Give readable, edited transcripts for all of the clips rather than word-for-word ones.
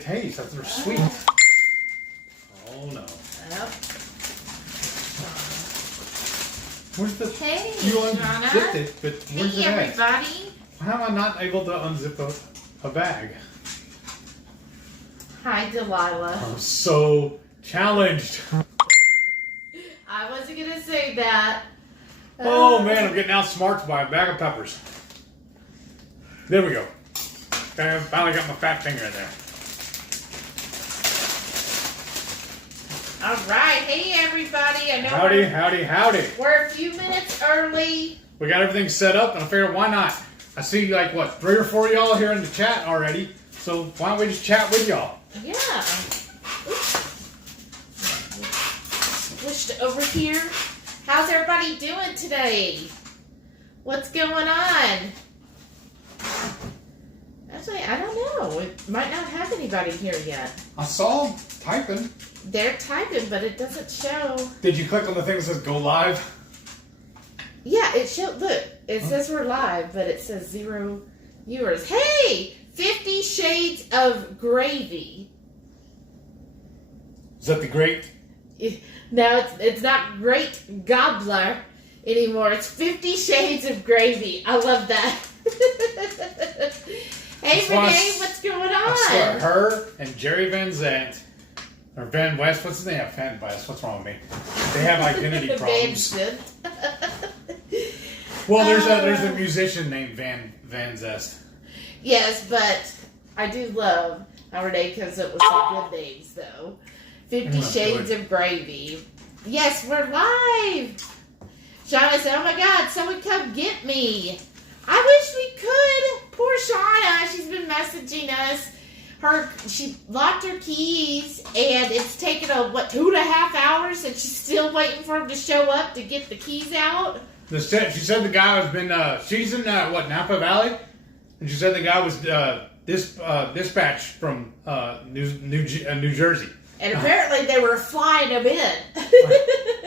taste. They're sweet. Oh no. Yep. Where's the? Hey, you unzipped it, but where's the bag? everybody. How am I not able to unzip a bag? Hi, Delilah. I'm so challenged. I wasn't gonna say that. Oh man, I'm getting outsmarted by a bag of peppers. There we go. I finally got my fat finger in there. All right, hey everybody. I know Howdy. we're a few minutes early. We got everything set up, and I figured why not? I see like what 3 or 4 of y'all here in the chat already. So why don't we just chat with y'all? Yeah. Oops. Switched over here. How's everybody doing today? What's going on? Actually, I don't know. It might not have anybody here yet. I saw them typing. They're typing, but it doesn't show. Did you click on the thing that says go live? Yeah, it showed. Look, it says we're live, but it says 0 viewers. Hey, 50 Shades of Gravy. Is that the great? No, it's not Great Gobbler anymore. It's 50 Shades of Gravy. I love that. Hey, Renee, what's going on? I swear, her and Jerry Van Zant, or Van West, what's his name? Van West, what's wrong with me? They have identity problems. Well, there's a musician named Van Zest. Yes, but I do love how Renee comes up with some good names, though. 50 Shades of Gravy. Yes, we're live. Shauna said, oh my God, someone come get me. I wish we could. Poor Shauna. She's been messaging us. She locked her keys, and it's taken 2.5 hours, and she's still waiting for him to show up to get the keys out. She said the guy has been, she's in, Napa Valley? And she said the guy was dispatched from New Jersey. And apparently they were flying him in.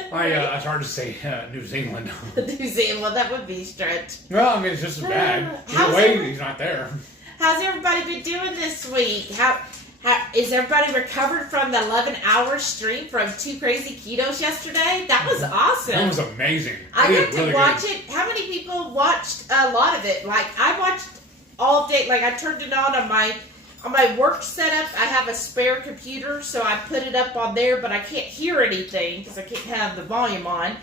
It's hard to say New Zealand. New Zealand, that would be a stretch. Well, I mean, it's just as bad. Either way, he's not there. How's everybody been doing this week? How is everybody recovered from the 11-hour stream from 2 Crazy Ketos yesterday? That was awesome. That was amazing. I got to watch it. How many people watched a lot of it? Like, I watched all day. Like, I turned it on my work setup. I have a spare computer, so I put it up on there, but I can't hear anything because I can't have the volume on.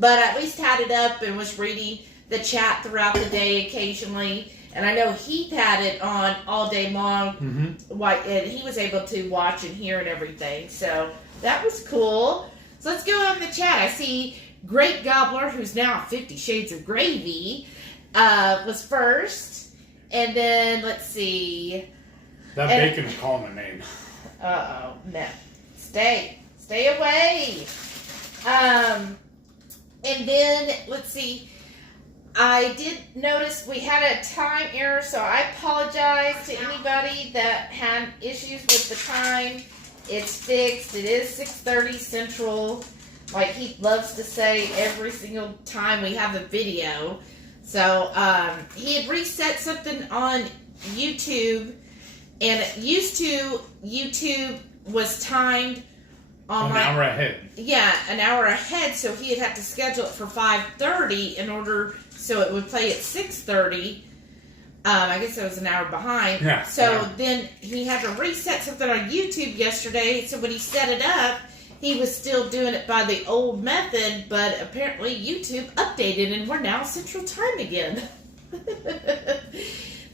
But I at least had it up and was reading the chat throughout the day occasionally. And I know Heath had it on all day long, and he was able to watch and hear and everything. So that was cool. So let's go on the chat. I see Great Gobbler, who's now 50 Shades of Gravy, was first. And then, let's see. That bacon's calling my name. Uh-oh. No. Stay away. And then, let's see. I did notice we had a time error, so I apologize to anybody that had issues with the time. It's fixed. It is 6:30 Central, like he loves to say every single time we have a video. So he had reset something on YouTube, and YouTube was timed on an hour ahead. Yeah, an hour ahead, so he'd have to schedule it for 5:30 in order so it would play at 6:30. I guess it was an hour behind. Yeah. So then he had to reset something on YouTube yesterday. So when he set it up, he was still doing it by the old method, but apparently YouTube updated and we're now Central Time again.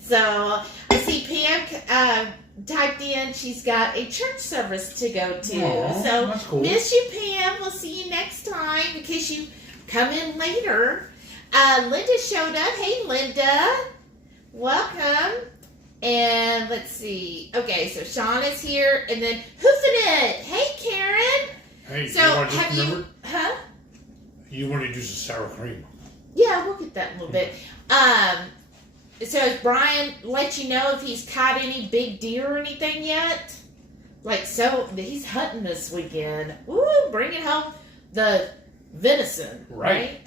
So I see Pam typed in she's got a church service to go to. Aww, so that's cool. Miss you, Pam. We'll see you next time in case you come in later. Linda showed up. Hey, Linda. Welcome. And let's see. Okay, so Sean is here. And then Hoofing It. Hey, Karen. Hey, so you want to have just you... remember? Huh? You want to do some sour cream. Yeah, we'll get that in a little bit. So has Brian let you know if he's caught any big deer or anything yet? Like, so he's hunting this weekend. Woo, bringing home the venison. Right?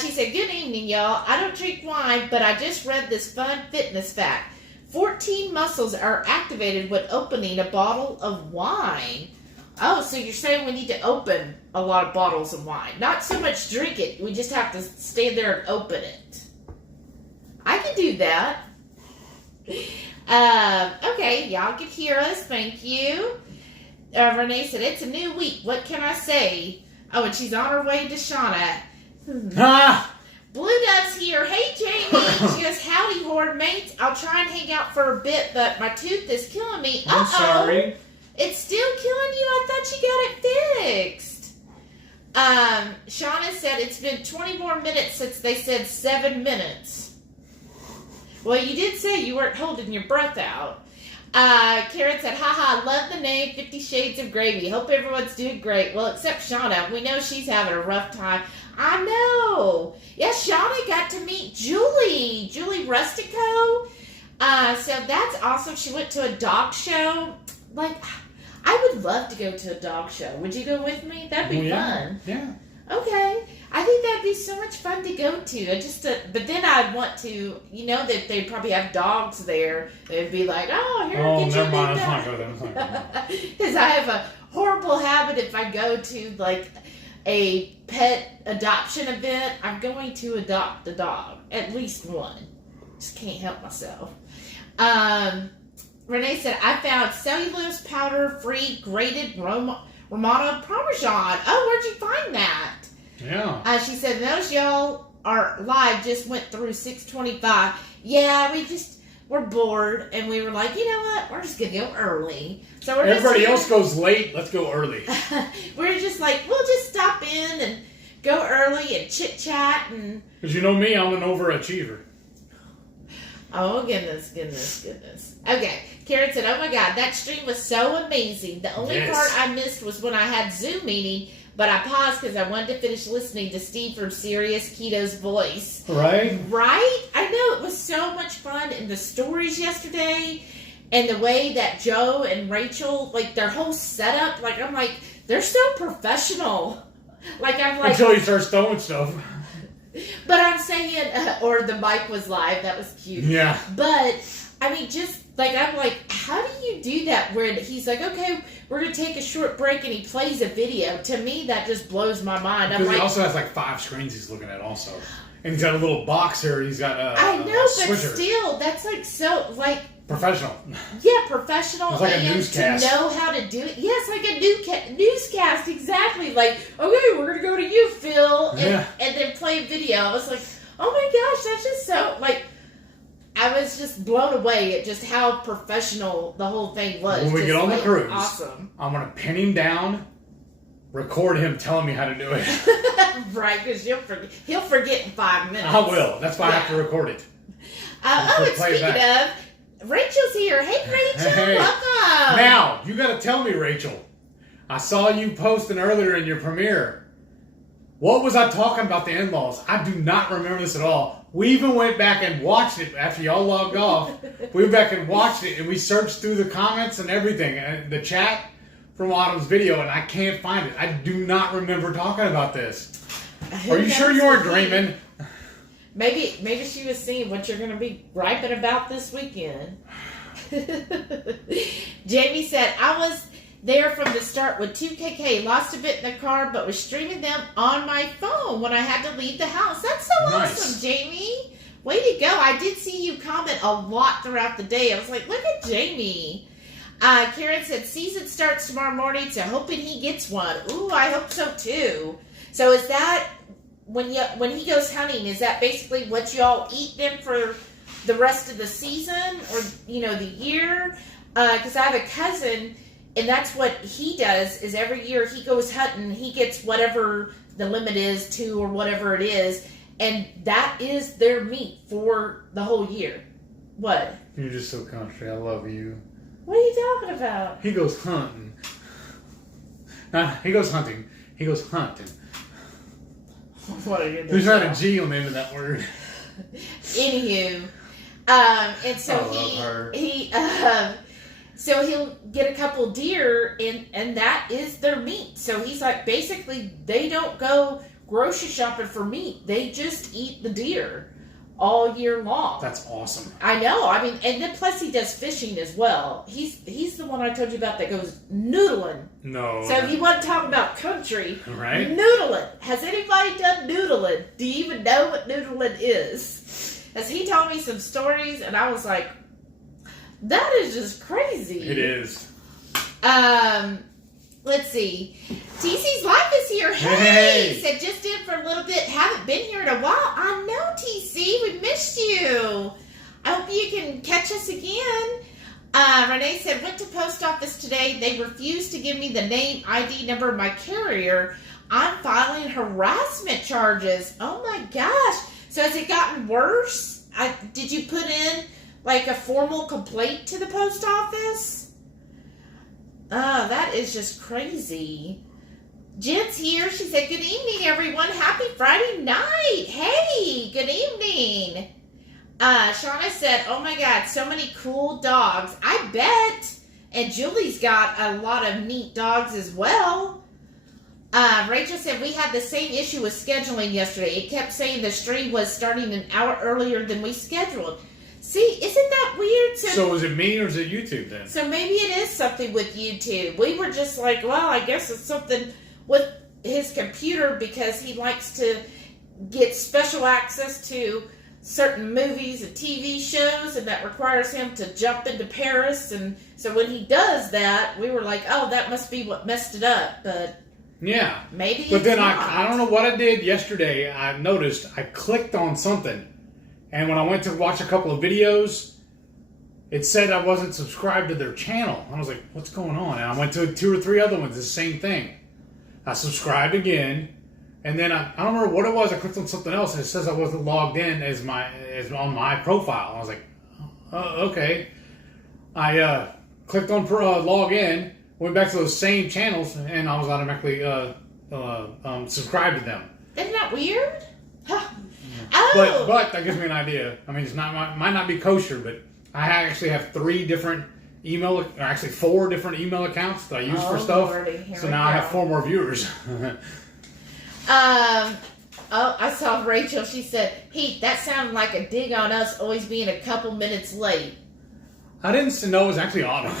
She said, good evening, y'all. I don't drink wine, but I just read this fun fitness fact. 14 muscles are activated when opening a bottle of wine. Oh, so you're saying we need to open a lot of bottles of wine. Not so much drink it. We just have to stand there and open it. I can do that. Okay, y'all can hear us. Thank you. Renee said, it's a new week. What can I say? Oh, and she's on her way to Shauna. Blue Dove's here. Hey, Jamie. She goes, howdy, Horde mates. I'll try and hang out for a bit, but my tooth is killing me. I'm sorry. It's still killing you? I thought you got it fixed. Shauna said, it's been 20 more minutes since they said 7 minutes. Well, you did say you weren't holding your breath out. Karen said, haha, love the name 50 Shades of Gravy. Hope everyone's doing great. Well, except Shauna. We know she's having a rough time. I know. Yes, Shauna got to meet Julie Rustico. So that's awesome. She went to a dog show. Like, I would love to go to a dog show. Would you go with me? That'd be fun. Yeah. Okay. I think that'd be so much fun to go to. But then I'd want to, that they'd probably have dogs there. They'd be like, oh, here, get your never mind. new Let's dog. not go there. Because I have a horrible habit if I go to, like, a pet adoption event, I'm going to adopt a dog. At least one. Just can't help myself. Renee said, I found cellulose powder-free grated Romano Parmesan. Oh, where'd you find that? Yeah. She said, those y'all are live just went through 6:25. Yeah, we're bored, and we were like, you know what? We're just going to go early. So we're Everybody else goes late. Let's go early. We're just like, we'll just stop in and go early and chit-chat. Because you know me, I'm an overachiever. Oh, goodness. Okay, Karen said, oh my God, that stream was so amazing. The only part I missed was when I had Zoom meeting, but I paused because I wanted to finish listening to Steve from Serious Keto's voice. Right? Right? I know, it was so much fun. And the stories yesterday, and the way that Joe and Rachel, like, their whole setup, like, I'm like, they're so professional. Like, I'm like... Until you start throwing stuff. But I'm saying, or the mic was live, that was cute. Yeah. But, I mean, just, like, I'm like, how do you do that? Where he's like, okay, we're going to take a short break, and he plays a video. To me, that just blows my mind. I'm Because like, he also has, like, 5 screens he's looking at also. And he's got a little boxer, he's got I know, but switcher. Still, that's, like, so, like... Professional. Yeah, professional. It's like and a newscast. To know how to do it. Yes, like a newscast, exactly. Like, okay, we're going to go to you, Phil, and then play a video. I was like, oh my gosh, that's just so, like, I was just blown away at just how professional the whole thing was. When we get on the cruise, awesome. I'm going to pin him down, record him telling me how to do it. Right, because he'll forget in 5 minutes. I will. That's why I have to record it. And speaking of, Rachel's here. Hey, Rachel, welcome. Now, you got to tell me, Rachel. I saw you posting earlier in your premiere. What was I talking about the in-laws? I do not remember this at all. We even went back and watched it after y'all logged off. We went back and watched it, and we searched through the comments and everything, and the chat from Autumn's video, and I can't find it. I do not remember talking about this. Are you sure you weren't dreaming? Maybe she was seeing what you're going to be griping about this weekend. Jamie said, I was there from the start with 2KK, lost a bit in the car, but was streaming them on my phone when I had to leave the house. That's so awesome, Jamie. Way to go. I did see you comment a lot throughout the day. I was like, look at Jamie. Karen said, season starts tomorrow morning, so hoping he gets one. Ooh, I hope so too. So is that... When he goes hunting, is that basically what y'all eat then for the rest of the season or, the year? Because I have a cousin, and that's what he does, is every year he goes hunting, he gets whatever the limit is, 2 or whatever it is, and that is their meat for the whole year. What? You're just so country. I love you. What are you talking about? He goes hunting. He goes hunting. He goes hunting. What are you doing? There's not a G on the end of that word. Anywho, and so so he'll get a couple deer, and that is their meat. So he's like, basically, they don't go grocery shopping for meat; they just eat the deer. all year long. That's awesome. I know. I mean, and then plus he does fishing as well. He's the one I told you about that goes noodling. No. So if you want to talk about country, right? Noodling. Has anybody done noodling? Do you even know what noodling is? As he told me some stories, and I was like, that is just crazy. It is. Let's see. TC's Life is here. Hey! Said just in for a little bit. Haven't been here in a while. I know, TC. We missed you. I hope you can catch us again. Renee said, went to post office today. They refused to give me the name, ID number of my carrier. I'm filing harassment charges. Oh my gosh. So has it gotten worse? Did you put in like a formal complaint to the post office? Oh, that is just crazy. Jen's here. She said, good evening, everyone. Happy Friday night. Hey, good evening. Shauna said, oh my God, so many cool dogs. I bet. And Julie's got a lot of neat dogs as well. Rachel said, we had the same issue with scheduling yesterday. It kept saying the stream was starting an hour earlier than we scheduled. See, isn't that weird? So is it me or is it YouTube then? So maybe it is something with YouTube. We were just like, well, I guess it's something with his computer because he likes to get special access to certain movies and TV shows, and that requires him to jump into Paris. And so when he does that, we were like, oh, that must be what messed it up. But yeah, maybe. But then not. I don't know what I did yesterday. I noticed I clicked on something. And when I went to watch a couple of videos, it said I wasn't subscribed to their channel. I was like, what's going on? And I went to 2 or 3 other ones, the same thing. I subscribed again, and then I don't remember what it was. I clicked on something else, and it says I wasn't logged in as on my profile. I was like, oh, okay. I clicked on log in, went back to those same channels, and I was automatically subscribed to them. Isn't that weird? Huh. Oh. But that gives me an idea. I mean, might not be kosher, but I actually have 3 different email, or actually 4 different email accounts that I use for stuff. So now I have 4 more viewers. I saw Rachel. She said, Heath, that sounded like a dig on us always being a couple minutes late. I didn't know it was actually autumn.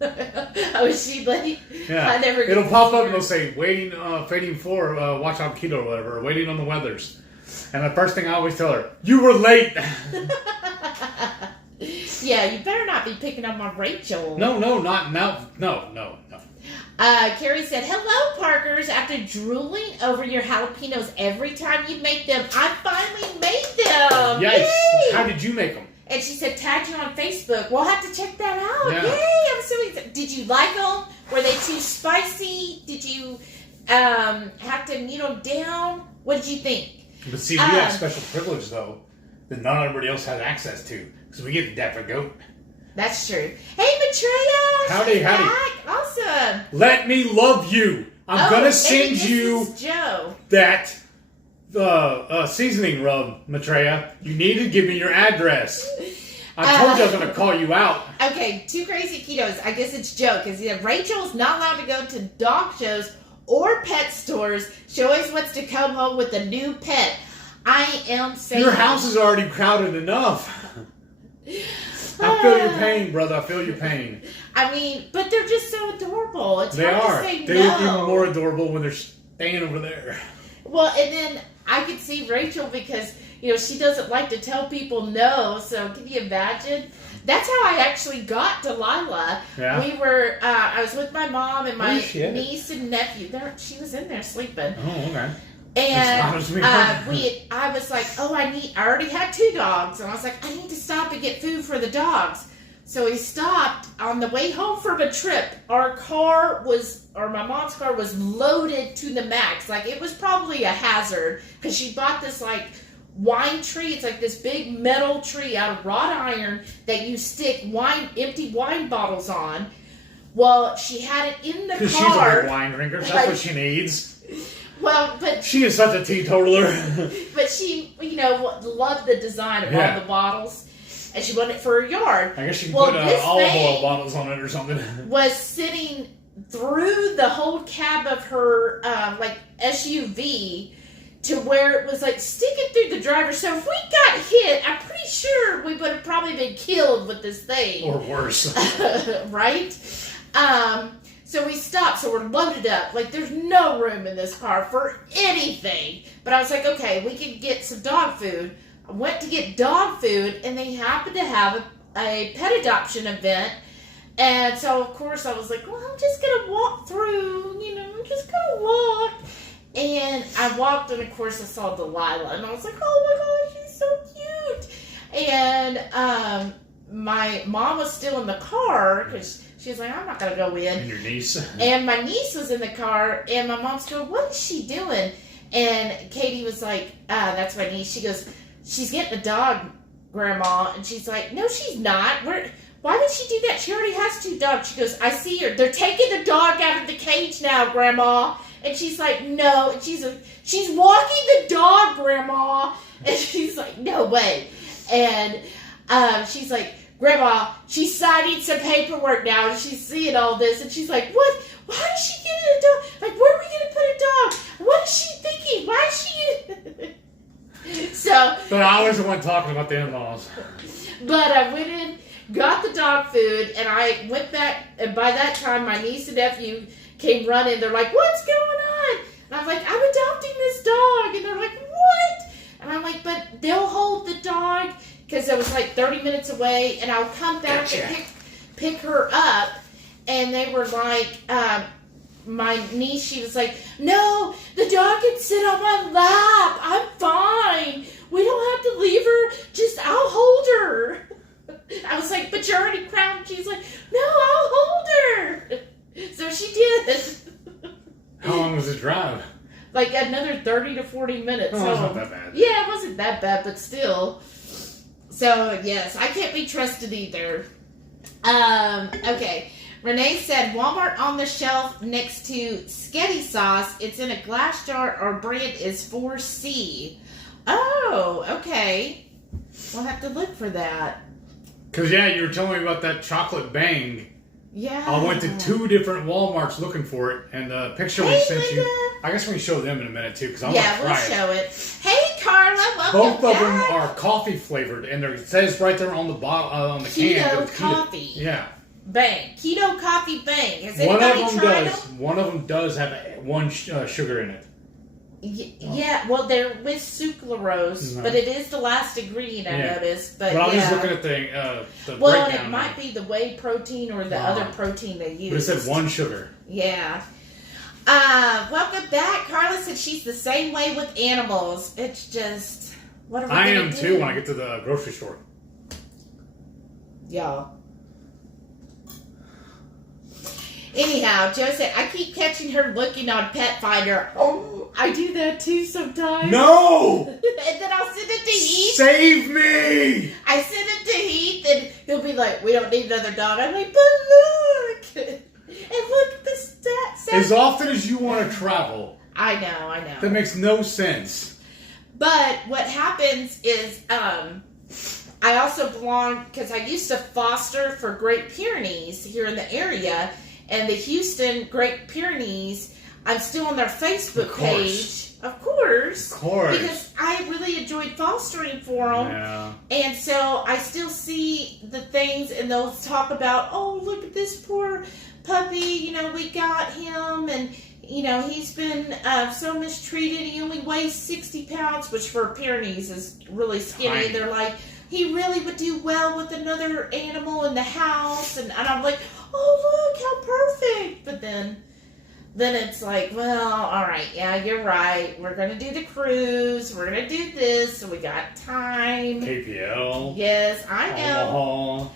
Oh, is she late? Yeah. I never. It'll pop up and it'll say, waiting, fading for, watch out keto or whatever, or waiting on the weathers. And the first thing I always tell her, you were late. Yeah, you better not be picking up on Rachel. No. Carrie said, hello, Parkers. After drooling over your jalapenos every time you make them, I finally made them. Yikes. Yay! How did you make them? And she said, tag you on Facebook. We'll have to check that out. Yeah. Yay, I'm so excited. Did you like them? Were they too spicy? Did you have to mute them down? What did you think? But see, we have special privilege, though, that not everybody else has access to. Because we get the dapper goat. That's true. Hey, Maitreya! Howdy. Back. Awesome. Let me love you. I'm going to send you Joe. that seasoning rub, Maitreya. You need to give me your address. I told you I was going to call you out. Okay, 2 crazy ketos. I guess it's Joe, because Rachel's not allowed to go to dog shows or pet stores. She always wants to come home with a new pet. I am saying... Your house is already crowded enough. I feel your pain, brother. I feel your pain. I mean, but they're just so adorable. It's hard to say They look even more adorable when they're staying over there. Well, and then I could see Rachel because, she doesn't like to tell people no. So can you imagine? That's how I actually got Delilah. Yeah. We were, I was with my mom and my niece and nephew. She was in there sleeping. Oh, okay. And I was like, I already had 2 dogs. And I was like, I need to stop and get food for the dogs. So we stopped on the way home from a trip. My mom's car was loaded to the max. Like, it was probably a hazard because she bought this, wine tree. It's like this big metal tree out of wrought iron that you stick empty wine bottles on. Well, she had it in the car. Because she's a big wine drinker. That's what she needs. Well, but... She is such a teetotaler. But she, loved the design of all the bottles. And she wanted it for her yard. I guess she put olive oil bottles on it or something. Was sitting through the whole cab of her, SUV to where it was like sticking through the driver. So if we got hit, I'm pretty sure we would have probably been killed with this thing. Or worse. Right? So we stopped, so we're loaded up. Like, there's no room in this car for anything. But I was like, okay, we can get some dog food. I went to get dog food, and they happened to have a pet adoption event. And so, of course, I was like, well, I'm just going to walk through, I'm just going to walk. And I walked, and of course, I saw Delilah, and I was like, oh my gosh, she's so cute. And my mom was still in the car, because she was like, I'm not going to go in. And your niece. And my niece was in the car, and my mom's going, what is she doing? And Katie was like, that's my niece. She goes, she's getting a dog, Grandma. And she's like, no, she's not. Why would she do that? She already has 2 dogs. She goes, I see her. They're taking the dog out of the cage now, Grandma. And she's like, no. And she's walking the dog, Grandma. And she's like, no way. And she's like, Grandma, she's signing some paperwork now, and she's seeing all this, and she's like, what? Why is she getting a dog? Like, where are we going to put a dog? What is she thinking? Why is she... So... But I was the one talking about the in-laws. But I went in, got the dog food, and I went back, and by that time, my niece and nephew came running. They're like, what's going on? And I'm like, I'm adopting this dog. And they're like, what? And I'm like, but they'll hold the dog, because it was like 30 minutes away, and I'll come back and pick her up. And they were like, my niece, she was like, no, the dog can sit on my lap. I'm fine. We don't have to leave her. Just, I'll hold her. I was like, but you're already crowned. She's like, no, I'll hold her. So she did. How long was the drive? Like another 30 to 40 minutes. Oh, so, it's not that bad. Yeah, it wasn't that bad, but still. So, yes, I can't be trusted either. Okay. Renee said, Walmart on the shelf next to Sketty sauce. It's in a glass jar. Our brand is 4C. Oh, okay. We'll have to look for that. Because, yeah, you were telling me about that chocolate bang. Yeah. I went to 2 different Walmarts looking for it, and the picture we sent you, I guess we can show them in a minute, too, because I want to try it. Yeah, we'll show it. Hey, Carla, welcome Both of back. them are coffee flavored, and it says right there on the bottle, on the can. Keto coffee. Yeah. Bang. Keto coffee bang. Has One anybody of them tried does. them? One of them does have one sugar in it. Yeah, well, they're with sucralose, but it is the last ingredient I noticed. But I'm just looking at the well, breakdown. it might be the whey protein or the other protein they use. But it said 1 sugar. Yeah. Welcome back. Carla said she's the same way with animals. It's just, what are we I gonna am do? too when I get to the grocery store. Y'all. Anyhow, Joe said, I keep catching her looking on Pet Finder. Oh, I do that too sometimes. No! And then I'll send it to Heath. Save me! I send it to Heath, and he'll be like, we don't need another dog. I'm like, but look! And look at the stats. As often as you want to travel. I know. That makes no sense. But what happens is, I also belong, because I used to foster for Great Pyrenees here in the area, and the Houston Great Pyrenees, I'm still on their Facebook page. Of course. Because I really enjoyed fostering for them. Yeah. And so I still see the things, and they'll talk about, oh, look at this poor puppy, we got him, and, he's been so mistreated. He only weighs 60 pounds, which for Pyrenees is really skinny. Tiny. They're like, he really would do well with another animal in the house. And I'm like, oh, look, how perfect. But then it's like, well, all right, yeah, you're right. We're going to do the cruise. We're going to do this. So we got time. KPL. Yes, I know.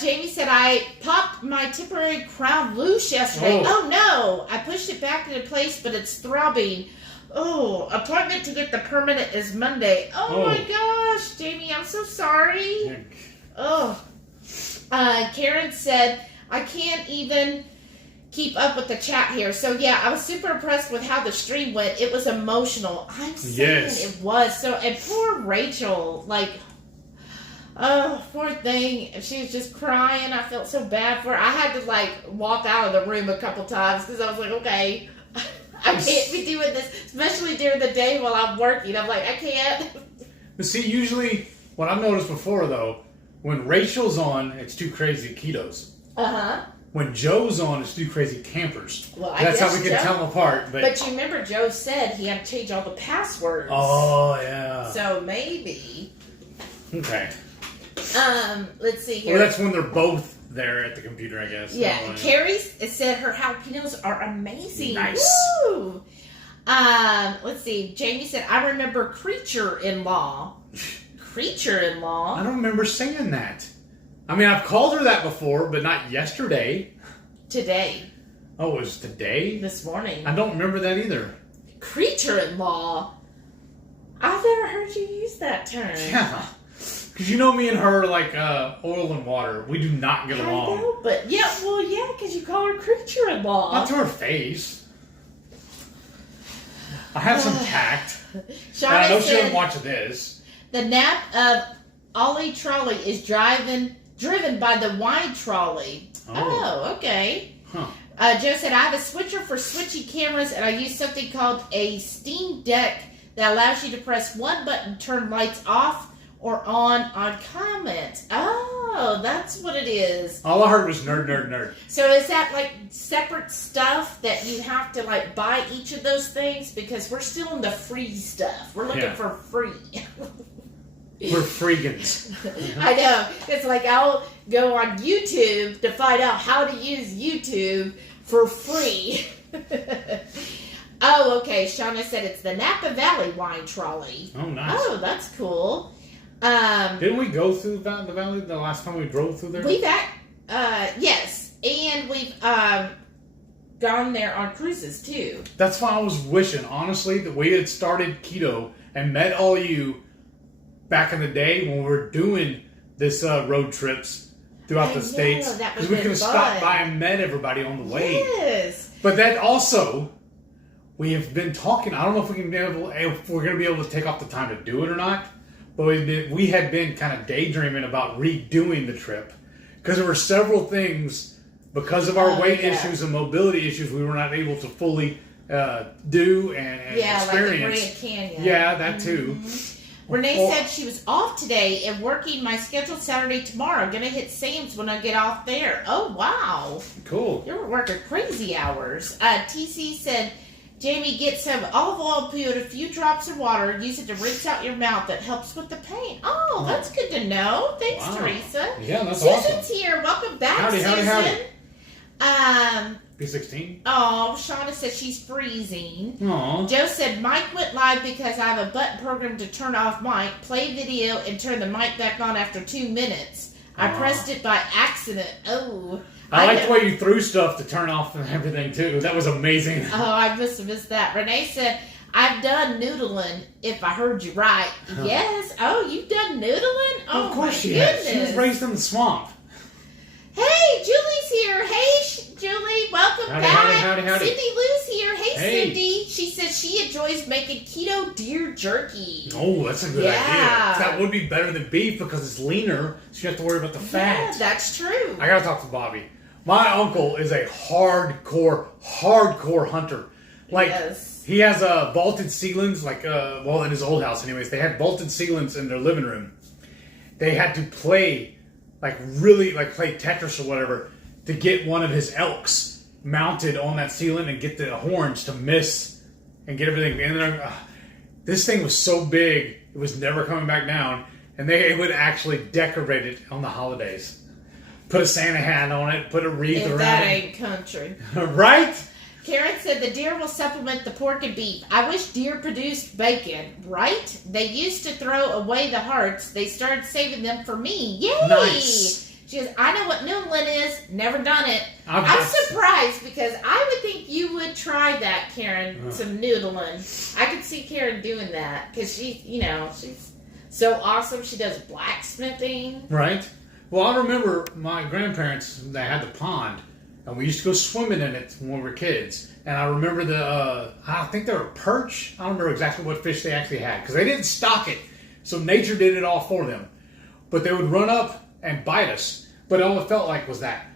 Jamie said, I popped my temporary crown loose yesterday. Oh, no. I pushed it back into place, but it's throbbing. Oh, appointment to get the permanent is Monday. Oh, my gosh, Jamie, I'm so sorry. Oh. Karen said, I can't even keep up with the chat here. So, yeah, I was super impressed with how the stream went. It was emotional. I'm saying it was. So, and poor Rachel, oh, poor thing. She was just crying. I felt so bad for her. I had to, walk out of the room a couple times because I was like, okay, I can't be doing this, especially during the day while I'm working. I'm like, I can't. But see, usually, what I've noticed before, though, when Rachel's on, it's Too Crazy Ketos. Uh-huh. When Joe's on, it's Too Crazy Campers. Well, That's how we can tell them apart. But you remember Joe said he had to change all the passwords. Oh, yeah. So maybe. Okay. Let's see here. Well, that's when they're both there at the computer, I guess. Yeah. Oh, Carrie said her jalapenos are amazing. Nice. Woo! Let's see. Jamie said, I remember Creature-in-Law. Creature-in-Law? I don't remember saying that. I mean, I've called her that before, but not yesterday. Today. Oh, it was today? This morning. I don't remember that either. Creature-in-Law? I've never heard you use that term. Yeah. Because you know me and her like oil and water. We do not get along. I know, but yeah, because you call her creature-in-law. Not to her face. I have some tact. And I know she doesn't watch this. The nap of Ollie Trolley is driven by the wine trolley. Oh okay. Huh. Joe said, I have a switcher for switchy cameras, and I use something called a Steam Deck that allows you to press one button, turn lights off or on comments. Oh, that's what it is. All I heard was nerd. So is that like separate stuff that you have to like buy each of those things? Because we're still in the free stuff. We're looking for free. We're freegans. I know. It's like I'll go on YouTube to find out how to use YouTube for free. Oh, okay. Shauna said it's the Napa Valley wine trolley. Oh, nice. Oh, that's cool. Didn't we go through the valley the last time we drove through there? Yes, and we've gone there on cruises too. That's why I was wishing, honestly, that we had started keto and met all you back in the day when we were doing this road trips throughout the states. Because we could have stopped by and met everybody on the way. Yes. But that also, we have been talking. I don't know if we're going to be able to take off the time to do it or not. But we had been kind of daydreaming about redoing the trip because there were several things because of our weight issues and mobility issues we were not able to fully do and experience. Like the Grand Canyon. Yeah, that too. Renee said she was off today and working my scheduled Saturday tomorrow. I'm going to hit Sam's when I get off there. Oh, wow. Cool. You're working crazy hours. TC said, Jamie, get some olive oil, put a few drops of water, use it to rinse out your mouth. That helps with the pain. Oh, that's good to know. Thanks, Teresa. Yeah, that's Susan's awesome. here. Welcome back, Howdy. Susan. B16? Oh, Shauna says she's freezing. Aww. Joe said, Mike went live because I have a button program to turn off mic, play video, and turn the mic back on after 2 minutes. I pressed it by accident. Oh. I like the way you threw stuff to turn off and everything, too. That was amazing. Oh, I must have missed that. Renee said, I've done noodling, if I heard you right. Huh. Yes. Oh, you've done noodling? Oh, of course she has. She was raised in the swamp. Hey, Julie's here. Hey, Julie. Welcome back. Howdy. Cindy Lou's here. Hey, Cindy. She says she enjoys making keto deer jerky. Oh, that's a good idea. That would be better than beef because it's leaner, so you have to worry about the fat. Yeah, that's true. I gotta talk to Bobby. My uncle is a hardcore hunter. Like, he has vaulted ceilings, like, in his old house anyways, they had vaulted ceilings in their living room. They had to play, play Tetris or whatever, to get one of his elks mounted on that ceiling and get the horns to miss and get everything. And this thing was so big, it was never coming back down, and they would actually decorate it on the holidays. Put a Santa hat on it, put a wreath around it. That ain't country. Right? Karen said the deer will supplement the pork and beef. I wish deer produced bacon, right? They used to throw away the hearts. They started saving them for me. Yay! Nice. She goes, I know what noodling is. Never done it. I'm surprised because I would think you would try that, Karen, some noodling. I could see Karen doing that because she's so awesome. She does blacksmithing. Right. Well, I remember my grandparents, they had the pond, and we used to go swimming in it when we were kids. And I remember I think they were perch. I don't remember exactly what fish they actually had, because they didn't stock it. So nature did it all for them. But they would run up and bite us. But all it felt like was that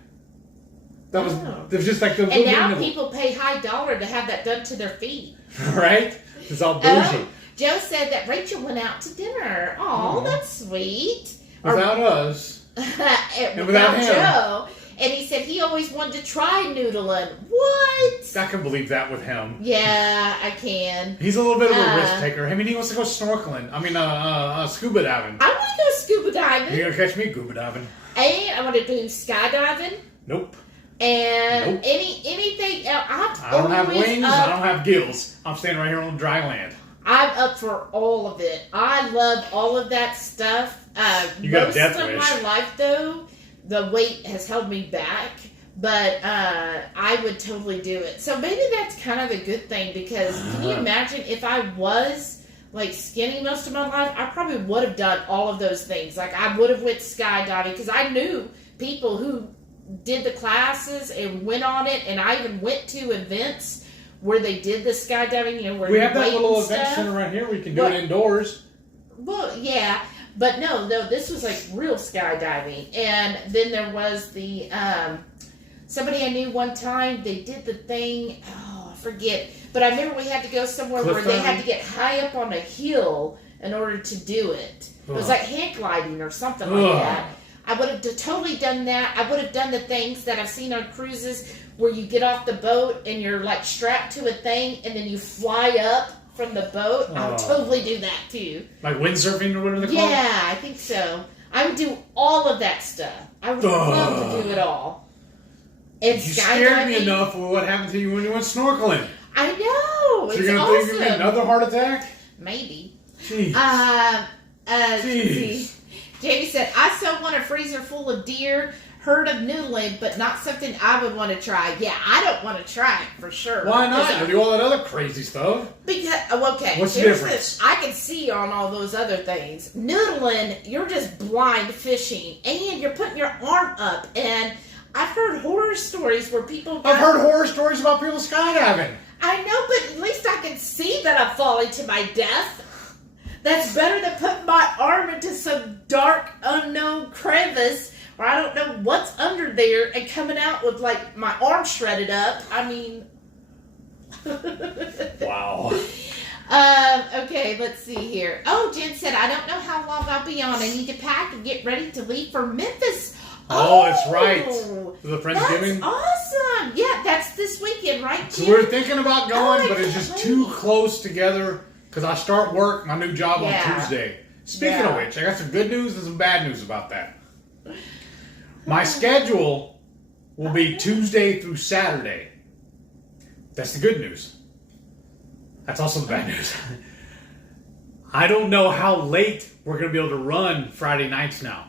That was it was just like the and now people pay high dollar to have that done to their feet. Right? It's all bougie. Joe said that Rachel went out to dinner. Oh, that's sweet. Without us. and without him. Joe. And he said he always wanted to try noodling. What? I can believe that with him. Yeah, I can. He's a little bit of a risk taker. I mean, he wants to go snorkeling. I mean, scuba diving. I want to go scuba diving. You're going to catch me scuba diving. And I want to do skydiving. Nope. And anything else. I don't have wings. I don't have gills. I'm standing right here on dry land. I'm up for all of it. I love all of that stuff. You got a death wish. Most of my life, though, the weight has held me back. But I would totally do it. So maybe that's kind of a good thing, because can you imagine if I was like skinny most of my life? I probably would have done all of those things. Like I would have went skydiving, because I knew people who did the classes and went on it, and I even went to events where they did the skydiving, you know, where we have that little event center right here. We can do it indoors. Well, yeah, but no, this was like real skydiving. And then there was the somebody I knew one time. They did the thing. Oh, I forget. But I remember we had to go somewhere where they had to get high up on a hill in order to do it. It was like hang gliding or something like that. I would have totally done that. I would have done the things that I've seen on cruises where you get off the boat and you're like strapped to a thing and then you fly up from the boat. I would totally do that too. Like windsurfing or whatever they call it? Yeah, I think so. I would do all of that stuff. I would love to do it all. And you scared me enough with what happened to you when you went snorkeling. I know. So you're going to think you're another heart attack? Maybe. Jeez. Jeez. Jamie said, I still want a freezer full of deer, heard of noodling, but not something I would want to try. Yeah, I don't want to try it for sure. Why not? You do all that other crazy stuff. Because, okay. What's the difference? I can see on all those other things. Noodling, you're just blind fishing, and you're putting your arm up, and I've heard horror stories where people I've heard horror stories about people skydiving. I know, but at least I can see that I'm falling to my death. That's better than putting my arm into some dark, unknown crevice where I don't know what's under there and coming out with, like, my arm shredded up. I mean... Wow. Okay, let's see here. Oh, Jen said, I don't know how long I'll be on. I need to pack and get ready to leave for Memphis. Oh, that's right. For the Friendsgiving? That's awesome. Yeah, that's this weekend, right, Jen? So we're thinking about going, but it's just too close together. Because I start work, my new job on Tuesday. Speaking of which, I got some good news and some bad news about that. My schedule will be Tuesday through Saturday. That's the good news. That's also the bad news. I don't know how late we're going to be able to run Friday nights now.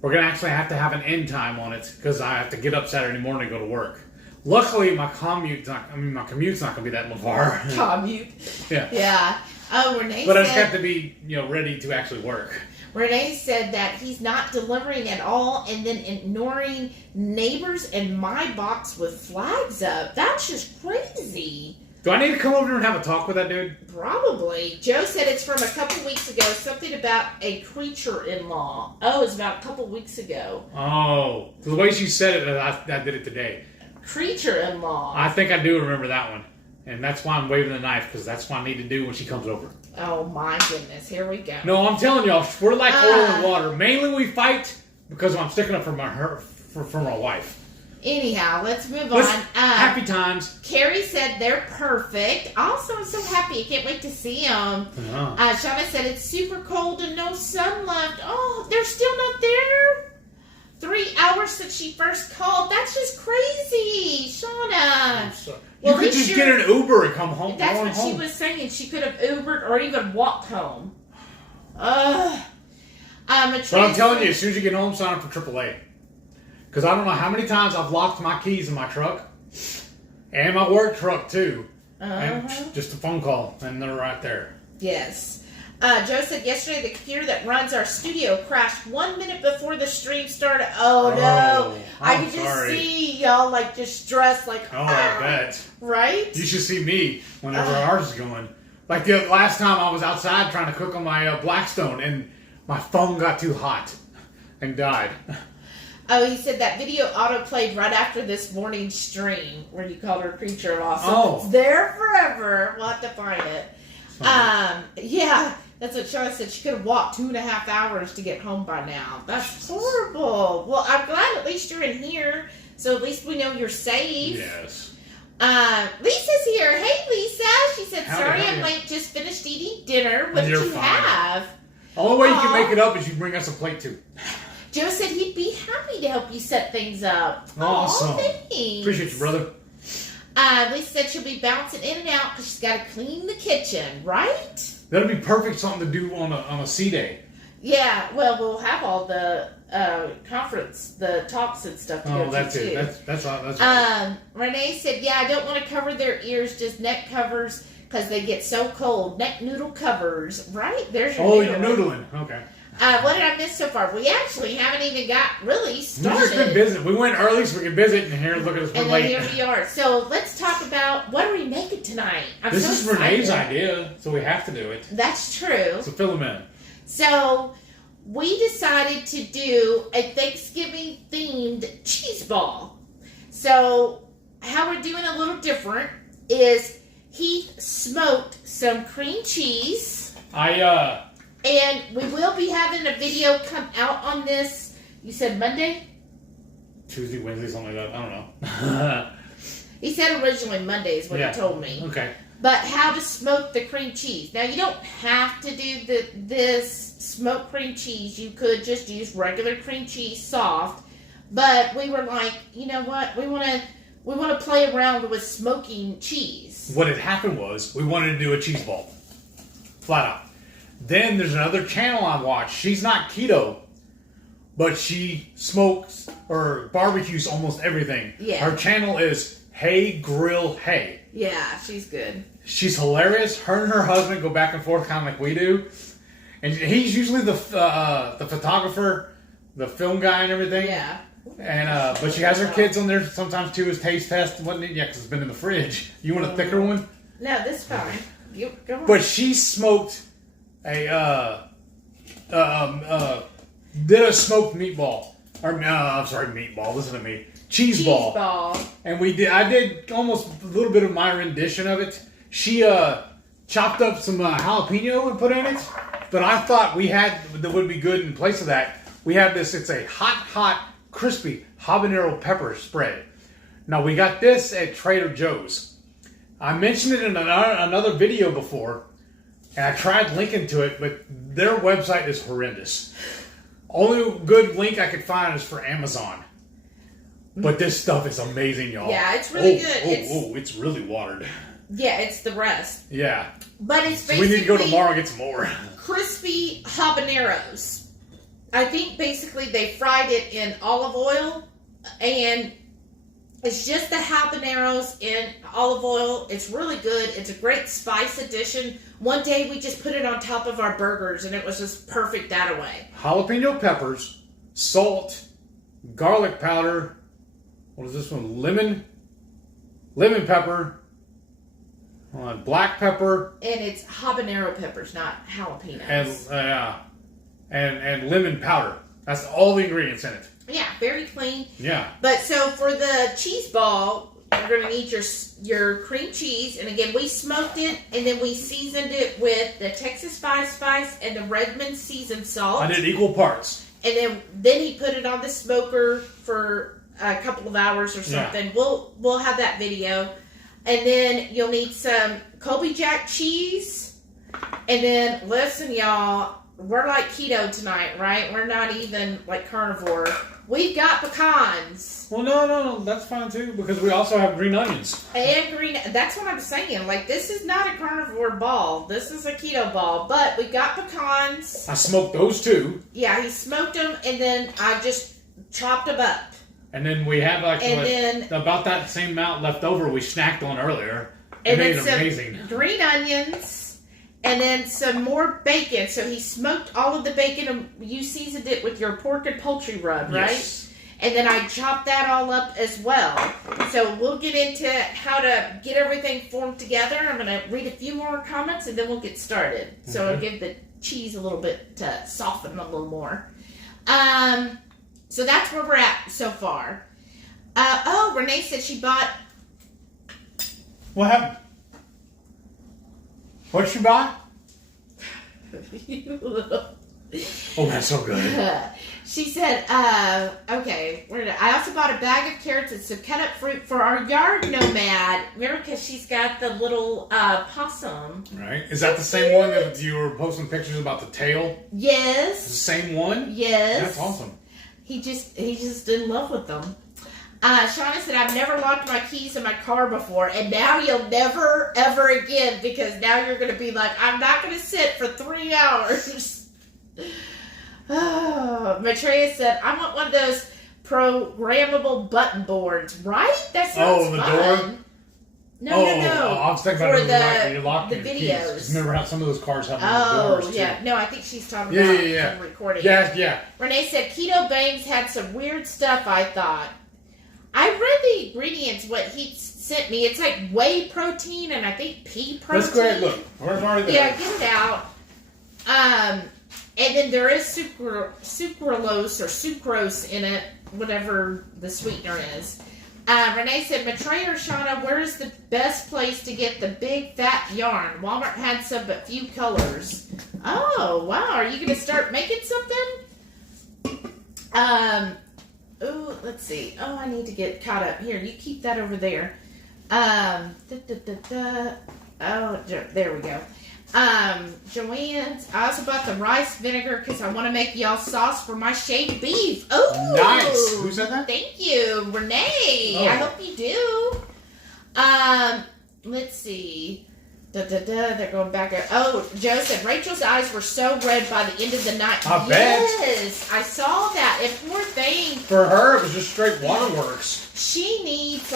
We're going to actually have to have an end time on it because I have to get up Saturday morning to go to work. Luckily, my commute's not going to be that far. Commute. Yeah. Yeah. Oh, Renee But I just have to be, ready to actually work. Renee said that he's not delivering at all and then ignoring neighbors in my box with flags up. That's just crazy. Do I need to come over here and have a talk with that dude? Probably. Joe said it's from a couple weeks ago. Something about a creature-in-law. Oh, it's about a couple weeks ago. Oh. The way she said it, I did it today. Creature-in-law. I think I do remember that one. And that's why I'm waving the knife, because that's what I need to do when she comes over. Oh, my goodness. Here we go. No, I'm telling y'all, we're like oil and water. Mainly we fight because I'm sticking up for my wife. Anyhow, let's move on. Happy times. Carrie said they're perfect. Also, I'm so happy. I can't wait to see them. Shauna said it's super cold and no sun left. Oh, they're still not there? 3 hours since she first called. That's just crazy, Shauna. You could just get an Uber and come home. That's what she was saying. She could have Ubered or even walked home. But I'm telling you, as soon as you get home, sign up for AAA. Because I don't know how many times I've locked my keys in my truck. And my work truck, too. And just a phone call, and they're right there. Yes. Joe said yesterday the computer that runs our studio crashed 1 minute before the stream started. Oh, no. I could just see y'all like just stressed like, I bet. Right? You should see me whenever ours is going. Like the last time I was outside trying to cook on my Blackstone and my phone got too hot and died. Oh, he said that video auto-played right after this morning's stream where you called her a creature of awesome. Oh. It's there forever. We'll have to find it. Yeah, that's what Shauna said. She could have walked 2.5 hours to get home by now. That's horrible. Well, I'm glad at least you're in here, so at least we know you're safe. Yes. Lisa's here. Hey, Lisa. She said, Howdy, sorry howdy. I'm late. Just finished eating dinner. What did You're you fine. have? The only way you can make it up is you bring us a plate too. Joe said he'd be happy to help you set things up. Awesome. Aw, thanks. Appreciate you, brother. Lisa said she'll be bouncing in and out because she's got to clean the kitchen, right? That'd be perfect something to do on a C day. Yeah, well, we'll have all the conference, the talks and stuff to go that's to, it. too. That's right. Renee said, yeah, I don't want to cover their ears, just neck covers because they get so cold. Neck noodle covers, right? There's your You're noodling. Okay. What did I miss so far? We actually haven't even got really started. We've just been busy. We went early so we could visit, and here, look at us, we're And then late. here we are. So let's talk about what are we making tonight? This so is excited. Renee's idea, so we have to do it. That's true. So fill them in. So we decided to do a Thanksgiving themed cheese ball. So how we're doing a little different is Heath smoked some cream cheese. And we will be having a video come out on this. You said Monday? Tuesday, Wednesday, something like that. I don't know. He said originally Monday is what he told me. Okay. But how to smoke the cream cheese. Now, you don't have to do this smoked cream cheese. You could just use regular cream cheese, soft. But we were like, you know what? We want to play around with smoking cheese. What had happened was we wanted to do a cheese ball. Flat out. Then there's another channel I watch. She's not keto, but she smokes or barbecues almost everything. Yeah. Her channel is Hey Grill Hey. Yeah, she's good. She's hilarious. Her and her husband go back and forth kind of like we do. And he's usually the photographer, the film guy and everything. Yeah. And but she has her kids on there sometimes too as taste test and whatnot. Yeah, because it's been in the fridge. You want a thicker one? No, this is fine. You go on. But she smoked did a smoked meatball. I'm sorry, meatball. Listen to me. Cheese ball. And I did almost a little bit of my rendition of it. She chopped up some jalapeno and put in it. But I thought that would be good in place of that. We have this, it's a hot, crispy habanero pepper spread. Now we got this at Trader Joe's. I mentioned it in another video before. And I tried linking to it, but their website is horrendous. Only good link I could find is for Amazon. But this stuff is amazing, y'all. Yeah, it's really good. It's really watered. Yeah, it's the rest. Yeah. But it's So basically we need to go tomorrow and get some more. crispy habaneros. I think basically they fried it in olive oil, and it's just the habaneros in olive oil. It's really good. It's a great spice addition. One day we just put it on top of our burgers, and it was just perfect that way. Jalapeno peppers, salt, garlic powder. What is this one? Lemon pepper, black pepper, And it's habanero peppers, not jalapenos. and lemon powder. That's all the ingredients in it. Yeah, very clean. Yeah. But so for the cheese ball, you're going to need your cream cheese. And again, we smoked it, and then we seasoned it with the Texas spice and the Redmond seasoned salt. I did equal parts. And then he put it on the smoker for a couple of hours or something. Yeah. We'll have that video. And then you'll need some Colby Jack cheese. And then, listen, y'all, we're like keto tonight, right? We're not even like carnivore. We've got pecans. Well, no, that's fine too, because we also have green onions. And green, that's what I'm saying. Like, this is not a carnivore ball. This is a keto ball. But we got pecans. I smoked those too. Yeah, he smoked them, and then I just chopped them up. And then we have about that same amount left over we snacked on earlier. And made then it some amazing. Green onions, and then some more bacon. So he smoked all of the bacon, and you seasoned it with your pork and poultry rub, right? Yes. And then I chopped that all up as well. So we'll get into how to get everything formed together. I'm going to read a few more comments, and then we'll get started. So I'll give the cheese a little bit to soften a little more. So that's where we're at so far. Renee said she bought... What happened? What'd she buy? You little... Oh, that's so good. She said, okay, I also bought a bag of carrots and some cut up fruit for our yard nomad. Remember, because she's got the little possum. Right. Is that the same one that you were posting pictures about the tail? Yes. The same one? Yes. That's awesome. He's just in love with them. Shauna said, I've never locked my keys in my car before, and now you'll never, ever again, because now you're going to be like, I'm not going to sit for 3 hours. Maitreya said, I want one of those programmable button boards, right? That sounds the fun. door? No. I was thinking about For you locked the your videos. keys. Remember how some of those cars have doors, too. Yeah. No, I think she's talking about recording. Yeah. Renee said, Keto Bangs had some weird stuff, I thought. I read the ingredients, what he sent me. It's like whey protein and I think pea protein. Let's go ahead and look. Where's already there? Yeah, get it out. And then there is sucralose or sucrose in it, whatever the sweetener is. Renee said, Maitreya or Shauna, where is the best place to get the big fat yarn? Walmart had some but few colors. Oh, wow. Are you going to start making something? Ooh, let's see. Oh, I need to get caught up. Here, you keep that over there. Oh, there we go. Joanne's. I also bought the rice vinegar because I want to make y'all sauce for my shaved beef. Oh, nice. Who said that? Thank you, Renee. Oh. I hope you do. Let's see. They're going back. Oh, Joe said Rachel's eyes were so red by the end of the night. I bet. Yes, I saw that. And poor thing. For her, it was just straight waterworks. She needs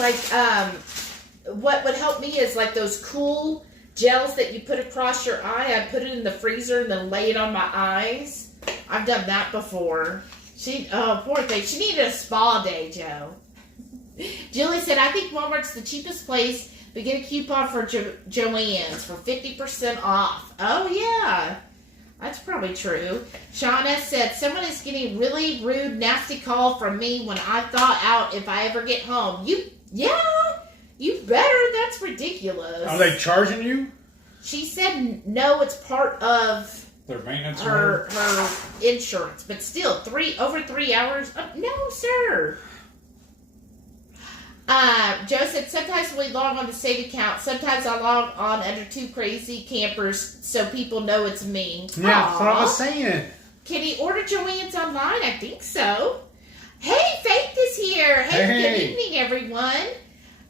what would help me is like those cool gels that you put across your eye. I put it in the freezer and then lay it on my eyes. I've done that before. Poor thing. She needed a spa day, Joe. Julie said, I think Walmart's the cheapest place. We get a coupon for Joanne's for 50% off. Oh, yeah. That's probably true. Shauna said, someone is getting really rude, nasty call from me when I thaw out if I ever get home. You better. That's ridiculous. Are they charging you? She said no, it's part of their maintenance her insurance. But still, over 3 hours? No, sir. Joe said, sometimes we log on the save account. Sometimes I log on under two crazy campers so people know it's me. Yeah, that's what I was saying. Can he order Joanne's online? I think so. Hey, Faith is here. Hey, good evening, everyone.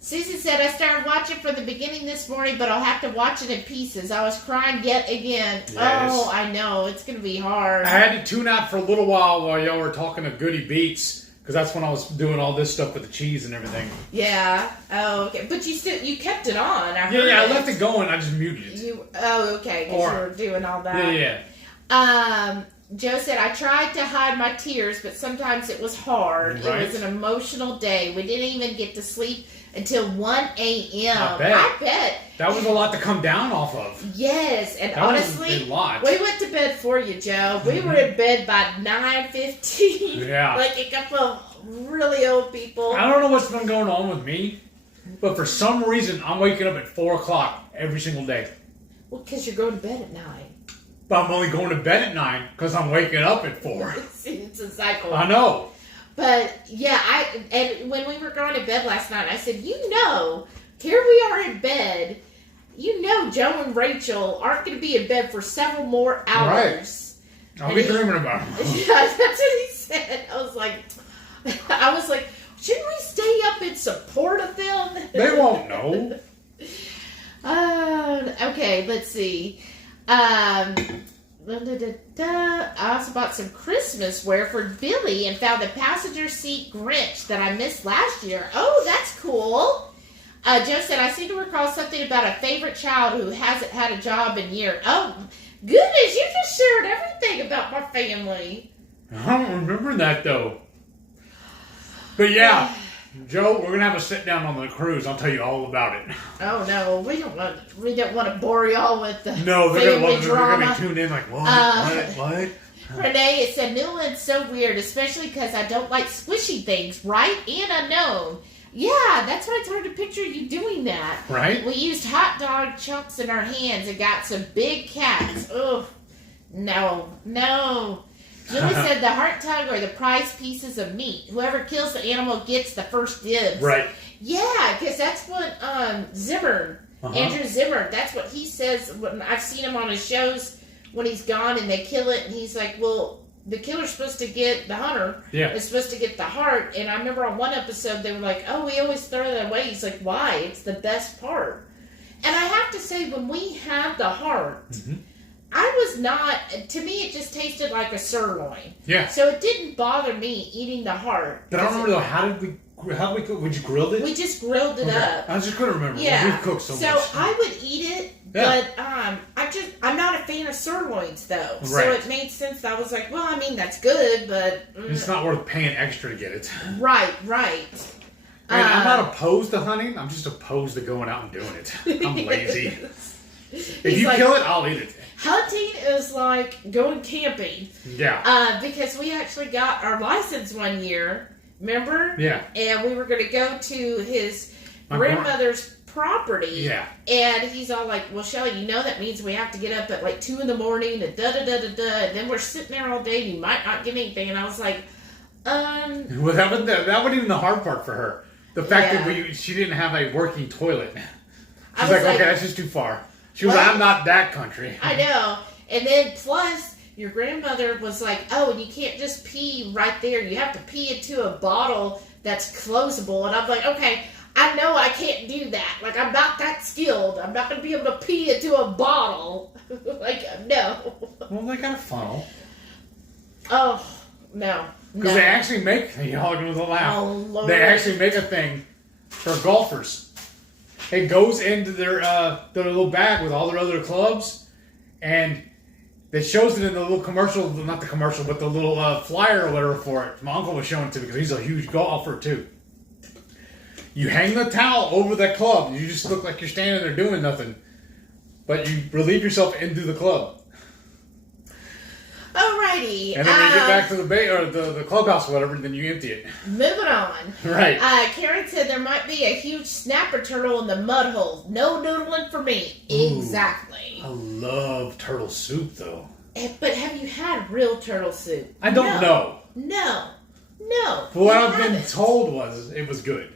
Susan said, I started watching from the beginning this morning, but I'll have to watch it in pieces. I was crying yet again. Yes. Oh, I know. It's going to be hard. I had to tune out for a little while y'all were talking to Goody Beats. Because that's when I was doing all this stuff with the cheese and everything. Yeah. Oh, okay. But you kept it on. I left it going. I just muted it. Okay. Because you were doing all that. Yeah. Joe said, I tried to hide my tears, but sometimes it was hard. Right. It was an emotional day. We didn't even get to sleep until 1 a.m. I bet. That was a lot to come down off of. Yes. And that honestly, was a lot. We went to bed for you, Joe. We were in bed by 9:15. Yeah. Like a couple of really old people. I don't know what's been going on with me, but for some reason, I'm waking up at 4 o'clock every single day. Well, because you're going to bed at 9. But I'm only going to bed at 9 because I'm waking up at 4. It's a cycle. I know. But, yeah, and when we were going to bed last night, I said, here we are in bed. Joe and Rachel aren't going to be in bed for several more hours. Right. I'll be dreaming about them. Yeah, that's what he said. I was like, shouldn't we stay up in support of them? They won't know. Okay, let's see. I also bought some Christmas wear for Billy and found the passenger seat Grinch that I missed last year. Oh, that's cool. Joe said, I seem to recall something about a favorite child who hasn't had a job in years. Oh, goodness, you just shared everything about my family. I don't remember that, though. But yeah, Joe, we're going to have a sit down on the cruise. I'll tell you all about it. Oh, no, we don't want to bore y'all with the No, family drama. They're going to be tuned in like, what? Renee, it said Newland's so weird, especially because I don't like squishy things, right? And unknown. Yeah, that's why it's hard to picture you doing that. Right? We used hot dog chunks in our hands and got some big cats. Ugh. No. Julie said the heart tug or the prize pieces of meat. Whoever kills the animal gets the first dibs. Right. Yeah, because that's what Zimmer, Andrew Zimmer, that's what he says. When I've seen him on his shows when he's gone and they kill it, and he's like, well, the killer's supposed to get, the hunter is supposed to get the heart. And I remember on one episode they were like, oh, we always throw that away. He's like, why? It's the best part. And I have to say, when we had the heart, I was not, to me it just tasted like a sirloin. Yeah. So it didn't bother me eating the heart. But I don't remember though, how did we cook? Would you grill it? We just grilled it up. I just couldn't remember. Yeah. We've cooked so much. So I would eat it, but I'm not a fan of sirloins though. Right. So it made sense. I was like, well, I mean, that's good, but it's not worth paying extra to get it. Right. And I'm not opposed to hunting. I'm just opposed to going out and doing it. I'm lazy. If you kill it, I'll eat it. Hunting is like going camping. Yeah. Because we actually got our license one year. Remember? Yeah. And we were going to go to his grandmother's property. Yeah. And he's all like, well, Shelly, you know that means we have to get up at like 2 in the morning and da-da-da-da-da. And then we're sitting there all day and you might not get anything. And I was like, Well, that wasn't even the hard part for her. The fact that she didn't have a working toilet. She's like, okay, that's just too far. She was like, I'm not that country. I know. And then plus, your grandmother was like, oh, and you can't just pee right there. You have to pee into a bottle that's closable. And I'm like, okay, I know I can't do that. Like, I'm not that skilled. I'm not going to be able to pee into a bottle. Like, no. Well, they got a funnel. Oh, no. Because they actually make, y'all are going to laugh. Oh, Lord. They actually make a thing for golfers. It goes into their little bag with all their other clubs, and it shows it in the little commercial, not the commercial, but the little flyer or whatever for it. My uncle was showing it to me because he's a huge golfer too. You hang the towel over that club. You just look like you're standing there doing nothing, but you relieve yourself into the club. Alrighty. And then when you get back to the bay or the clubhouse or whatever, then you empty it. Moving on. Right. Karen said there might be a huge snapper turtle in the mud hole. No noodling for me. Ooh, exactly. I love turtle soup though. But have you had real turtle soup? I don't know. No. But what I've been told was it was good.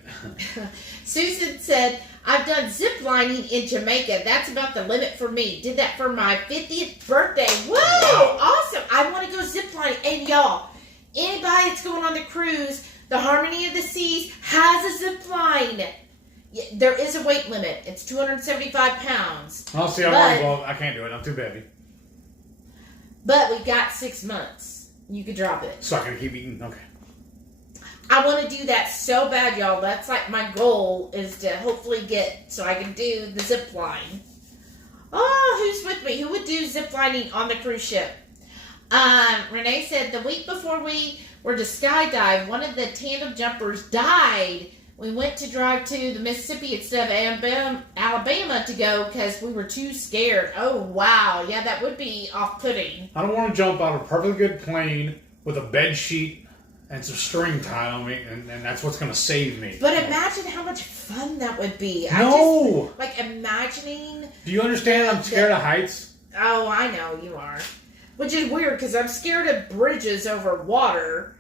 Susan said, I've done zip lining in Jamaica. That's about the limit for me. Did that for my 50th birthday. Woo! Wow. Awesome. I want to go zip lining. And y'all, anybody that's going on the cruise, the Harmony of the Seas has a zip line. There is a weight limit. It's 275 pounds. I'll see. I can't do it. I'm too heavy. But we've got 6 months. You could drop it. So I can keep eating? Okay. I want to do that so bad, y'all. That's like my goal is to hopefully get so I can do the zip line. Oh, who's with me? Who would do zip lining on the cruise ship? Renee said the week before we were to skydive, one of the tandem jumpers died. We went to drive to the Mississippi instead of Alabama to go because we were too scared. Oh, wow. Yeah, that would be off-putting. I don't want to jump out of a perfectly good plane with a bed sheet and some string tied on me, and that's what's going to save me. But imagine how much fun that would be. No! Imagining... Do you understand I'm scared of heights? Oh, I know you are. Which is weird, because I'm scared of bridges over water,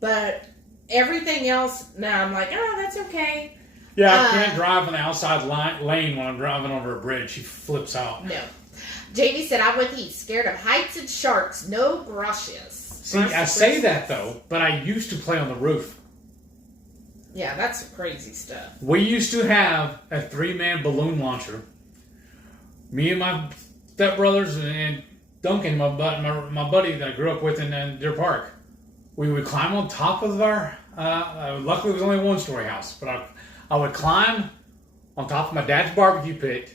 but everything else, now I'm like, oh, that's okay. Yeah, I can't drive on the outside lane when I'm driving over a bridge. She flips out. No. Jamie said, I'm with Heath. Scared of heights and sharks. No brushes. See, I say that, though, but I used to play on the roof. Yeah, that's some crazy stuff. We used to have a 3-man balloon launcher. Me and my stepbrothers and Duncan, my buddy that I grew up with in Deer Park. We would climb on top of our... luckily, it was only a 1-story house, but I would climb on top of my dad's barbecue pit,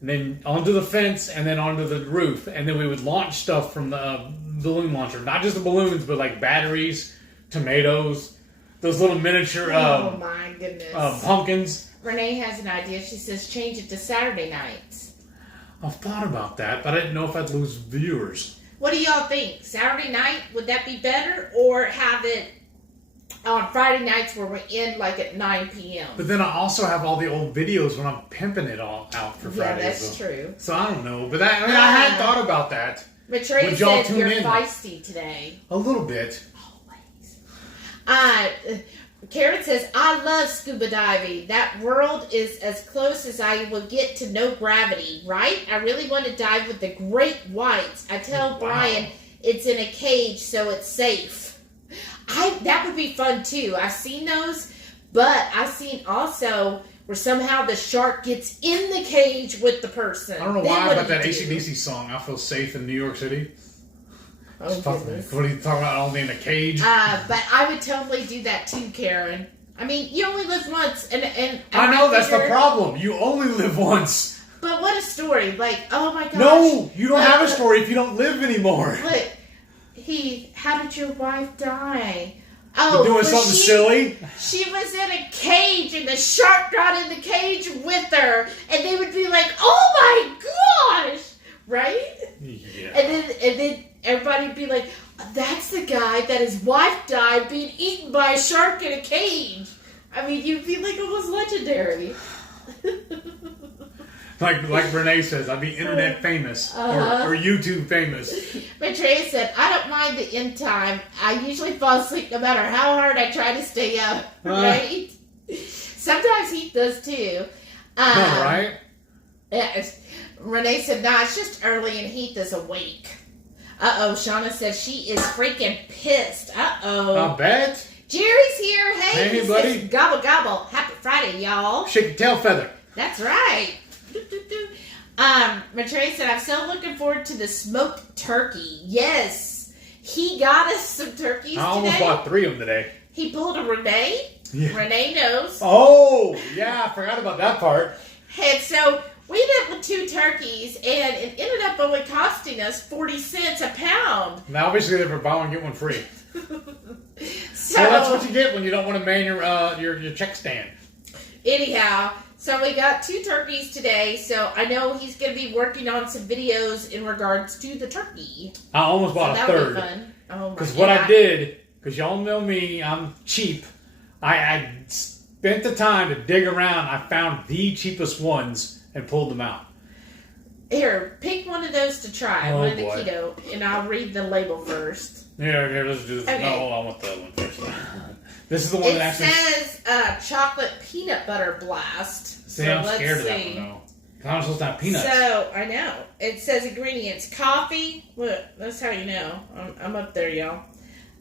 and then onto the fence, and then onto the roof, and then we would launch stuff from the balloon launcher. Not just the balloons, but like batteries, tomatoes, those little miniature oh my goodness. Pumpkins. Renee has an idea. She says change it to Saturday nights. I've thought about that, but I didn't know if I'd lose viewers. What do y'all think? Saturday night, would that be better? Or have it on Friday nights where we end like at 9 p.m.? But then I also have all the old videos when I'm pimping it all out for Fridays. Yeah, that's true. So I don't know. But I hadn't thought about that. Maitreya Would y'all said tune you're in? feisty today. A little bit. Always. Karen says, I love scuba diving. That world is as close as I will get to no gravity, right? I really want to dive with the great whites. I tell Brian it's in a cage, so it's safe. That would be fun, too. I've seen those, but I've seen also where somehow the shark gets in the cage with the person. I don't know Then why, what but do you that do? AC/DC song, I Feel Safe in New York City. Oh, goodness. What are you talking about? Only in a cage? But I would totally do that too, Karen. I mean, you only live once, and I know, that's the figure- problem. You only live once. But what a story! Like, oh my gosh. No, you don't have a story if you don't live anymore. Look, how did your wife die? You're doing something silly? She was in a cage, and the shark got in the cage with her, and they would be like, "Oh my gosh!" Right? Yeah. And then everybody would be like, "That's the guy that his wife died being eaten by a shark in a cage." I mean, you'd be like almost legendary. Like Renee says, I'd be internet famous or YouTube famous. Maitreya said, I don't mind the end time. I usually fall asleep no matter how hard I try to stay up. Right? Sometimes Heath does too. Right? Yes. Renee said, nah, it's just early and Heath is awake. Uh-oh. Shauna says she is freaking pissed. Uh-oh. I bet. Jerry's here. Hey, Hey, he buddy. says, gobble, gobble. Happy Friday, y'all. Shake your tail feather. That's right. Maitreya said, I'm so looking forward to the smoked turkey. Yes. He got us some turkeys I almost today. bought 3 of them today. He pulled a Renee. Yeah. Renee knows. Oh, yeah, I forgot about that part. And so we went with 2 turkeys, and it ended up only costing us 40 cents a pound. Now, obviously, they were buy one, get one free. So Well, that's what you get when you don't want to man your check stand. anyhow, so we got 2 turkeys today, so I know he's going to be working on some videos in regards to the turkey. I almost bought a that'll be third. fun. Oh my Because God. what I did, because y'all know me, I'm cheap. I spent the time to dig around. I found the cheapest ones and pulled them out. Here, pick one of those to try. Oh, one of the boy. keto, and I'll read the label first. Here, let's do this. Okay. No, hold on, I want the other one first. This is the one It that actually... says chocolate peanut butter blast. See, so I'm let's scared of that see. one, though. I'm supposed to have peanuts. So, I know. It says ingredients. Coffee. Look, that's how you know. I'm up there, y'all.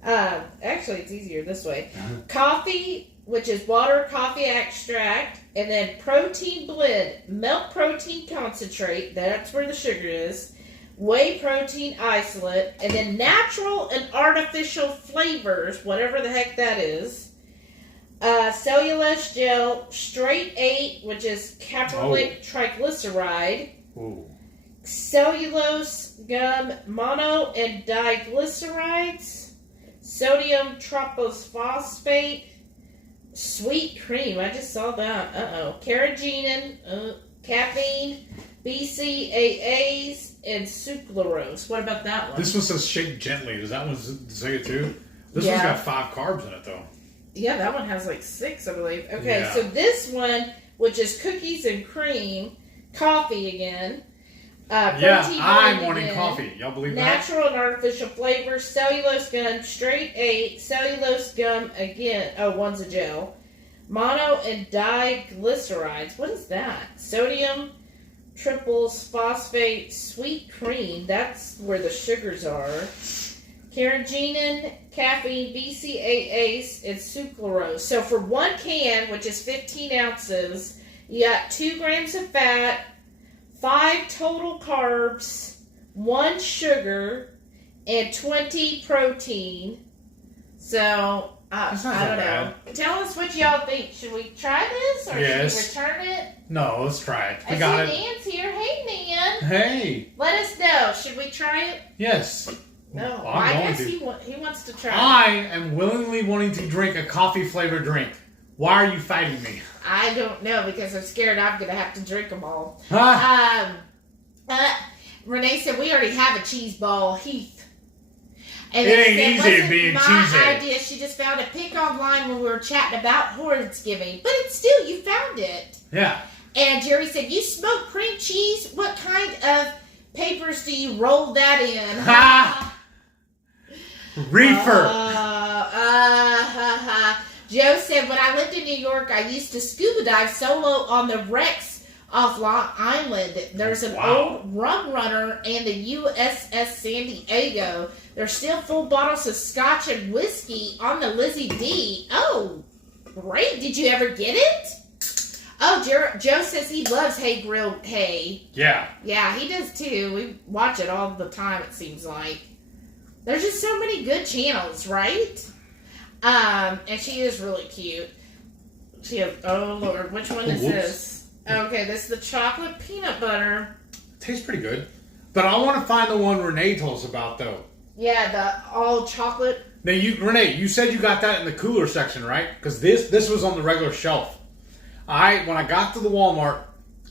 Actually, it's easier this way. Coffee, which is water, coffee extract, and then protein blend. Milk protein concentrate. That's where the sugar is. Whey protein isolate. And then natural and artificial flavors, whatever the heck that is. Cellulose gel, straight 8, which is caprylic triglyceride. Ooh. Cellulose gum, mono and diglycerides. Sodium tryphosphate. Sweet cream. I just saw that. Uh-oh. Carrageenan, caffeine, BCAAs, and sucralose. What about that one? This one says shake gently. Does that one say it too? This Yeah. one's got 5 carbs in it, though. Yeah, that one has like 6, I believe. Okay, Yeah. so this one, which is cookies and cream, coffee again. Yeah, protein I'm blend wanting again, coffee. Y'all believe that? natural and artificial flavors, cellulose gum, straight 8, cellulose gum again. Oh, one's a gel. Mono and diglycerides. What is that? Sodium, triples, phosphate, sweet cream. That's where the sugars are. Carrageenan, caffeine, BCAAs, and sucralose. So for 1 can, which is 15 ounces, you got 2 grams of fat, 5 total carbs, 1 sugar, and 20 protein. So, That's not I don't that know. Tell us what y'all think. Should we try this, or Yes. should we return it? No, let's try it. We I got see it. Nan's here. Hey, Nan. Hey. Let us know. Should we try it? Yes. No. Well, I I'm going guess to. he wants to try I am willingly wanting to drink a coffee-flavored drink. Why are you fighting me? I don't know, because I'm scared I'm going to have to drink them all. Huh? Renee said we already have a cheese ball, Heath. And it ain't easy being my cheesy. idea. She just found a pic online when we were chatting about Horde's-giving. But it's still, you found it. Yeah. And Jerry said, you smoke cream cheese? What kind of papers do you roll that in? Ha! Reefer. Joe said, when I lived in New York, I used to scuba dive solo on the wrecks off Long Island. There's an old rum runner and the USS San Diego. There's still full bottles of scotch and whiskey on the Lizzie D. Oh, great. Did you ever get it? Oh, Joe says he loves Hay Grilled Hay. Yeah. Yeah, he does too. We watch it all the time, it seems like. There's just so many good channels, right? And she is really cute. She has, oh Lord, which one is this? Okay, this is the chocolate peanut butter. Tastes pretty good. But I want to find the one Renee told us about, though. Yeah, the all chocolate. Now, Renee, you said you got that in the cooler section, right? Because this was on the regular shelf. When I got to the Walmart,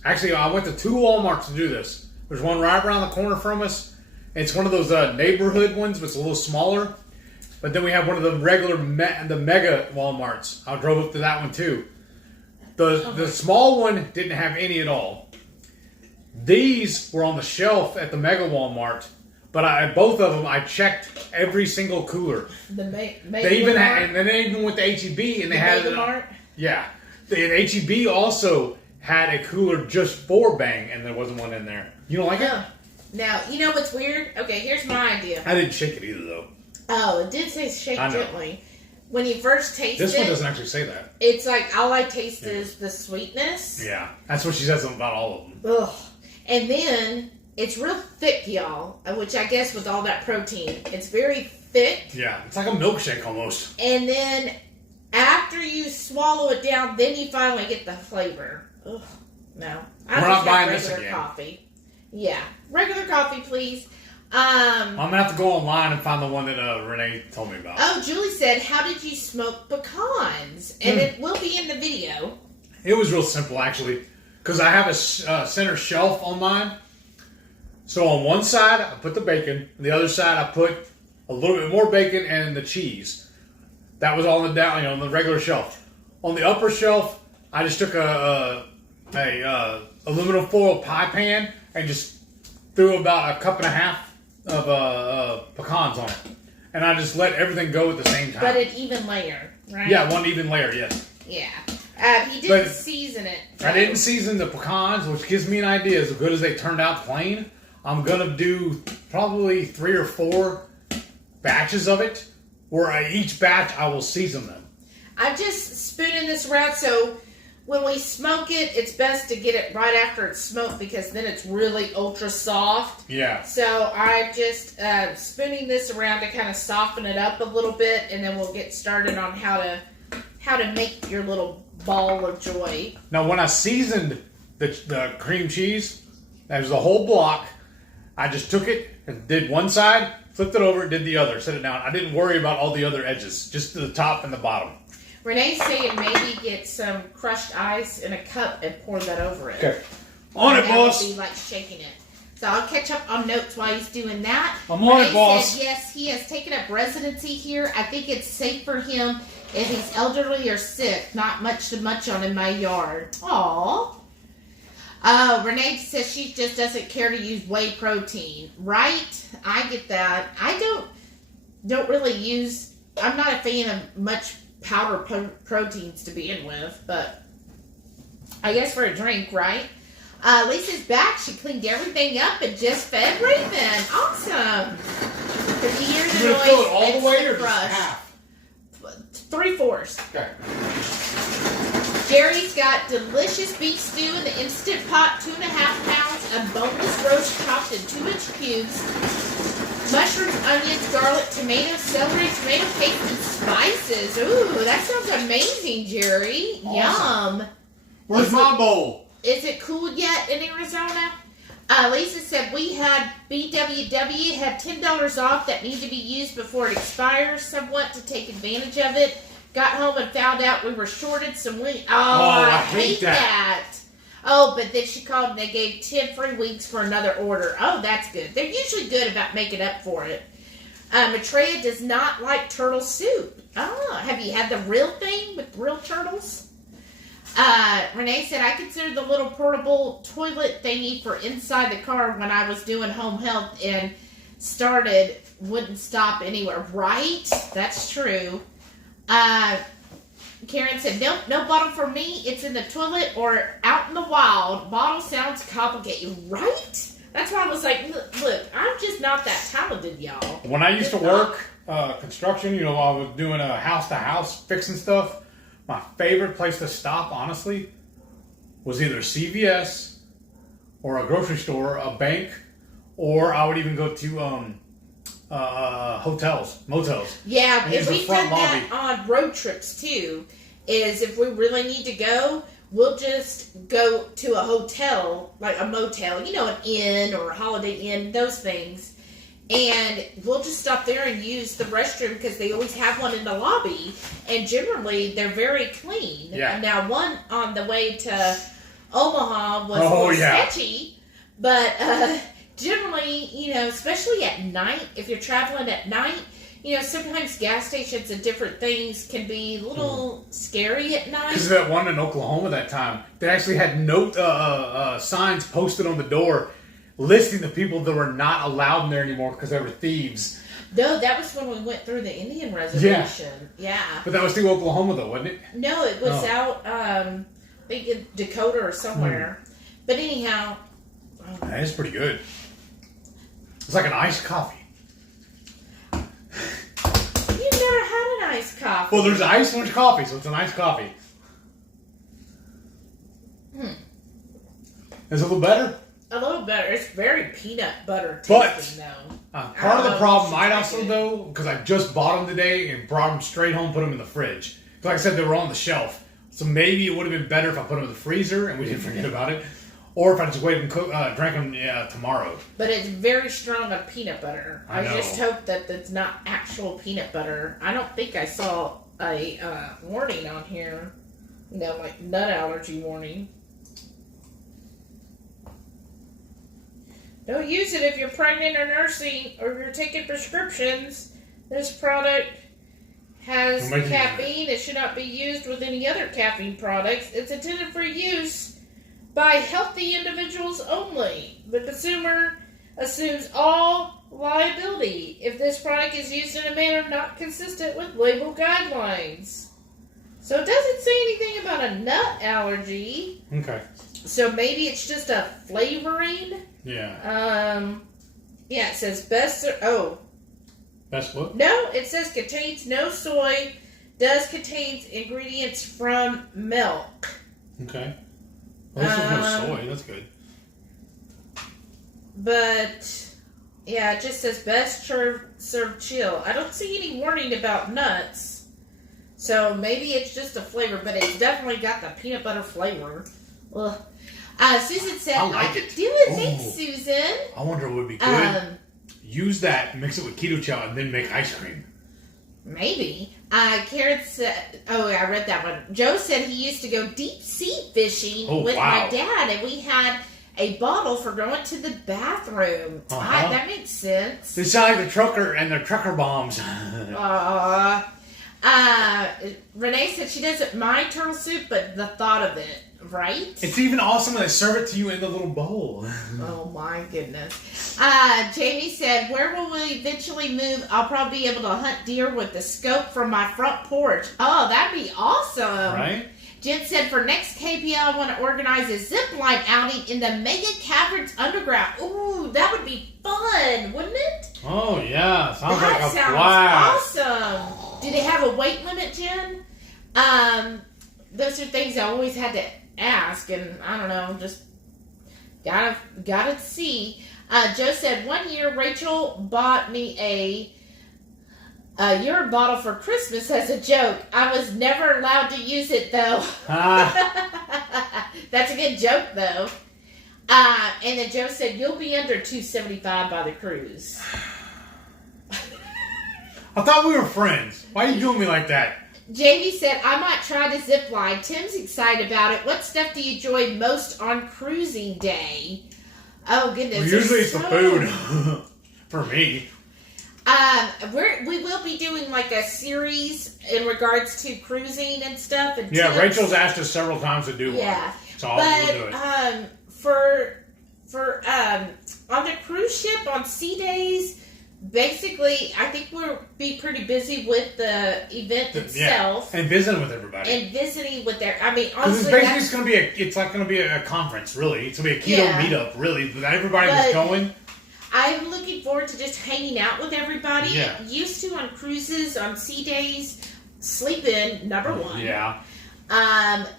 actually, I went to 2 Walmarts to do this. There's one right around the corner from us. It's one of those neighborhood ones, but it's a little smaller. But then we have one of the regular, the mega Walmarts. I drove up to that one too. The small one didn't have any at all. These were on the shelf at the mega Walmart, but both of them I checked every single cooler. They even had, and then they even went to HEB and they had it. Yeah, and HEB also had a cooler just for Bang, and there wasn't one in there. You don't like it? Now, you know what's weird? Okay, here's my idea. I didn't shake it either, though. Oh, it did say shake gently. When you first taste this one doesn't actually say that. It's like, all I taste is the sweetness. Yeah, that's what she says about all of them. Ugh. And then, it's real thick, y'all, which I guess with all that protein, it's very thick. Yeah, it's like a milkshake almost. And then, after you swallow it down, then you finally get the flavor. Ugh, no. We're not buying this again. Coffee. Yeah, regular coffee, please. I'm going to have to go online and find the one that Renee told me about. Oh, Julie said, how did you smoke pecans? And it will be in the video. It was real simple, actually, because I have a center shelf on mine. So on one side, I put the bacon. On the other side, I put a little bit more bacon and the cheese. That was all on the regular shelf. On the upper shelf, I just took a aluminum foil pie pan and just threw about 1.5 cups of pecans on it. And I just let everything go at the same time. But an even layer, right? Yeah, one even layer, yes. Yeah. He didn't season it. I didn't season the pecans, which gives me an idea. As good as they turned out plain, I'm going to do probably 3 or 4 batches of it, where each batch I will season them. I'm just spooning this around, so when we smoke it, it's best to get it right after it's smoked because then it's really ultra soft. Yeah. So I'm just spooning this around to kind of soften it up a little bit, and then we'll get started on how to make your little ball of joy. Now, when I seasoned the cream cheese, that was the whole block. I just took it and did one side, flipped it over, did the other, set it down. I didn't worry about all the other edges, just the top and the bottom. Renee's saying maybe get some crushed ice in a cup and pour that over it. Okay. On it, boss. Be like shaking it. So I'll catch up on notes while he's doing that. I'm on it, boss. Said, yes, he has taken up residency here. I think it's safe for him if he's elderly or sick. Not much to munch on in my yard. Aww. Renee says she just doesn't care to use whey protein. Right? I get that. I don't really use... I'm not a fan of much powder proteins to begin with, but I guess for a drink, right? Lisa's back. She cleaned everything up and just fed Raven. Awesome. 50 years you of fill it all the way or just half? 3/4. Okay. Jerry's got delicious beef stew in the Instant Pot, 2.5 pounds of boneless roast chopped in 2-inch cubes. Mushrooms, onions, garlic, tomato, celery, tomato paste, and spices. Ooh, that sounds amazing, Jerry. Awesome. Yum. Where's my bowl? Is it cool yet in Arizona? Lisa said we had BWW had $10 off that need to be used before it expires. Somewhat to take advantage of it. Got home and found out we were shorted some wings. Oh, I hate that. Oh, but then she called and they gave 10 free weeks for another order. Oh, that's good. They're usually good about making up for it. Maitreya does not like turtle soup. Oh, have you had the real thing with real turtles? Renee said, I considered the little portable toilet thingy for inside the car when I was doing home health and wouldn't stop anywhere. Right? That's true. Karen said, nope, no bottle for me. It's in the toilet or out in the wild. Bottle sounds complicated. Right? That's why I was like, look, I'm just not that talented, y'all. When I used to work construction, I was doing a house-to-house fixing stuff. My favorite place to stop, honestly, was either CVS or a grocery store, a bank, or I would even go to hotels, motels. Yeah, if we've done that on road trips too, is if we really need to go, we'll just go to a hotel, like a motel, an inn or a Holiday Inn, those things. And we'll just stop there and use the restroom because they always have one in the lobby. And generally, they're very clean. Yeah. Now, one on the way to Omaha was a little sketchy. But generally, especially at night, if you're traveling at night, sometimes gas stations and different things can be a little scary at night. Because that one in Oklahoma that time, they actually had signs posted on the door listing the people that were not allowed in there anymore because they were thieves. No, that was when we went through the Indian reservation. Yeah. But that was through Oklahoma, though, wasn't it? No, it was out, I think in Dakota or somewhere. But anyhow. That is pretty good. It's like an iced coffee. You've never had an iced coffee. Well, there's ice and there's coffee, so it's an iced coffee. Is it a little better? A little better. It's very peanut butter tasting, though. Part of the problem might also, though, because I just bought them today and brought them straight home, put them in the fridge. Like I said, they were on the shelf. So maybe it would have been better if I put them in the freezer and we didn't forget about it. Or if I just waited and drank them tomorrow. But it's very strong on peanut butter. I know. Just hope that it's not actual peanut butter. I don't think I saw a warning on here. Like nut allergy warning. Don't use it if you're pregnant or nursing or you're taking prescriptions. This product has caffeine. It should not be used with any other caffeine products. It's intended for use by healthy individuals only. The consumer assumes all liability if this product is used in a manner not consistent with label guidelines. So it doesn't say anything about a nut allergy. Okay. So maybe it's just a flavoring. Yeah. Yeah, it says best. Best what? No, it says contains no soy. Does contains ingredients from milk. Okay. Well, this is no soy. That's good. But yeah, it just says best served chill. I don't see any warning about nuts. So maybe it's just a flavor, but it's definitely got the peanut butter flavor. Ugh. Susan said, I like it. Do it. Thanks, Susan. I wonder what would be good. Use that, mix it with keto chow, and then make ice cream. Maybe. Karen said, I read that one. Joe said he used to go deep sea fishing with my dad, and we had a bottle for going to the bathroom. That makes sense. They sound like the trucker and the trucker bombs. Renee said she doesn't mind turtle soup, but the thought of it. Right? It's even awesome when they serve it to you in the little bowl. Oh my goodness. Jamie said, where will we eventually move? I'll probably be able to hunt deer with the scope from my front porch. Oh, that'd be awesome. Right? Jen said, for next KPL, I want to organize a zip line outing in the Mega Caverns Underground. Ooh, that would be fun, wouldn't it? Oh, yeah. Sounds like a blast. Awesome. Do they have a weight limit, Jen? Those are things I always had to ask, and I don't know, just gotta see. Joe said, one year Rachel bought me a urine bottle for Christmas as a joke. I was never allowed to use it though. That's a good joke though. And then Joe said, you'll be under 275 by the cruise. I thought we were friends. Why are you doing me like that? Jamie said, I might try the zip line. Tim's excited about it. What stuff do you enjoy most on cruising day? Oh, goodness. Well, usually it's the food for me. We will be doing like a series in regards to cruising and stuff. And yeah, tips. Rachel's asked us several times to do one. Yeah. So we'll do it. For on the cruise ship on sea days, basically, I think we'll be pretty busy with the event itself. Yeah. And visiting with everybody. And visiting with their, I mean, honestly, honestly, it's going to be a conference, really. It's going to be a keto meetup, really. Everybody that's going. I'm looking forward to just hanging out with everybody. Yeah. Used to on cruises, on sea days, sleep in, number one. Yeah.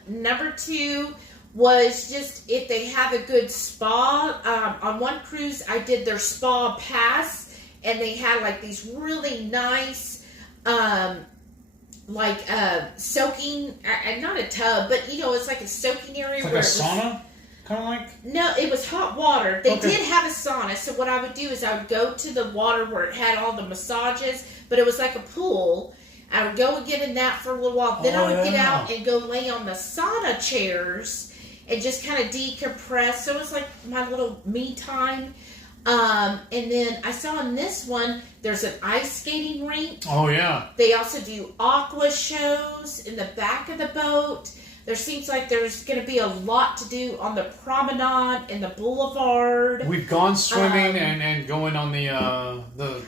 Number two was just if they have a good spa. On one cruise, I did their spa pass, and they had like these really nice, soaking, not a tub, but it's like a soaking area. It's like a sauna? Kind of like? No, it was hot water. They did have a sauna, so what I would do is I would go to the water where it had all the massages, but it was like a pool. I would go and get in that for a little while. Then I would get out and go lay on the sauna chairs and just kind of decompress. So it was like my little me time. And then I saw in this one, there's an ice skating rink. Oh, yeah. They also do aqua shows in the back of the boat. There seems like there's going to be a lot to do on the promenade and the boulevard. We've gone swimming and going on the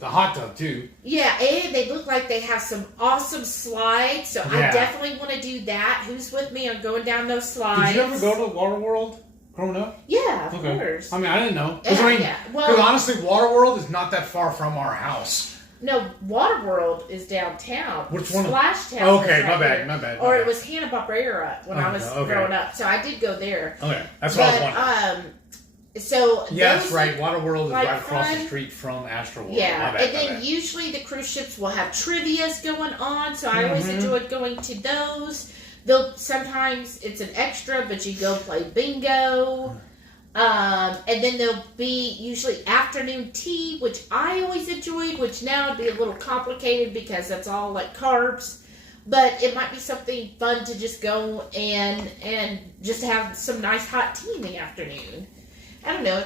hot tub too. Yeah, and they look like they have some awesome slides. So I definitely want to do that. Who's with me on going down those slides? Did you ever go to Water World growing up? Yeah, of course. I mean, I didn't know. Because honestly, Water World is not that far from our house. No, Waterworld is downtown. Which one? Splash Town. Okay, my bad. Or it was Hanna-Barbera when I was growing up. So I did go there. Okay, that's what I was wondering. So yeah, that's right. Waterworld is like right across the street from Astroworld. Yeah, and then usually the cruise ships will have trivias going on. So I always enjoyed going to those. Sometimes it's an extra, but you go play bingo. And then there'll be usually afternoon tea, which I always enjoyed, which now would be a little complicated because that's all like carbs. But it might be something fun to just go and just have some nice hot tea in the afternoon. I don't know.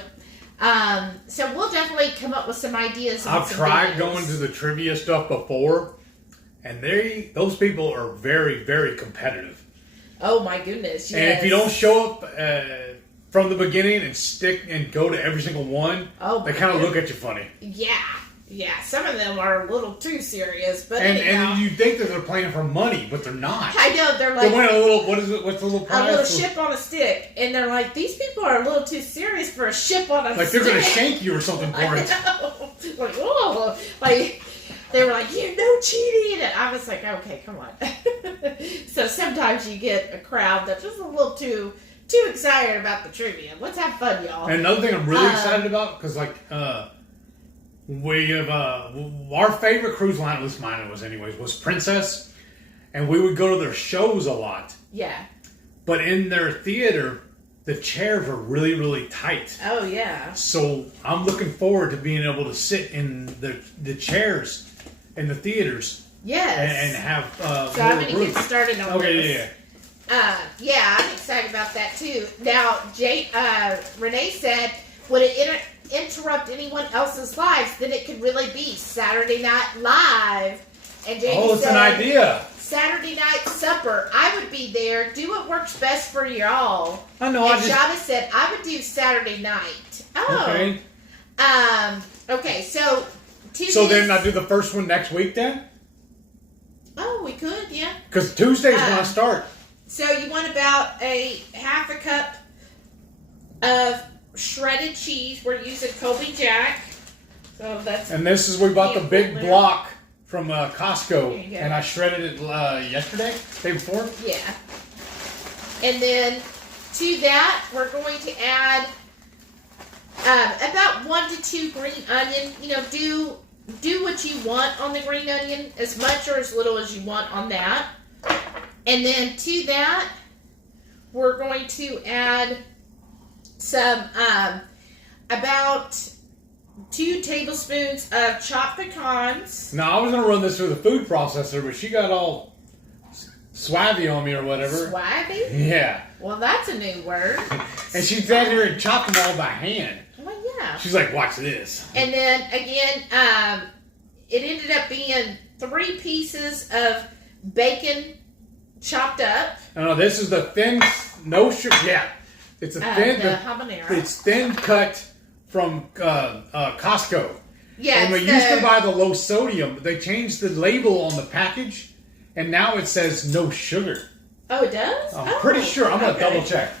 So we'll definitely come up with some ideas. I've tried going to the trivia stuff before, and those people are very, very competitive. Oh my goodness! Yes. And if you don't show up from the beginning and stick and go to every single one, they kind of look at you funny. Yeah. Some of them are a little too serious, but and you think that they're playing for money, but they're not. I know they're like they win a little. What's the little prize? A little ship on a stick, and they're like, these people are a little too serious for a ship on a stick. Like they're going to shank you or something for it. Like whoa, like. They were like, no cheating. And I was like, okay, come on. So sometimes you get a crowd that's just a little too excited about the trivia. Let's have fun, y'all. And another thing I'm really excited about, because we have our favorite cruise line, at least mine was Princess, and we would go to their shows a lot. Yeah. But in their theater, the chairs are really, really tight. Oh yeah. So I'm looking forward to being able to sit in the chairs in the theaters. Yes. And have so I'm going to get started on this. Yeah, I'm excited about that too. Now, Renee said, would it interrupt anyone else's lives? Then it could really be Saturday Night Live. And Jamie it's an idea. Saturday night supper. I would be there. Do what works best for y'all. I know. And Shana said, I would do Saturday night. Oh. Okay. Okay, so So then I do the first one next week then? Oh, we could, yeah. Because Tuesday's when I start. So you want about a half a cup of shredded cheese. We're using Colby Jack. So that's. And this is, we bought the big block from Costco. And I shredded it yesterday? Day before? Yeah. And then to that, we're going to add about 1 to 2 green onion. Do what you want on the green onion, as much or as little as you want on that. And then to that, we're going to add some, about 2 tablespoons of chopped pecans. Now, I was going to run this through the food processor, but she got all swabby on me or whatever. Swabby? Yeah. Well, that's a new word. And she sat here and chopped them all by hand. Well, yeah. She's like, watch this. And then, again, it ended up being 3 pieces of bacon chopped up. No, this is the thin, no sugar. Yeah. It's a thin, the habanero. It's thin cut from Costco. Yeah. And we used to buy the low sodium, but they changed the label on the package, and now it says no sugar. Oh, it does? I'm pretty sure. I'm going to double check.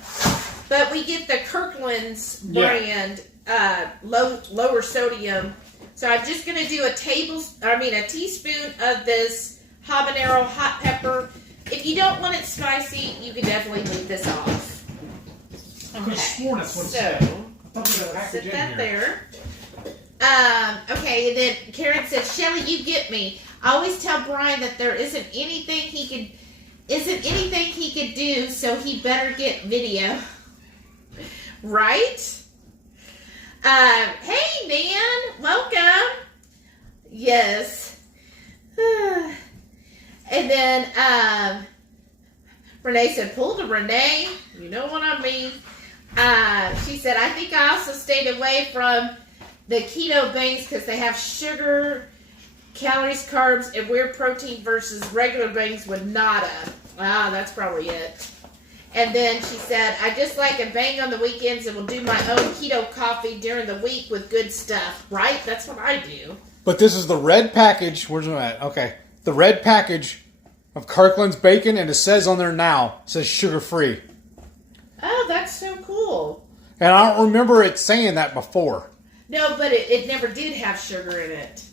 But we get the Kirkland's brand, lower sodium. So I'm just going to do a teaspoon of this habanero hot pepper. If you don't want it spicy, you can definitely leave this off. I could have sworn that's what it said. I thought we had a package Sit that in there. Okay, and then Karen said, Shelly, you get me. I always tell Brian that there isn't anything he could do, so he better get video. Right? Hey, Nan. Welcome. Yes. And then Renee said, pull to Renee. You know what I mean. She said, I think I also stayed away from the keto bangs because they have sugar, calories, carbs, and weird protein versus regular bangs with nada. Ah, that's probably it. And then she said, I just like a bang on the weekends and will do my own keto coffee during the week with good stuff. Right? That's what I do. But this is the red package. Where's it at? Okay. The red package of Kirkland's bacon, and it says on there now, it says sugar-free. Oh, that's so cool. And I don't remember it saying that before. No, but it never did have sugar in it.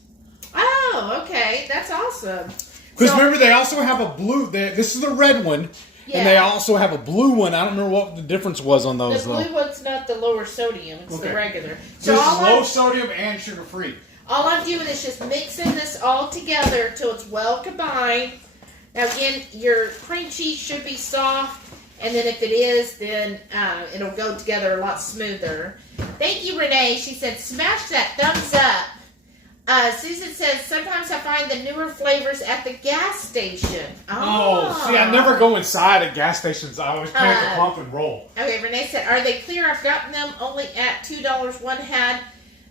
Oh, okay. That's awesome. Because remember, they also have a blue. This is the red one. Yeah. And they also have a blue one. I don't remember what the difference was on those. The blue one's not the lower sodium. It's the regular. So this is low sodium and sugar-free. All I'm doing is just mixing this all together till it's well combined. Now, again, your cream cheese should be soft. And then if it is, then it'll go together a lot smoother. Thank you, Renee. She said, smash that thumbs up. Susan says, sometimes I find the newer flavors at the gas station. Oh, see, I never go inside at gas stations. I always pay at the pump and roll. Okay, Renee said, are they clear? I've gotten them only at $2. One had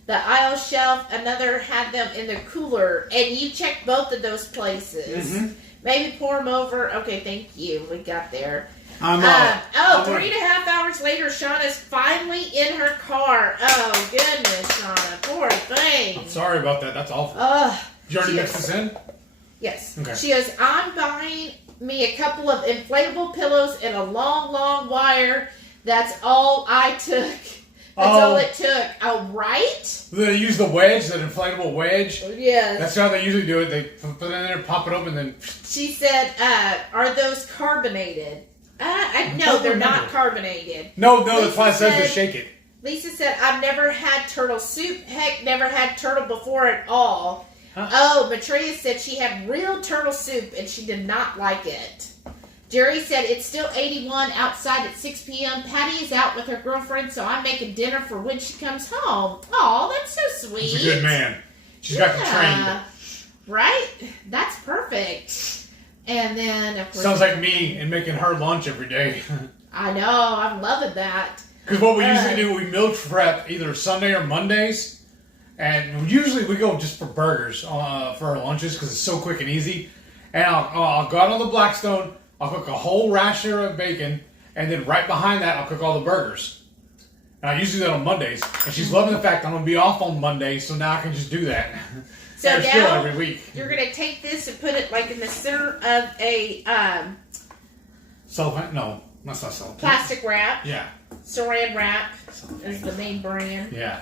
the aisle shelf. Another had them in the cooler. And you checked both of those places. Mm-hmm. Maybe pour them over. Okay, thank you. We got there. 3.5 hours later, Shauna's finally in her car. Oh, goodness, Shauna. Poor thing. I'm sorry about that. That's awful. Did you already mix this in? Yes. Okay. She goes, I'm buying me a couple of inflatable pillows and a long, long wire. That's all I took. That's all it took. Oh, right? They use the wedge, that inflatable wedge. Yes. That's how they usually do it. They put it in there, pop it open, then... She said, are those carbonated? No, they're not carbonated. No, that's why it says to shake it. Lisa said, I've never had turtle soup. Heck, never had turtle before at all. Huh? Oh, Matreya said she had real turtle soup and she did not like it. Jerry said, it's still 81 outside at 6 p.m. Patty is out with her girlfriend, so I'm making dinner for when she comes home. Oh, that's so sweet. He's a good man. She's got the trained. Right? That's perfect. And then, of course... Sounds like me and making her lunch every day. I know. I'm loving that. Because what we usually do, we meal prep either Sunday or Mondays. And usually we go just for burgers for our lunches because it's so quick and easy. And I'll go out on the Blackstone. I'll cook a whole rasher of bacon. And then right behind that, I'll cook all the burgers. And I usually do that on Mondays. And she's loving the fact I'm going to be off on Monday, so now I can just do that. So now every week. You're going to take this and put it like in the center of a cellophane? No, that's not cellophane. Plastic wrap. Yeah. Saran wrap is the main brand. Yeah.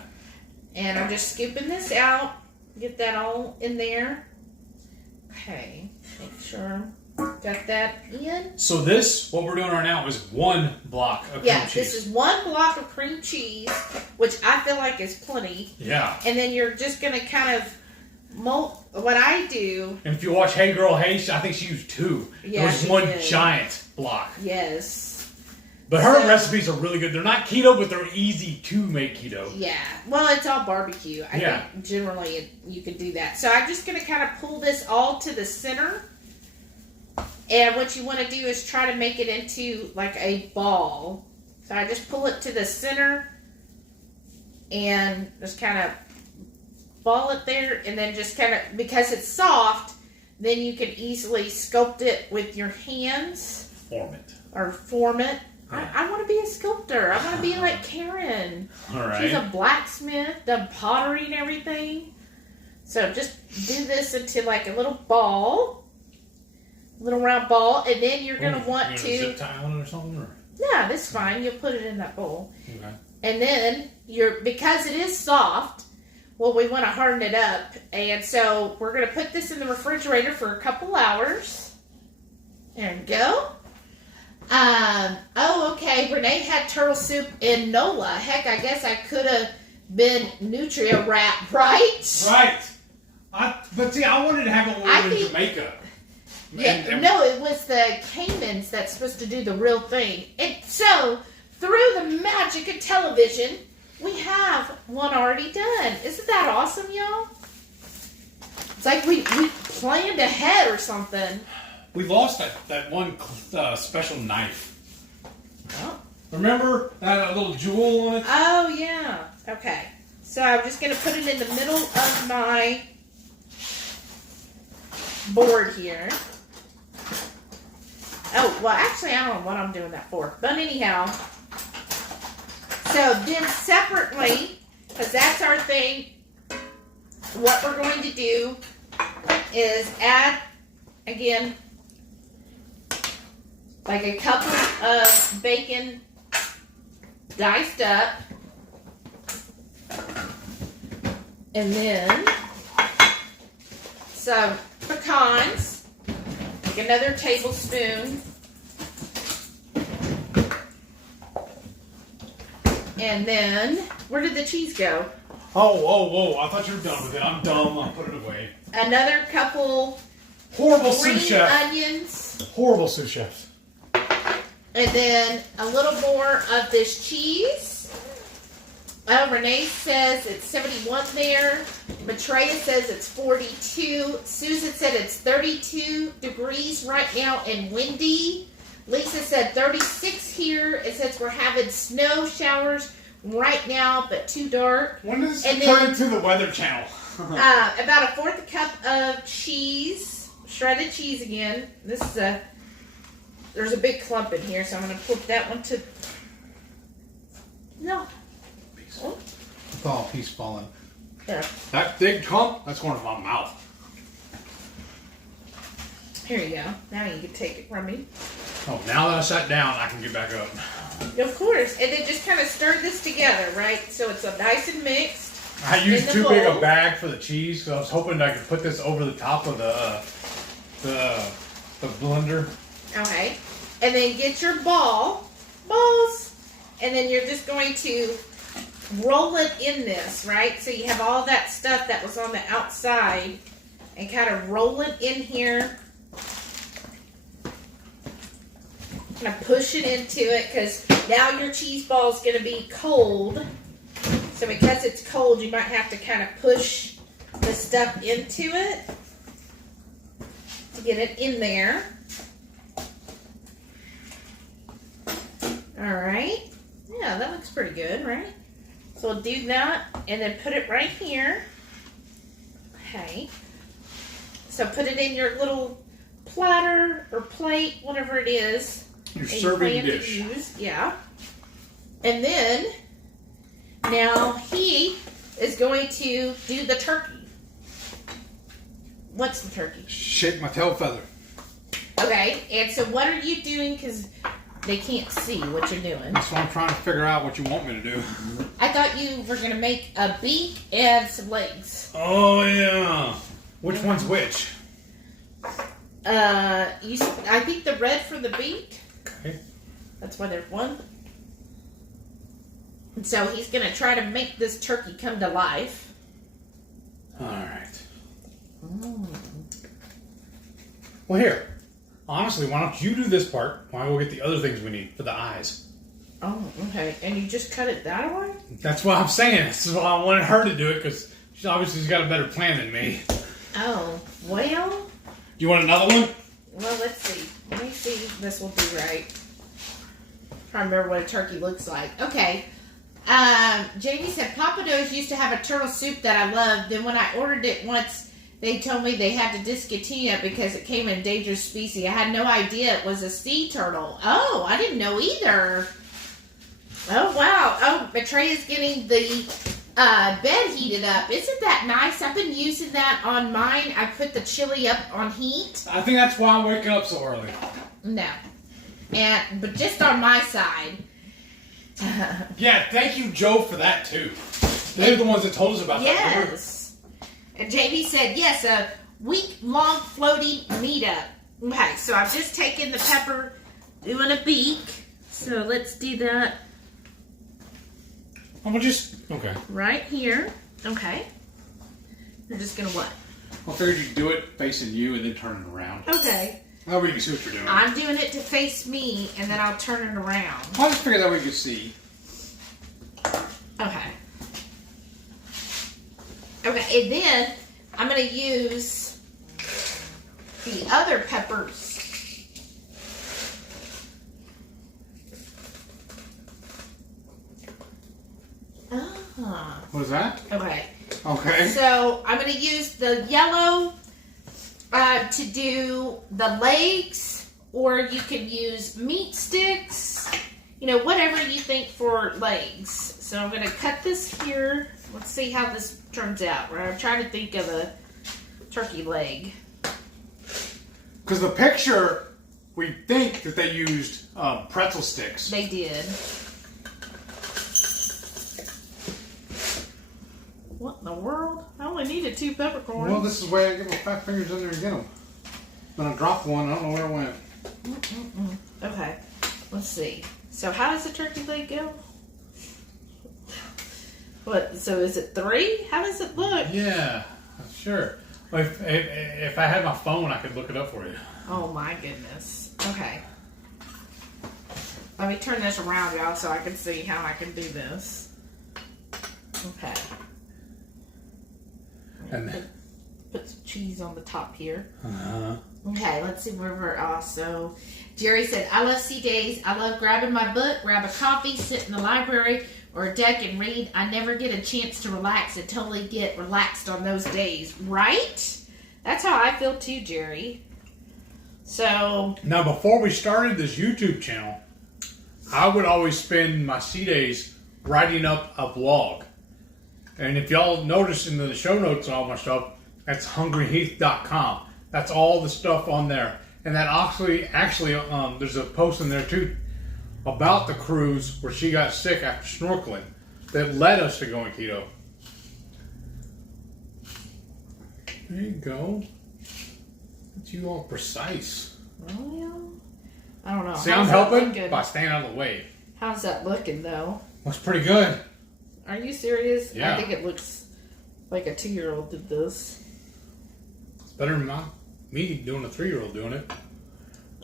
And I'm just scooping this out. Get that all in there. Okay. Make sure got that in. So this, what we're doing right now, is one block of cream cheese. Yeah, this is one block of cream cheese, which I feel like is plenty. Yeah. And then you're just going to kind of what I do. And if you watch Hey Girl Hey, I think she used 2. Yeah, it was one giant block. Yes. But her recipes are really good. They're not keto, but they're easy to make keto. Yeah. Well, it's all barbecue. I think generally you can do that. So I'm just going to kind of pull this all to the center. And what you want to do is try to make it into like a ball. So I just pull it to the center and just kind of ball it there. And then just kind of, because it's soft, then you can easily sculpt it with your hands. Form it. Or form it. I want to be a sculptor. I want to be like Karen. All right. She's a blacksmith, done pottery and everything. So just do this into like a little ball. Little round ball. And then you're going to want to... zip tie on it or something? Or? Yeah, that's fine. You'll put it in that bowl. Okay. And then, because it is soft, well, we want to harden it up. And so we're going to put this in the refrigerator for a couple hours. There we go. Oh, okay. Renee had turtle soup in NOLA. Heck, I guess I could have been Nutria wrap, right? Right. But see, I wanted to have it when we were in Jamaica. Yeah, no, it was the Caymans that's supposed to do the real thing. And so, through the magic of television, we have one already done. Isn't that awesome, y'all? It's like we planned ahead or something. We lost that one special knife. Oh. Remember that little jewel on it? Oh, yeah. Okay. So I'm just going to put it in the middle of my board here. Oh, well, actually, I don't know what I'm doing that for. But anyhow, so then separately, because that's our thing, what we're going to do is add, again, like a couple of bacon diced up. And then some pecans, like another tablespoon. And then, where did the cheese go? Oh, I thought you were done with it. I'm dumb. I'll put it away. Another couple horrible green sous chef. onions. Horrible sous chefs. And then a little more of this cheese. Oh, Renee says it's 71 there. Maitreya says it's 42. Susan said it's 32 degrees right now and windy. Lisa said 36 here. It says we're having snow showers right now, but too dark. When does it turn to the Weather Channel? About a fourth cup of cheese. Shredded cheese again. This is there's a big clump in here, so I'm going to flip that one to... No. Oh. I thought a piece falling. There. That big clump, that's going to my mouth. Here you go. Now you can take it from me. Oh, now that I sat down, I can get back up. Of course. And then just kind of stir this together, right? So it's nice and mixed. I used too big a bag for the cheese, so I was hoping I could put this over the top of the blender. Okay. And then get your balls. And then you're just going to roll it in this, right? So you have all that stuff that was on the outside and kind of roll it in here. Kind of push it into it because now your cheese ball is going to be cold. So because it's cold, you might have to kind of push the stuff into it to get it in there. All right. Yeah, that looks pretty good, right? So we'll do that and then put it right here. Okay. So put it in your little platter or plate, whatever it is. Your serving dish. Yeah. And then, now he is going to do the turkey. What's the turkey? Shake my tail feather. Okay, and so what are you doing? Because they can't see what you're doing. That's why I'm trying to figure out what you want me to do. I thought you were going to make a beak and some legs. Oh, yeah. Which one's which? I think the red for the beak. Okay. That's why there's one. And so he's going to try to make this turkey come to life. All right. Well, here. Honestly, why don't you do this part while we'll get the other things we need for the eyes? Oh, okay. And you just cut it that way? That's what I'm saying. This is why I wanted her to do it, because she obviously has got a better plan than me. Oh, well. Do you want another one? Well, let's see. Let me see if this will be right. Trying to remember what a turkey looks like. Okay. Jamie said, Papa Do's used to have a turtle soup that I loved. Then when I ordered it once, they told me they had to discontinue it because it came in endangered species. I had no idea it was a sea turtle. Oh, I didn't know either. Oh, wow. Oh, Trey is getting the bed heated up. Isn't that nice? I've been using that on mine. I put the chili up on heat. I think that's why I'm waking up so early. No. But just on my side. Yeah, thank you, Joe, for that, too. They're the ones that told us about that. Yes. And JB said, yes, a week-long floaty meetup. Okay, so I've just taken the pepper, doing a beak. So let's do that. I'm gonna just... Okay. Right here. Okay. You're just gonna what? I figured you'd do it facing you and then turn it around. Okay. That way you can see what you're doing. I'm doing it to face me, and then I'll turn it around. I just figured that way you could see. Okay. Okay, and then I'm going to use the other peppers. Ah. What is that? Okay. Okay. So I'm going to use the yellow to do the legs, or you can use meat sticks, you know, whatever you think for legs. So I'm going to cut this here. Let's see how this turns out. Right? I'm trying to think of a turkey leg. Because the picture, we think that they used pretzel sticks. They did. What in the world? I only needed 2 peppercorns. Well, this is where I get my 5 fingers in there and get them. Then I dropped one. I don't know where it went. Okay. Let's see. So how does the turkey leg go? What? So is it 3? How does it look? Yeah, sure. If I had my phone, I could look it up for you. Oh my goodness. Okay. Let me turn this around, y'all, so I can see how I can do this. Okay. And then, put some cheese on the top here. uh-huh. Okay, let's see where we're also. Jerry said, I love sea days. I love grabbing my book, grab a coffee, sit in the library or a deck and read. I never get a chance to relax and totally get relaxed on those days. Right? That's how I feel too, Jerry. So. Now, before we started this YouTube channel, I would always spend my sea days writing up a blog. And if y'all notice in the show notes and all my stuff, that's HungryHeath.com. That's all the stuff on there. And that actually, there's a post in there too about the cruise where she got sick after snorkeling that led us to going keto. There you go. It's you all precise. Well, I don't know. See, I'm helping by staying out of the way. How's that looking, though? Looks pretty good. Are you serious? Yeah. I think it looks like a 2-year-old did this. It's better than me doing a 3-year-old doing it.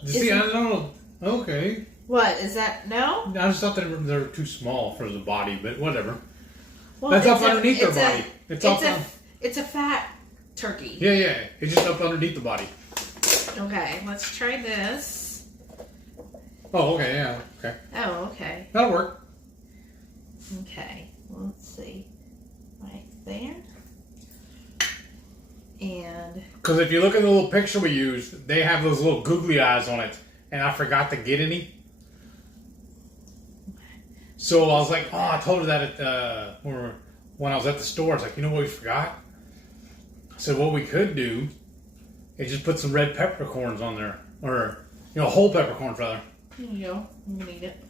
You see, I don't know. Okay. What, is that, no? I just thought they were too small for the body, but whatever. Well, that's up underneath their body. It's a fat turkey. Yeah. It's just up underneath the body. Okay, let's try this. Oh, okay, yeah, okay. Oh, okay. That'll work. Okay, let's see. Right there. And... Because if you look at the little picture we used, they have those little googly eyes on it, and I forgot to get any. So I was like, oh, I told her that at when I was at the store. I was like, you know what we forgot? I said, what we could do is just put some red peppercorns on there. Or, whole peppercorns, rather. Here you go. I'm going to eat it.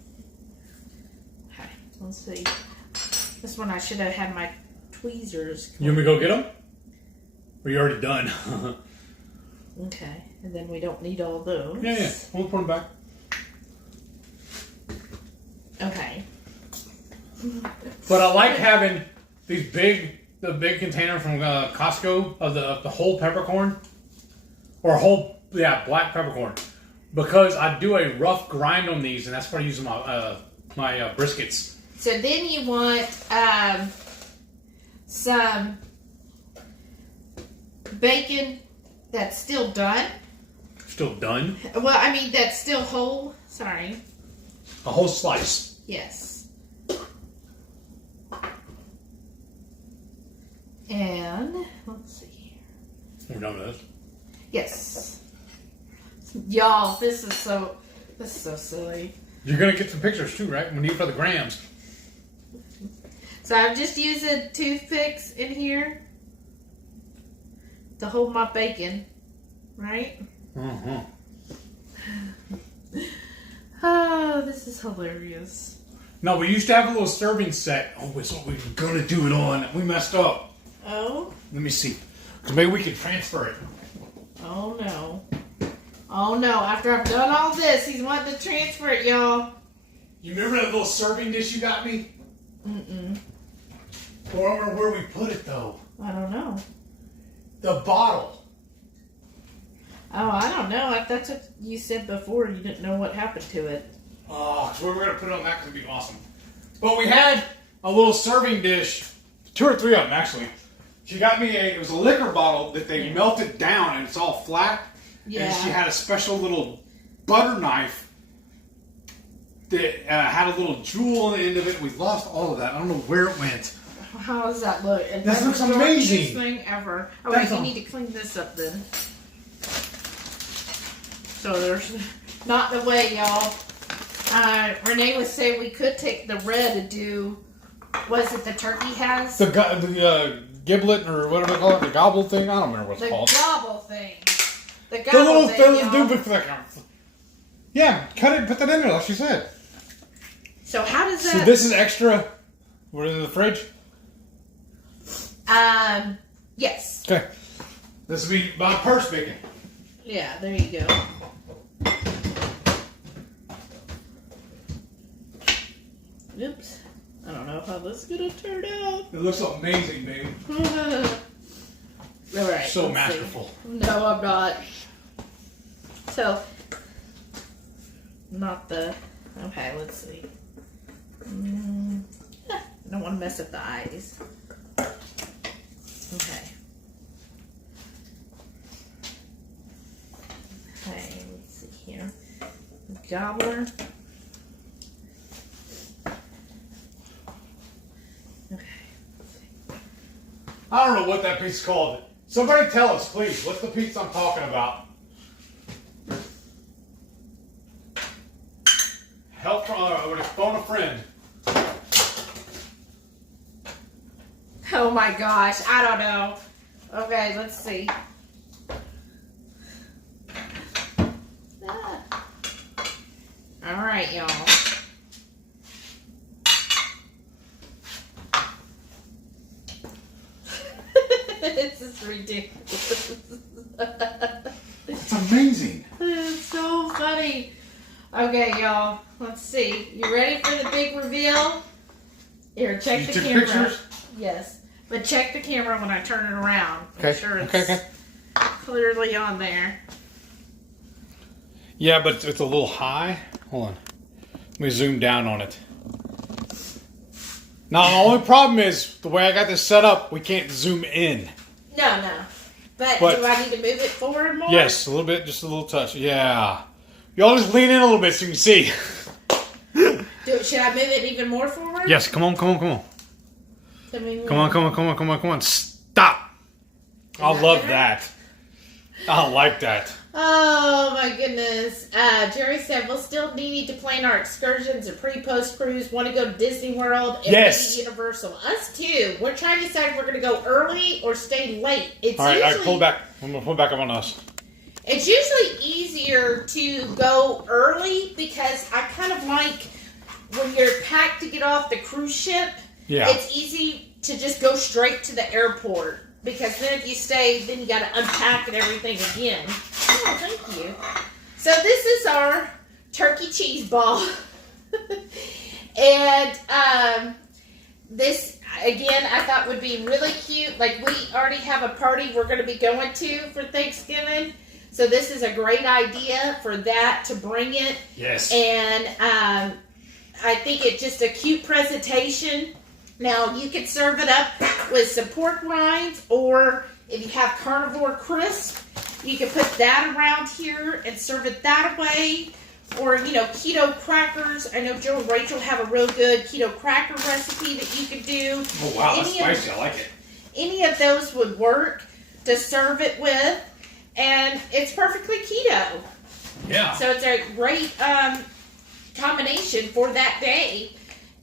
Okay, let's see. This one I should have had my tweezers. You want me to go get them? Or you already done? Okay, and then we don't need all those. Yeah. We'll put them back. Okay. But I like having the big container from Costco of the whole peppercorn, or black peppercorn, because I do a rough grind on these, and that's what I use my my briskets. So then you want some bacon that's still done. Still done? Well, I mean, that's still whole. Sorry. A whole slice. Yes. And let's see here. We're done with this. Yes. Y'all, this is so silly. You're gonna get some pictures too, right? When you for the grams. So I'm just using toothpicks in here to hold my bacon, right? Mm-hmm. Oh, this is hilarious. No, we used to have a little serving set. Oh, it's what we were gonna do it on. We messed up. Oh? Let me see. Because maybe we could transfer it. Oh, no. Oh, no. After I've done all this, he's wanting to transfer it, y'all. You remember that little serving dish you got me? Mm-mm. Or I remember where we put it, though. I don't know. The bottle. Oh, I don't know. That's what you said before. You didn't know what happened to it. Oh, so we were going to put it on that because it'd be awesome. But we had a little serving dish. 2 or 3 of them, actually. She got me it was a liquor bottle that they melted down and it's all flat. Yeah. And she had a special little butter knife that had a little jewel on the end of it. We lost all of that. I don't know where it went. How does that look? That looks amazing. The thing ever. Okay, you need to clean this up then. So there's not the way, y'all. Renee was saying we could take the red to do. Was it the turkey has? The giblet or whatever they call it, the gobble thing. I don't remember what it's called. The gobble thing. The gobble little thing, y'all. Yeah, cut it and put that in there like she said. So how does that... So this is extra. What is in the fridge? Yes. Okay. This will be my purse bacon. Yeah, there you go. Oops. I don't know how this is going to turn out. It looks amazing, baby. All right. So masterful. See. No, I'm not. So, not the... Okay, let's see. I don't want to mess up the eyes. Okay. Okay, let's see here. Gobbler. Okay. I don't know what that piece is called. Somebody tell us, please. What's the piece I'm talking about? Help from phone a friend. Oh my gosh, I don't know. Okay, let's see. All right, y'all. This is ridiculous. It's amazing. It's so funny. Okay, y'all. Let's see. You ready for the big reveal? Here, check the camera. Pictures? Yes. But check the camera when I turn it around. Okay. Make sure it's Okay. clearly on there. Yeah, but it's a little high. Hold on. Let me zoom down on it. Now, the only problem is, the way I got this set up, we can't zoom in. No. But do I need to move it forward more? Yes, a little bit, just a little touch. Yeah. Y'all just lean in a little bit so you can see. Should I move it even more forward? Yes, come on. Come on. Stop. I love that. I like that. Oh my goodness. Jerry said we'll still need to plan our excursions and pre-post cruise. Want to go to Disney World and maybe Universal. Us too. We're trying to decide if we're going to go early or stay late. It's all right, pull back. I'm going to pull back up on us. It's usually easier to go early because I kind of like when you're packed to get off the cruise ship. Yeah. It's easy to just go straight to the airport. Because then if you stay, then you got to unpack and everything again. Oh, thank you. So this is our turkey cheese ball. And this, again, I thought would be really cute. Like, we already have a party we're going to be going to for Thanksgiving. So this is a great idea for that, to bring it. Yes. And I think it's just a cute presentation. Now, you can serve it up with some pork rinds, or if you have carnivore crisp, you can put that around here and serve it that way. Or, keto crackers. I know Joe and Rachel have a real good keto cracker recipe that you could do. Oh, wow, that's spicy. I like it. Any of those would work to serve it with, and it's perfectly keto. Yeah. So it's a great combination for that day.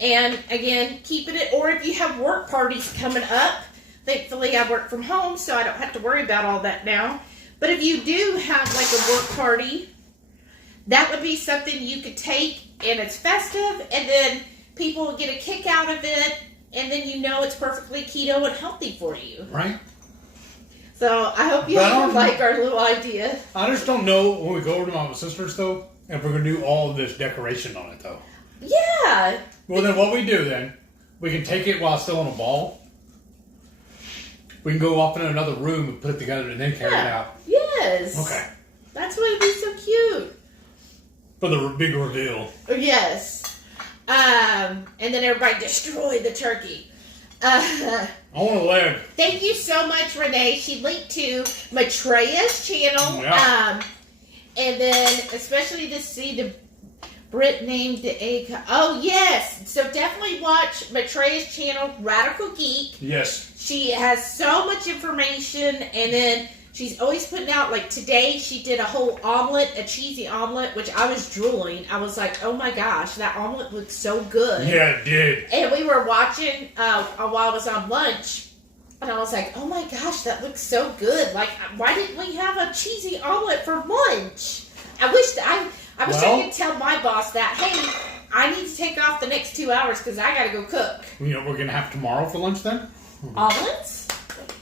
And again, keeping it, or if you have work parties coming up, thankfully I work from home, so I don't have to worry about all that now. But if you do have like a work party, that would be something you could take, and it's festive, and then people get a kick out of it, and then it's perfectly keto and healthy for you. Right. So I hope you like our little idea. I just don't know when we go over to my sister's, though, if we're going to do all of this decoration on it, though. Yeah. Well, then what we do then, we can take it while it's still in a ball. We can go off in another room and put it together and then carry it out. Yes. Okay. That's why it'd be so cute. For the big reveal. Yes. And then everybody destroy the turkey. I want a leg. Thank you so much, Renee. She linked to Matreya's channel. Yeah. And then especially to see the Brit named the egg. Oh, yes. So definitely watch Matreya's channel, Radical Geek. Yes. She has so much information, and then she's always putting out, like today she did a whole omelet, a cheesy omelet, which I was drooling. I was like, oh my gosh, that omelet looks so good. Yeah, it did. And we were watching while I was on lunch, and I was like, oh my gosh, that looks so good. Like, why didn't we have a cheesy omelet for lunch? I wish I could tell my boss that, hey, I need to take off the next 2 hours because I got to go cook. We're going to have tomorrow for lunch then? Omelets?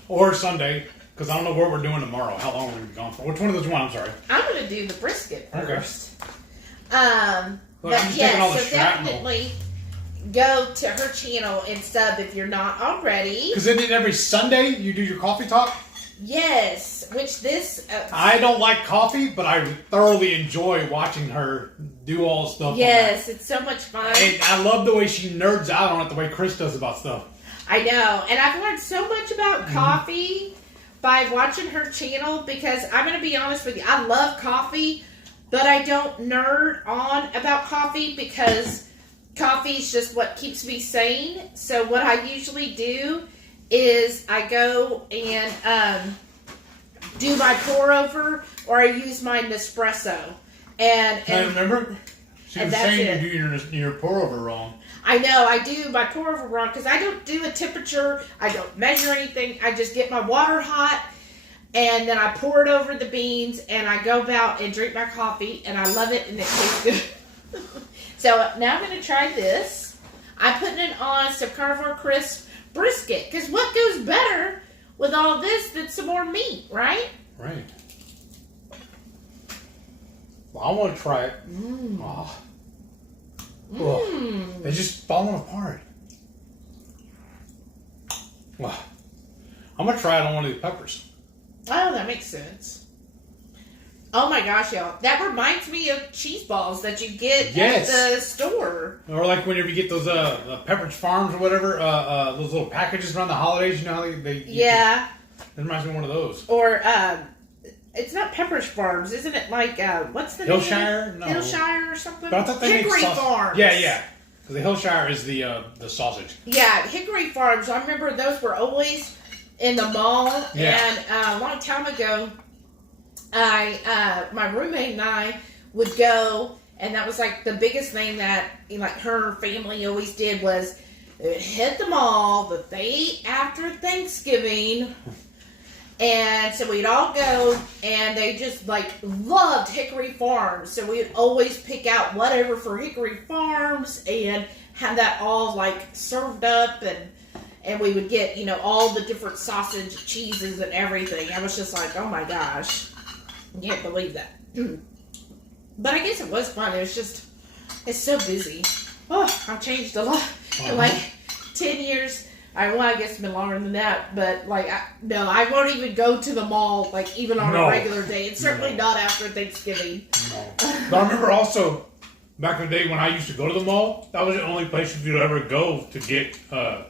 Or Sunday. Because I don't know what we're doing tomorrow. How long we're going to be gone for. Which one of those one? I'm sorry. I'm going to do the brisket first. Okay. But yes, so definitely go to her channel and sub if you're not already. Because isn't it every Sunday you do your coffee talk? Yes, which this... I don't like coffee, but I thoroughly enjoy watching her do all the stuff. Yes, it's so much fun. And I love the way she nerds out on it, the way Chris does about stuff. I know, and I've learned so much about coffee by watching her channel, because I'm going to be honest with you, I love coffee, but I don't nerd on about coffee because coffee is just what keeps me sane. So what I usually do is I go and do my pour over, or I use my Nespresso. And I remember she was saying you do your pour over wrong. I know, I do my pour over wrong because I don't do a temperature, I don't measure anything, I just get my water hot and then I pour it over the beans and I go about and drink my coffee and I love it and it tastes good. So now I'm going to try this. I'm putting it on some carnivore crisp brisket, because what goes better with all this than some more meat, right? Right. Well, I want to try it. Oh. They're just falling apart. Well, I'm going to try it on one of these peppers. Oh, that makes sense. Oh my gosh, y'all. That reminds me of cheese balls that you get at the store. Or like whenever you get those Pepperidge Farms or whatever, those little packages around the holidays, you know how they yeah. It reminds me of one of those. Or, it's not Pepperidge Farms, isn't it like, what's the Hillshire? name? No. Hillshire or something? But I thought they Hickory made Farms. Yeah. Because the Hillshire is the sausage. Yeah, Hickory Farms. I remember those were always in the mall. Yeah. And a long time ago, my roommate and I would go, and that was like the biggest thing that like her family always did was hit the mall the day after Thanksgiving. And so we'd all go, and they just, like, loved Hickory Farms. So we'd always pick out whatever for Hickory Farms and have that all, like, served up. And we would get, all the different sausage, cheeses, and everything. I was just like, oh, my gosh. I can't believe that. But I guess it was fun. It was just, it's so busy. Oh, I've changed a lot. In, like, 10 years. I guess it's been longer than that, but I won't even go to the mall, like, even on a regular day. It's certainly not after Thanksgiving. No. But I remember also back in the day when I used to go to the mall, that was the only place you could ever go to get a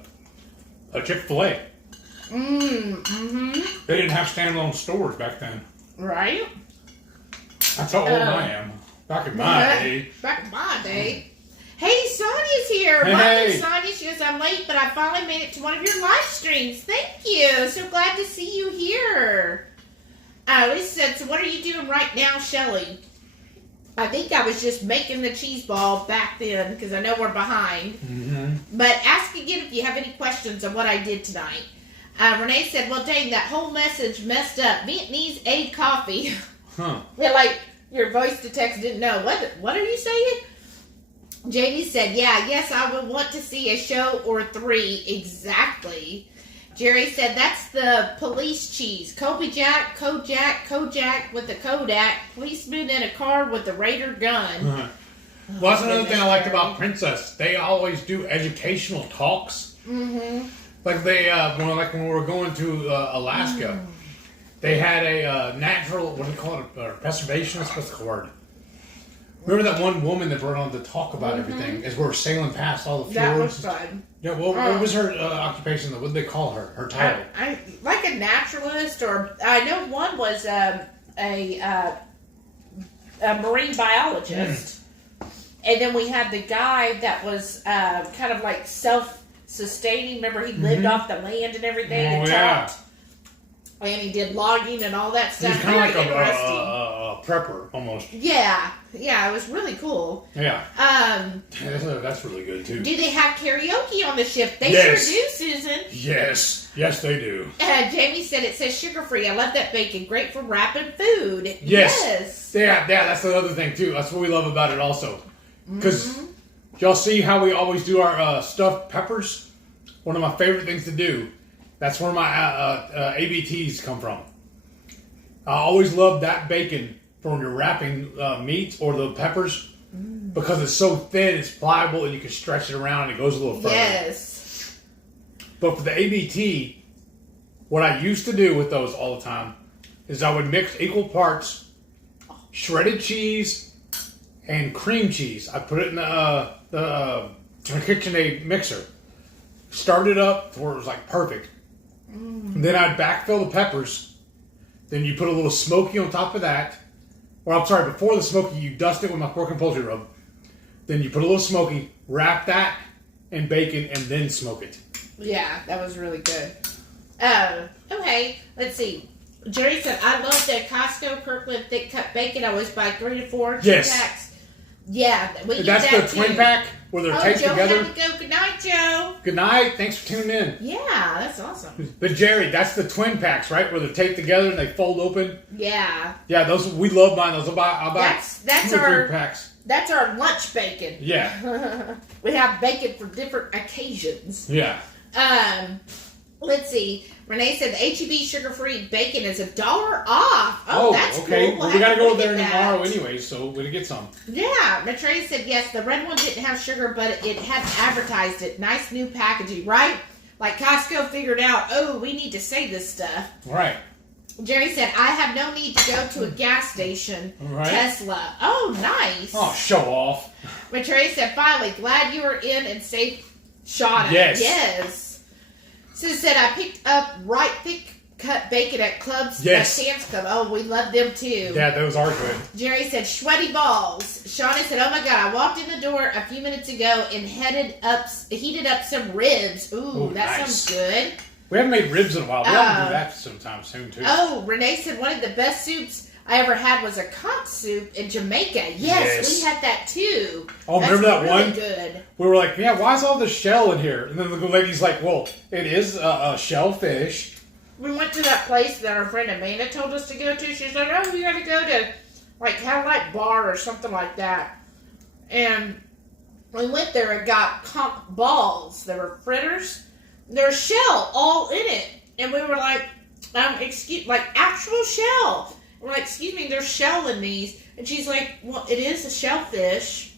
Chick-fil-A. Mm-hmm. They didn't have standalone stores back then. Right? That's how old I am. Back in my day. Back in my day. Hey, Sonia's here. Hey, Welcome, hey. Sonia. She goes, I'm late, but I finally made it to one of your live streams. Thank you. So glad to see you here. Lisa said, so what are you doing right now, Shelly? I think I was just making the cheese ball back then because I know we're behind. Mm-hmm. But ask again if you have any questions on what I did tonight. Renee said, well, dang, that whole message messed up. Vietnamese aid coffee. Huh. Yeah, like your voice to text didn't know. What are you saying? Jamie said, yeah, yes, I would want to see a show or 3. Exactly. Jerry said, that's the police cheese. Colby Jack, Kojak with the Kodak, policeman in a car with a Raider gun. Uh-huh. Well, that's another thing I liked about Princess. They always do educational talks. Mm-hmm. Like they, when we were going to Alaska, they had a natural, what do you call it, preservationist, what's the word? Remember that one woman that brought on to talk about everything as we were sailing past all the That fjords? was fun. Yeah, what was her occupation? What did they call her? Her title? I like a naturalist, or I know one was a marine biologist, and then we had the guy that was kind of like self-sustaining. Remember, he lived off the land and everything, and talked, and he did logging and all that stuff. He's kind of like interesting. a prepper almost. Yeah, it was really cool. Yeah. That's really good too. Do they have karaoke on the ship? They Yes. sure do, Susan. Yes, they do. Jamie said it says sugar-free. I love that bacon. Great for wrapping food. Yes. Yeah, that's the other thing too. That's what we love about it also. Because y'all see how we always do our stuffed peppers? One of my favorite things to do. That's where my ABTs come from. I always love that bacon for when you're wrapping meat or the peppers because it's so thin, it's pliable, and you can stretch it around and it goes a little further. Yes. But for the ABT, what I used to do with those all the time is I would mix equal parts shredded cheese and cream cheese. I put it in the KitchenAid mixer. Start it up to where it was like perfect. Then I'd backfill the peppers. Then you put a little smoky on top of that. Or I'm sorry, before the smoky, you dust it with my pork and poultry rub. Then you put a little smoky, wrap that in bacon, and then smoke it. Yeah, that was really good. Okay, let's see. Jerry said, I love the Costco Kirkland thick cut bacon. I always buy 3 to 4 packs. Yeah, we use that's that the too. twin pack where they're taped Joe together. had to go. Good night, Joe. Good night. Thanks for tuning in. Yeah, that's awesome. But Jerry, that's the twin packs, right? Where they're taped together and they fold open. Yeah. Yeah, those we love buying those. I'll buy that's 2 or 3 our packs. That's our lunch bacon. Yeah. We have bacon for different occasions. Yeah. Let's see. Renee said the HEB sugar-free bacon is $1 off. Oh, that's okay. cool. Well, we gotta go there that. tomorrow anyway, so we're gonna get some. Yeah. Matrey said yes. The red one didn't have sugar, but it had advertised it. Nice new packaging, right? Like Costco figured out. Oh, we need to save this stuff. Right. Jerry said I have no need to go to a gas station. Right. Tesla. Oh, nice. Oh, show off. Matrey said finally glad you were in and safe shot it. Yes. Yes. Sue said, I picked up right thick cut bacon at Clubs Yes. at Sam's Club. Oh, we love them too. Yeah, those are good. Jerry said, sweaty balls. Shauna said, oh my God, I walked in the door a few minutes ago and heated up some ribs. Ooh, that nice. sounds good. We haven't made ribs in a while. We have to do that sometime soon too. Oh, Renee said one of the best soups I ever had was a conch soup in Jamaica. Yes, we had that too. Oh, remember that really one? Good. We were like, yeah, why is all this shell in here? And then the lady's like, well, it is a shellfish. We went to that place that our friend Amanda told us to go to. She said, oh, we got to go to like Cadillac Bar or something like that. And we went there and got conch balls. They were fritters. There's shell all in it. And we were like, actual shell. We're like, excuse me, there's shell in these. And she's like, well, it is a shellfish.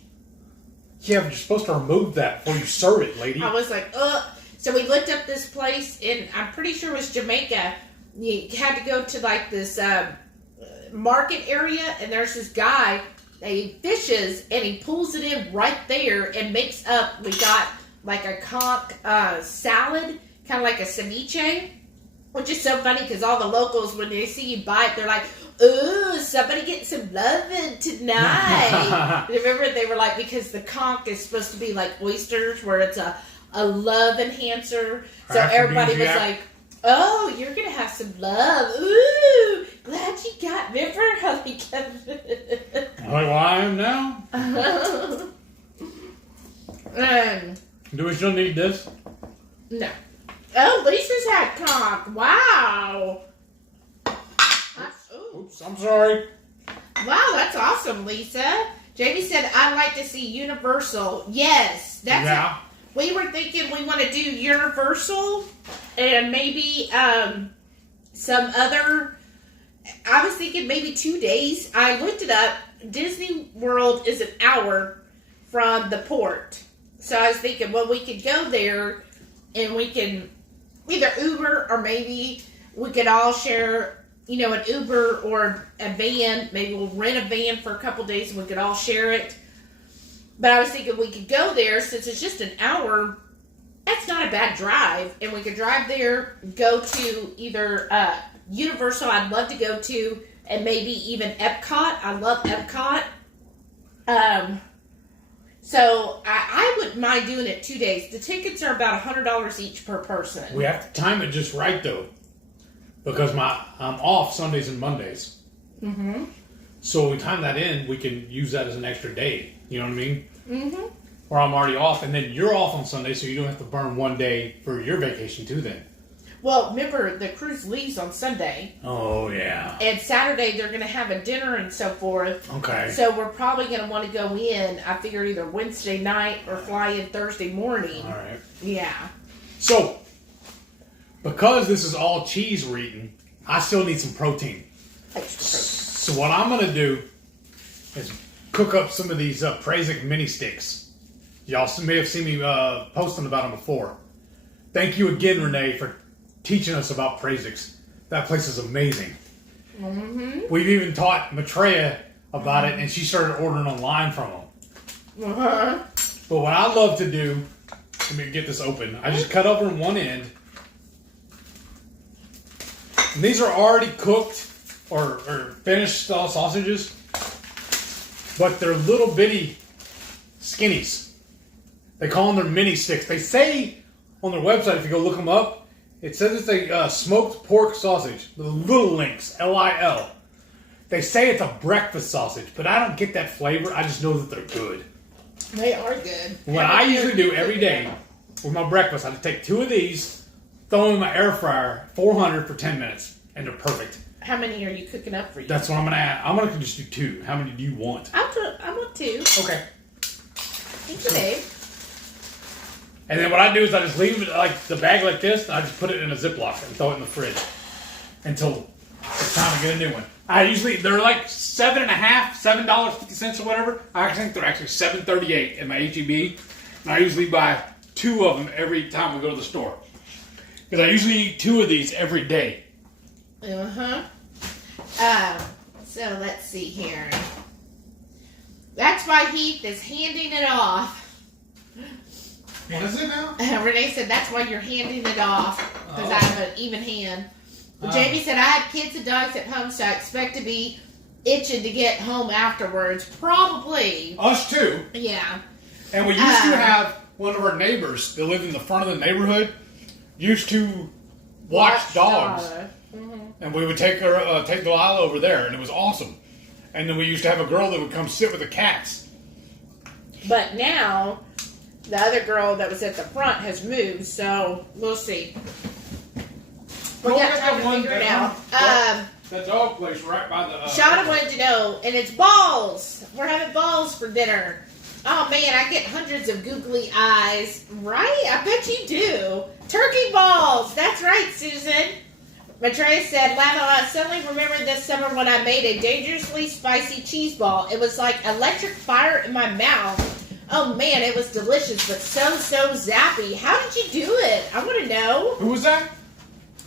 Yeah, but you're supposed to remove that before you serve it, lady. I was like, ugh. So we looked up this place in, I'm pretty sure it was Jamaica. You had to go to like this market area, and there's this guy he fishes and he pulls it in right there and makes up. We got like a conch salad, kind of like a ceviche, which is so funny because all the locals, when they see you buy it, they're like, "Ooh, somebody getting some loving tonight." Remember, they were like, because the conch is supposed to be like oysters, where it's a love enhancer. So everybody was like, "Oh, you're gonna have some love. Ooh, glad you got." Remember how they kept like, well, I am now. Do we still need this? No. Oh, Lisa's had conch. Wow. Oops, I'm sorry. Wow, that's awesome, Lisa. Jamie said, "I'd like to see Universal." Yes, that's we were thinking we want to do Universal and maybe some other. I was thinking maybe 2 days. I looked it up. Disney World is an hour from the port. So I was thinking, well, we could go there and we can either Uber or maybe we could all share, an Uber or a van. Maybe we'll rent a van for a couple days and we could all share it. But I was thinking we could go there since it's just an hour. That's not a bad drive. And we could drive there, go to either Universal, I'd love to go to, and maybe even Epcot. I love Epcot. So I wouldn't mind doing it 2 days. The tickets are about $100 each per person. We have to time it just right, though. Because I'm off Sundays and Mondays. Mm-hmm. So we time that in, we can use that as an extra day. You know what I mean? Mm-hmm. Or I'm already off, and then you're off on Sunday, so you don't have to burn 1 day for your vacation, too, then. Well, remember, the cruise leaves on Sunday. Oh, yeah. And Saturday, they're going to have a dinner and so forth. Okay. So we're probably going to want to go in, I figure, either Wednesday night or fly in Thursday morning. All right. Yeah. So, because this is all cheese we're eating, I still need some protein. Extra protein. So what I'm going to do is cook up some of these Prazik mini sticks. Y'all may have seen me posting about them before. Thank you again, Renee, for teaching us about Praziks. That place is amazing. Mm-hmm. We've even taught Maitreya about it, and she started ordering online from them. Uh-huh. But what I love to do, let me get this open. I just cut over one end. And these are already cooked or finished sausages, but they're little bitty skinnies. They call them their mini sticks. They say on their website, if you go look them up, it says it's a smoked pork sausage. The little links, L-I-L. They say it's a breakfast sausage, but I don't get that flavor. I just know that they're good. They are good. What I usually do every day with my breakfast, I just take 2 of these, throw them in my air fryer, 400 for 10 minutes, and they're perfect. How many are you cooking up for you? That's what I'm going to add. I'm going to just do 2. How many do you want? I want 2. Okay. Thank you, babe. And then what I do is I just leave it like the bag like this, and I just put it in a Ziploc and throw it in the fridge until it's time to get a new one. They're like $7.50 or whatever. I think they're actually $7.38 in my HEB. And I usually buy 2 of them every time we go to the store. Because I usually eat 2 of these every day. Uh-huh. So let's see here. That's why Heath is handing it off. What is it now? Renee said that's why you're handing it off, because I have an even hand. Jamie said, I have kids and dogs at home, so I expect to be itching to get home afterwards. Probably. Us too. Yeah. And we used to have one of our neighbors that lived in the front of the neighborhood used to watch dogs. Mm-hmm. And we would take Delilah over there, and it was awesome. And then we used to have a girl that would come sit with the cats. But now, the other girl that was at the front has moved, so we'll see. We got time to figure it out. That dog place right by the... Shauna wanted to know, and it's balls. We're having balls for dinner. Oh, man, I get hundreds of googly eyes. Right? I bet you do. Turkey balls. That's right, Susan. Maitreya said, Lava, I suddenly remember this summer when I made a dangerously spicy cheese ball. It was like electric fire in my mouth. Oh, man, it was delicious, but so zappy. How did you do it? I want to know. Who was that?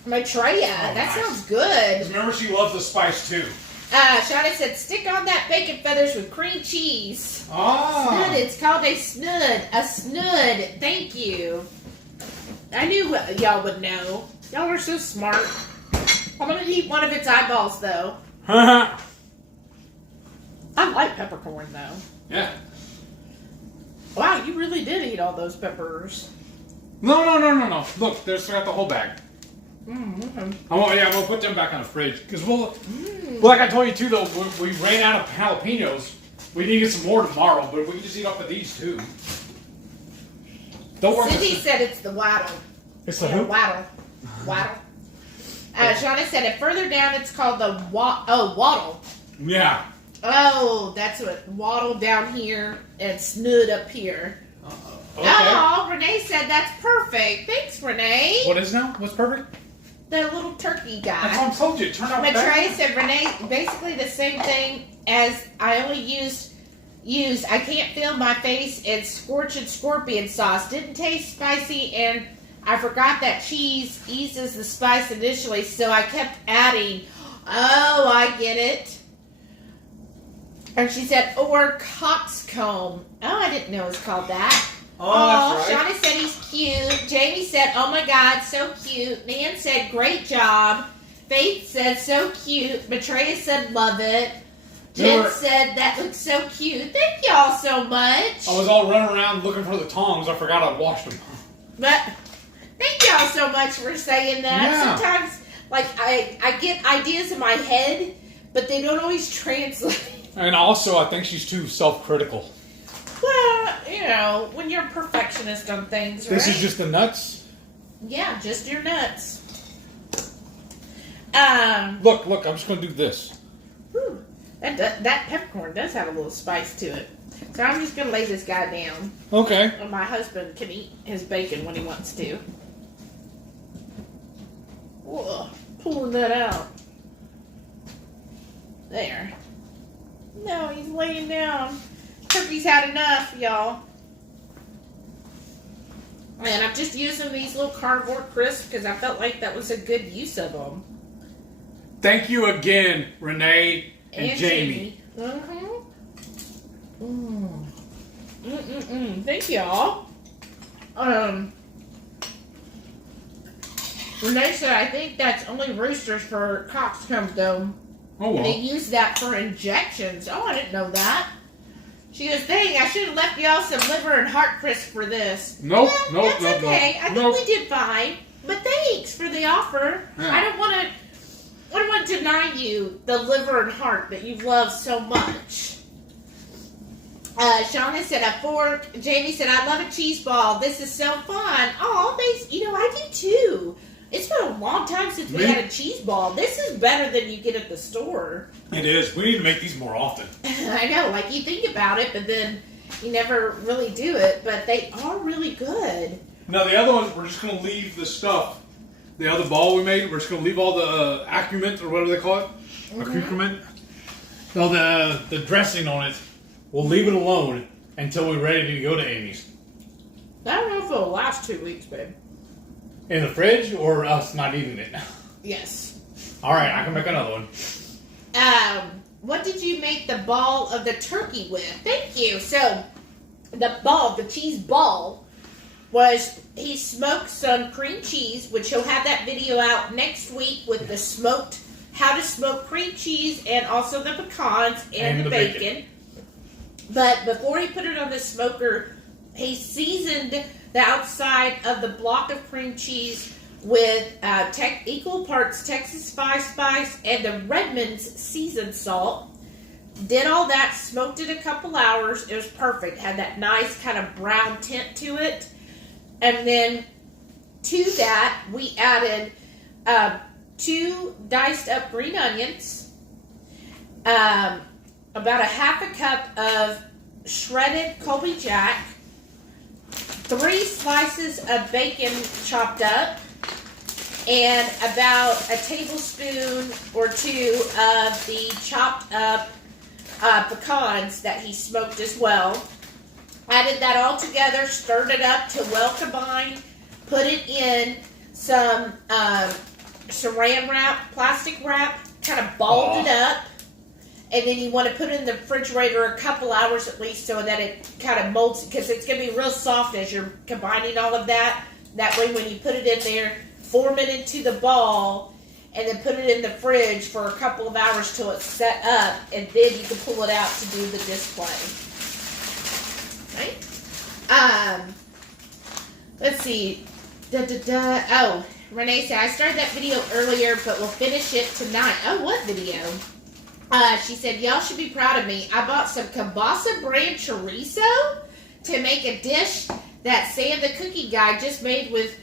Maitreya. That nice. sounds good. Remember, she loves the spice, too. Shauna said, stick on that bacon feathers with cream cheese. Ah. Snud, it's called a snud. A snud. Thank you. I knew y'all would know. Y'all are so smart. I'm going to eat one of its eyeballs, though. I like peppercorn, though. Yeah. Wow, you really did eat all those peppers. No. Look, there's got the whole bag. Okay. I'm gonna put them back in the fridge because like I told you too, though, we ran out of jalapenos. We need to get some more tomorrow, but we can just eat off of these too. Don't worry. Cindy said it's the waddle. It's the who? Waddle. Shauna said it further down. It's called the waddle. Yeah. Oh, that's what waddle down here and snud up here. Okay. Oh, Renee said that's perfect. Thanks, Renee. What is now? What's perfect? The little turkey guy. That's what I told you. It turned out Maitreya better. said, Renee, basically the same thing as I only used. I can't feel my face and scorching scorpion sauce. Didn't taste spicy, and I forgot that cheese eases the spice initially, so I kept adding. Oh, I get it. And she said, or coxcomb. Oh, I didn't know it was called that. Oh, that's right. Shauna said he's cute. Jamie said, oh my God, so cute. Nan said, great job. Faith said, so cute. Maitreya said, love it. Jen said, that looks so cute. Thank y'all so much. I was all running around looking for the tongs. I forgot I washed them. But thank y'all so much for saying that. Yeah. Sometimes, like, I get ideas in my head, but they don't always translate. And also, I think she's too self-critical. Well, you know, when you're a perfectionist on things, right? This is just the nuts? Yeah, just your nuts. Look, I'm just going to do this. Whew, that peppercorn does have a little spice to it. So I'm just going to lay this guy down. Okay. And my husband can eat his bacon when he wants to. Whoa, pulling that out. There. No, he's laying down. Turkey's had enough, y'all. And I'm just using these little cardboard crisps because I felt like that was a good use of them. Thank you again, Renee and Jamie. Thank y'all. Renee said, I think that's only roosters for coxcombs, though. Oh, well. They use that for injections. Oh, I didn't know that. She goes, dang, I should have left y'all some liver and heart crisp for this. Nope. That's okay. I think we did fine. But thanks for the offer. Yeah. I don't want to deny you the liver and heart that you love so much. Shauna said a fork. Jamie said, I love a cheese ball. This is so fun. Oh, I do too. It's been a long time since we had a cheese ball. This is better than you get at the store. It is. We need to make these more often. I know, like you think about it, but then you never really do it. But they are really good. Now, the other ones, we're just going to leave the stuff. The other ball we made, we're just going to leave all the accument, or whatever they call it. Accoutrement. All the dressing on it. We'll leave it alone until we're ready to go to Amy's. I don't know if it'll last 2 weeks, babe. In the fridge, or us not eating it? Yes. All right, I can make another one. What did you make the ball of the turkey with? Thank you. So, the cheese ball, was he smoked some cream cheese, which he'll have that video out next week with the how to smoke cream cheese and also the pecans and the bacon. But before he put it on the smoker, he seasoned the outside of the block of cream cheese with equal parts Texas spice and the Redmond's seasoned salt. Did all that, smoked it a couple hours. It was perfect. Had that nice kind of brown tint to it. And then to that, we added 2 diced up green onions, about a half a cup of shredded Colby Jack, 3 slices of bacon chopped up, and about a tablespoon or 2 of the chopped up pecans that he smoked as well. Added that all together, stirred it up to well combine, put it in some saran wrap, plastic wrap, kind of balled it up. and then you want to put it in the refrigerator a couple hours at least so that it kind of molds, because it's going to be real soft as you're combining all of that. That way when you put it in there, form it into the ball, and then put it in the fridge for a couple of hours till it's set up, and then you can pull it out to do the display. Right? Let's see. Oh, Renee said, I started that video earlier, but we'll finish it tonight. Oh, what video? She said, y'all should be proud of me. I bought some kielbasa brand chorizo to make a dish that Sam the cookie guy just made with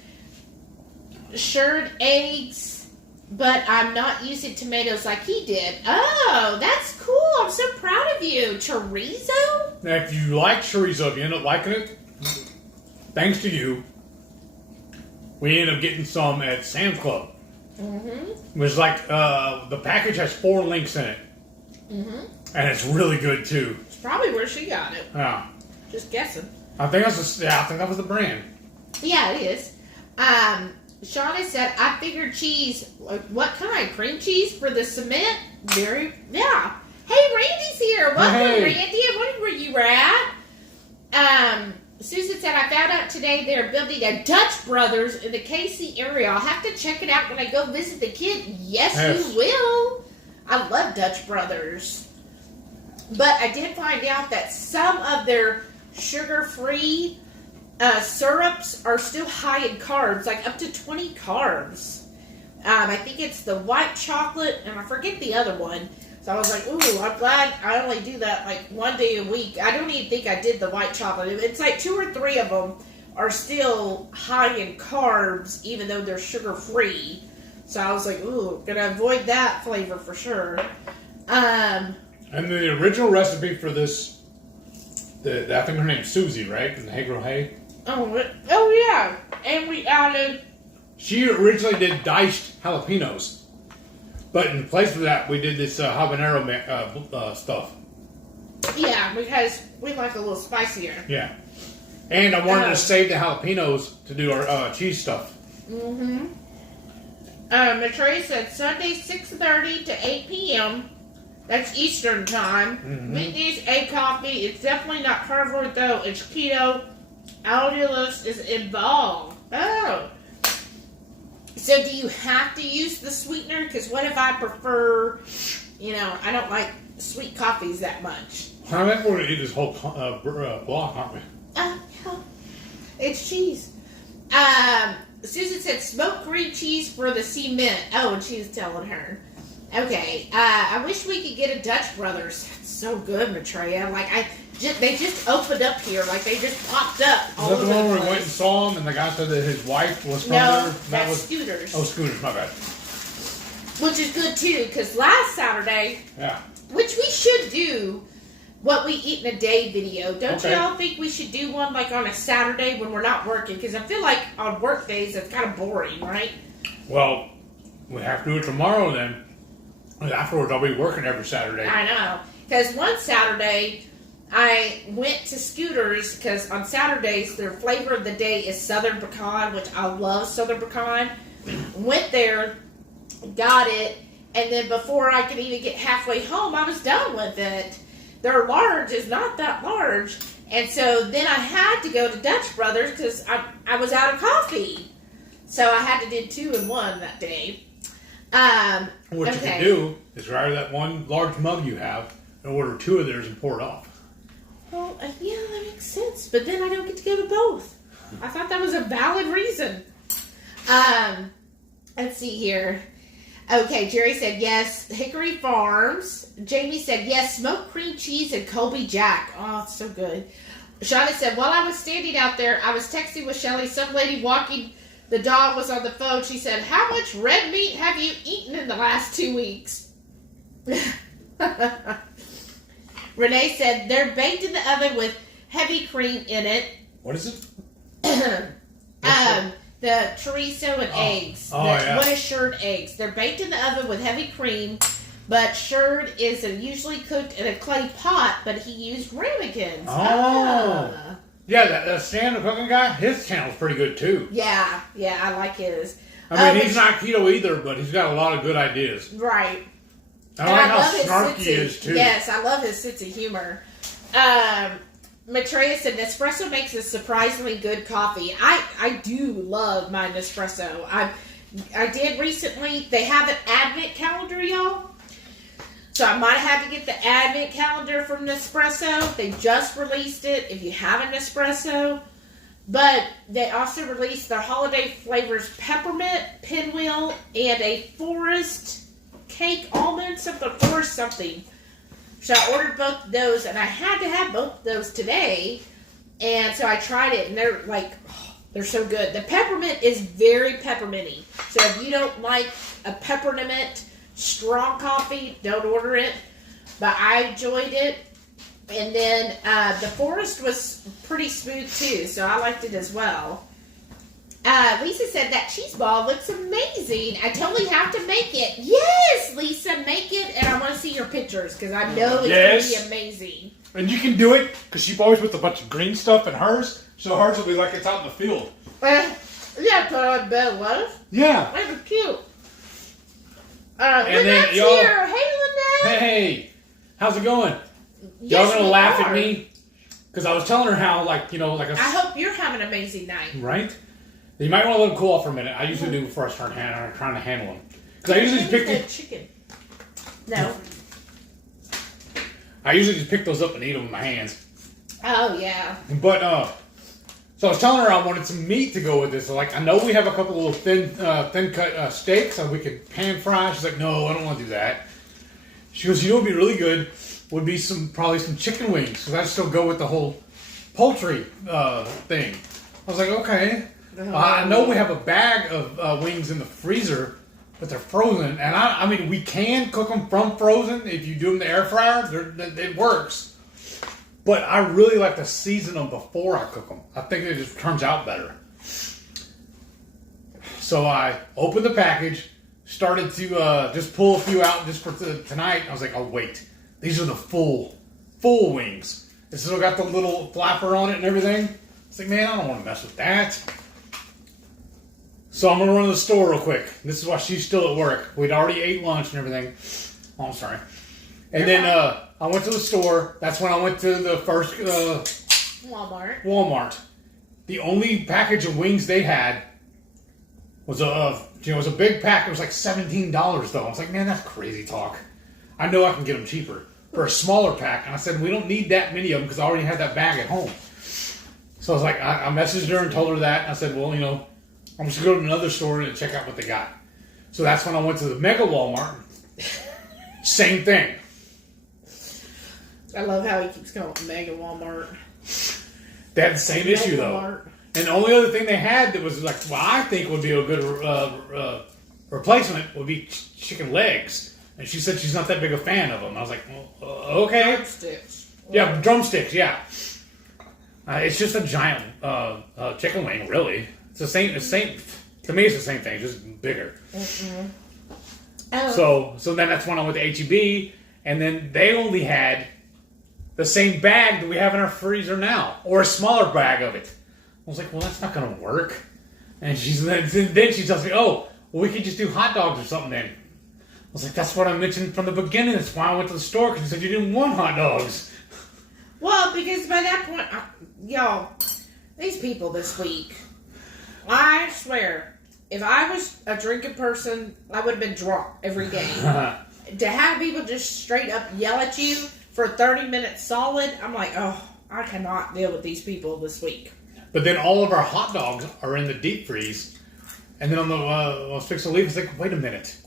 shirred eggs, but I'm not using tomatoes like he did. Oh, that's cool. I'm so proud of you. Chorizo? Now, if you like chorizo, if you end up liking it, thanks to you, we ended up getting some at Sam's Club. Mm-hmm. It was like, the package has 4 links in it. Mm-hmm. And it's really good, too. It's probably where she got it. Yeah. Just guessing. I think that was the brand. Yeah, it is. Shauna said, I figured cheese. What kind? Cream cheese for the cement? Yeah. Hey, Randy's here. Welcome, hey. Randy. I wondered where you were at. Susan said, I found out today they're building a Dutch Brothers in the KC area. I'll have to check it out when I go visit the kid. Yes, you will. I love Dutch Brothers. But I did find out that some of their sugar-free syrups are still high in carbs, like up to 20 carbs. I think it's the white chocolate, and I forget the other one. So I was like, ooh, I'm glad I only do that like one day a week. I don't even think I did the white chocolate. It's like 2 or 3 of them are still high in carbs, even though they're sugar-free. So I was like, ooh, gonna avoid that flavor for sure. And the original recipe for this, I think her name's Susie, right? From the Hey Girl Hey. Oh yeah. And we added... She originally did diced jalapenos. But in place of that, we did this habanero stuff. Yeah, because we like a little spicier. Yeah. And I wanted to save the jalapenos to do our cheese stuff. Mm-hmm. Matreya said Sunday 6:30 to 8 p.m. That's Eastern time. Mm-hmm. Meat needs egg coffee. It's definitely not carnivore though. It's keto. Allulose is involved. Oh. So do you have to use the sweetener? Because what if I prefer, I don't like sweet coffees that much. I think we're going to eat this whole block, aren't we? Yeah. It's cheese. Susan said smoked cream cheese for the cement. Oh, and she was telling her. Okay. I wish we could get a Dutch Brothers. It's so good, Matreya. They just opened up here. Like, they just popped up all over the place. Is that the one where we went and saw him and the guy said that his wife was from there? No, that's Scooters. Oh, Scooters, my bad. Which is good, too, because last Saturday, which we should do what we eat in a day video. Don't y'all think we should do one, like, on a Saturday when we're not working? Because I feel like on work days, it's kind of boring, right? Well, we have to do it tomorrow, then. And afterwards, I'll be working every Saturday. I know. Because one Saturday... I went to Scooters because on Saturdays their flavor of the day is Southern Pecan, which I love Southern Pecan. Went there, got it, and then before I could even get halfway home, I was done with it. Their large is not that large, and so then I had to go to Dutch Brothers because I was out of coffee. So I had to do 2 in 1 that day. What you can do is grab that one large mug you have and order 2 of theirs and pour it off. Well, yeah, that makes sense. But then I don't get to go to both. I thought that was a valid reason. Let's see here. Okay, Jerry said yes, Hickory Farms. Jamie said yes, smoked cream cheese and Colby Jack. Oh, it's so good. Shauna said, while I was standing out there, I was texting with Shelly. Some lady walking the dog was on the phone. She said, how much red meat have you eaten in the last 2 weeks? Renee said they're baked in the oven with heavy cream in it. What is it? The chorizo and eggs. What is shirred eggs? They're baked in the oven with heavy cream, but shirred is usually cooked in a clay pot, but he used ramekins. Oh. Yeah, that Sam, the cooking guy, his channel's pretty good too. Yeah, I like his. I mean, he's not keto either, but he's got a lot of good ideas. Right. I like how snarky he is, too. Yes, I love his sense of humor. Matreya said, Nespresso makes a surprisingly good coffee. I do love my Nespresso. I did recently, they have an advent calendar, y'all. So I might have to get the advent calendar from Nespresso. They just released it if you have an Nespresso. But they also released their holiday flavors peppermint, pinwheel, and a forest cake almond, forest something. So I ordered both of those, and I had to have both of those today. And so I tried it, and they're like, they're so good. The peppermint is very pepperminty. So if you don't like a peppermint strong coffee, don't order it. But I enjoyed it. And then the forest was pretty smooth too, so I liked it as well. Lisa said that cheese ball looks amazing. I totally have to make it. Yes, Lisa, make it, and I want to see your pictures because I know it's going to be amazing. And you can do it because she always puts a bunch of green stuff in hers, so hers will be like it's out in the field. Yeah, put on a bed of lettuce. Yeah. That's cute. And Lynette's then y'all, here. Hey, Lynette. Hey, how's it going? Yes, y'all gonna laugh at me? Because I was telling her how, I hope you're having an amazing night. Right? You might want to let them cool off for a minute. I usually do before I start trying to handle them. Because I usually just pick chicken. No. I usually just pick those up and eat them with my hands. Oh yeah. But so I was telling her I wanted some meat to go with this. So I know we have a couple little thin cut steaks that we could pan fry. She's like, no, I don't want to do that. She goes, you know what would be really good would be probably some chicken wings, because I still go with the whole poultry thing. I was like, okay. I know we have a bag of wings in the freezer, but they're frozen. And I mean, we can cook them from frozen if you do them in the air fryer. It works. But I really like to season them before I cook them. I think it just turns out better. So I opened the package, started to just pull a few out just for tonight. I was like, oh, wait. These are the full wings. It's still got the little flapper on it and everything. It's like, man, I don't want to mess with that. So I'm going to run to the store real quick. This is why she's still at work. We'd already ate lunch and everything. Oh, I'm sorry. And then I went to the store. That's when I went to the first Walmart. The only package of wings they had was it was a big pack. It was like $17 though. I was like, man, that's crazy talk. I know I can get them cheaper for a smaller pack. And I said, we don't need that many of them because I already had that bag at home. So I was like, I messaged her and told her that. And I said, well, I'm just going to go to another store and check out what they got. So that's when I went to the Mega Walmart. Same thing. I love how he keeps calling it Mega Walmart. They had the same issue though. And the only other thing they had that was like, well, I think would be a good replacement would be chicken legs. And she said she's not that big a fan of them. I was like, well, okay. Drumsticks. Yeah, drumsticks, yeah. It's just a giant chicken wing, really. It's the same. To me, it's the same thing, just bigger. Mm-hmm. So then that's when I went to HEB, and then they only had the same bag that we have in our freezer now, or a smaller bag of it. I was like, well, that's not going to work. And then she tells me, oh, well, we could just do hot dogs or something then. I was like, that's what I mentioned from the beginning. That's why I went to the store, because you said you didn't want hot dogs. Well, because by that point, y'all, these people this week, I swear, if I was a drinking person, I would have been drunk every day. To have people just straight up yell at you for 30 minutes solid, I'm like, oh, I cannot deal with these people this week. But then all of our hot dogs are in the deep freeze. And then I was fixing to leave. I was like, wait a minute.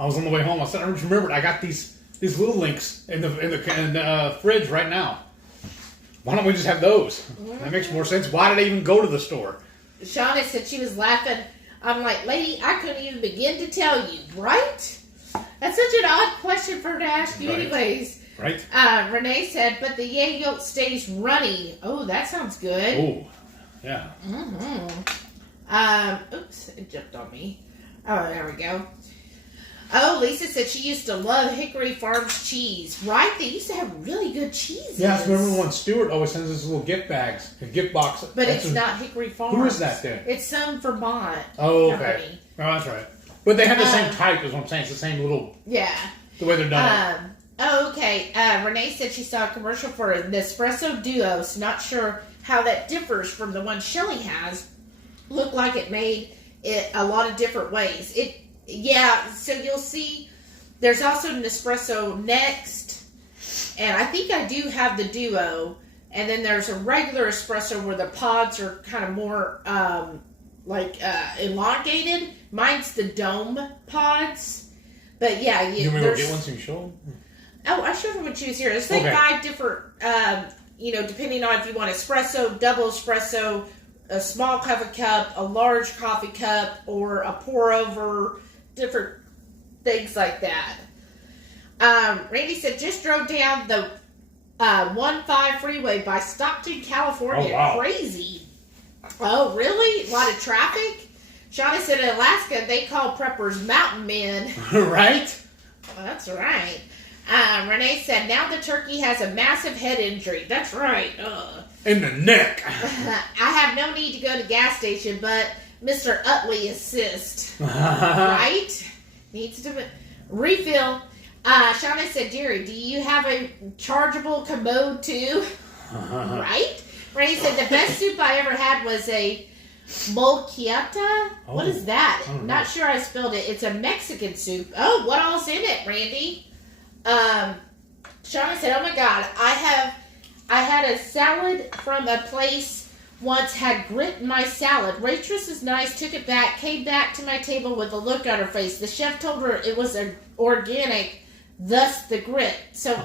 I was on the way home. I said, I just remembered I got these little links in the fridge right now. Why don't we just have those? That makes more sense. Why did I even go to the store? Shauna said she was laughing. I'm like, lady, I couldn't even begin to tell you, right? That's such an odd question for her to ask you anyways. Right. Renee said, but the yay yolk stays runny. Oh, that sounds good. Oh, yeah. Mm-hmm. Oops, it jumped on me. Oh, there we go. Oh, Lisa said she used to love Hickory Farms cheese. Right? They used to have really good cheeses. Yeah, I remember when Stuart always sends us little gift bags, a gift box. But it's not Hickory Farms. Who is that then? It's some Vermont company. Oh, that's right. But they have the same type, is what I'm saying. It's the same little... Yeah. The way they're done. Okay. Renee said she saw a commercial for an espresso duo, so not sure how that differs from the one Shelly has. Looked like it made it a lot of different ways. So you'll see there's also an espresso next, and I think I do have the duo, and then there's a regular espresso where the pods are kind of more elongated. Mine's the dome pods, but yeah, you want me to get one so you show them? Oh, I showed them what you was here. There's like 5 different, depending on if you want espresso, double espresso, a small coffee cup, a large coffee cup, or a pour over, different things like that. Randy said, just drove down the 1-5 freeway by Stockton, California. Oh, wow. Crazy. Oh, really? A lot of traffic? Shauna said in Alaska, they call preppers mountain men. Right? Well, that's right. Renee said, now the turkey has a massive head injury. That's right. In the neck. I have no need to go to the gas station, but Mr. Utley assists. Right? Needs to refill. Shauna said, Jerry, do you have a chargeable commode too? Right? Renee said, the best soup I ever had was a molcajete. What is that? Not sure I spelled it. It's a Mexican soup. Oh, what all's in it, Randy? Shauna said, oh my God, I had a salad from a place once, had grit in my salad. Waitress is nice, took it back, came back to my table with a look on her face. The chef told her it was organic, thus the grit. So,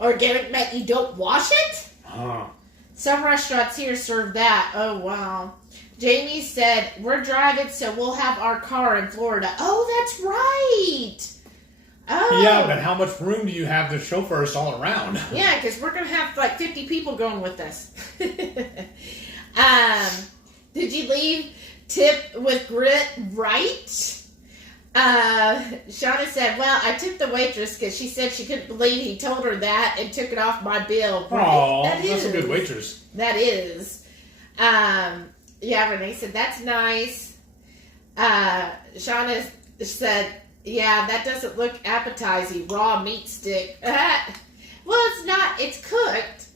organic meant you don't wash it? Some restaurants here serve that. Oh, wow. Jamie said, we're driving, so we'll have our car in Florida. Oh, that's right. Oh. Yeah, but how much room do you have to chauffeur us all around? Yeah, because we're going to have like 50 people going with us. Did you leave tip with grit right? Shauna said, well, I tipped the waitress because she said she couldn't believe he told her that and took it off my bill. Right? Oh, that's a good waitress. That is. Yeah, Renee said, that's nice. Shauna said, yeah, that doesn't look appetizing. Raw meat stick. Well, it's not. It's cooked.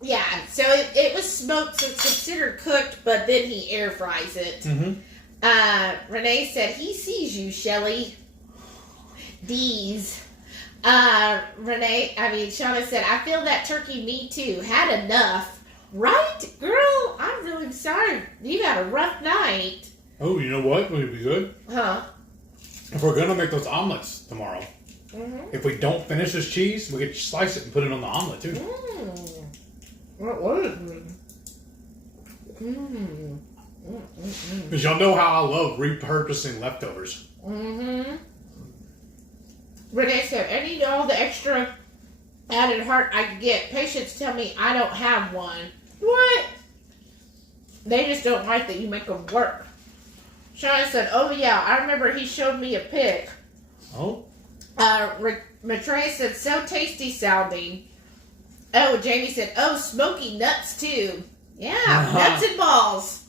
Yeah, so it was smoked, so it's considered cooked, but then he air fries it. Renee said, he sees you, Shelly. D's. Shauna said, I feel that turkey, me too. Had enough. Right, girl? I'm really sorry. You had a rough night. Oh, you know what would be good? Huh? If we're going to make those omelets tomorrow, if we don't finish this cheese, we could slice it and put it on the omelet, too. What is it? Because y'all know how I love repurposing leftovers. Renee said, I need all the extra added heart I can get. Patients tell me I don't have one. What? They just don't like that you make them work. Shauna said, oh yeah, I remember he showed me a pic. Oh? Maitreya said, so tasty sounding. Oh, Jamie said, oh, smoky nuts too. Yeah, nuts and balls.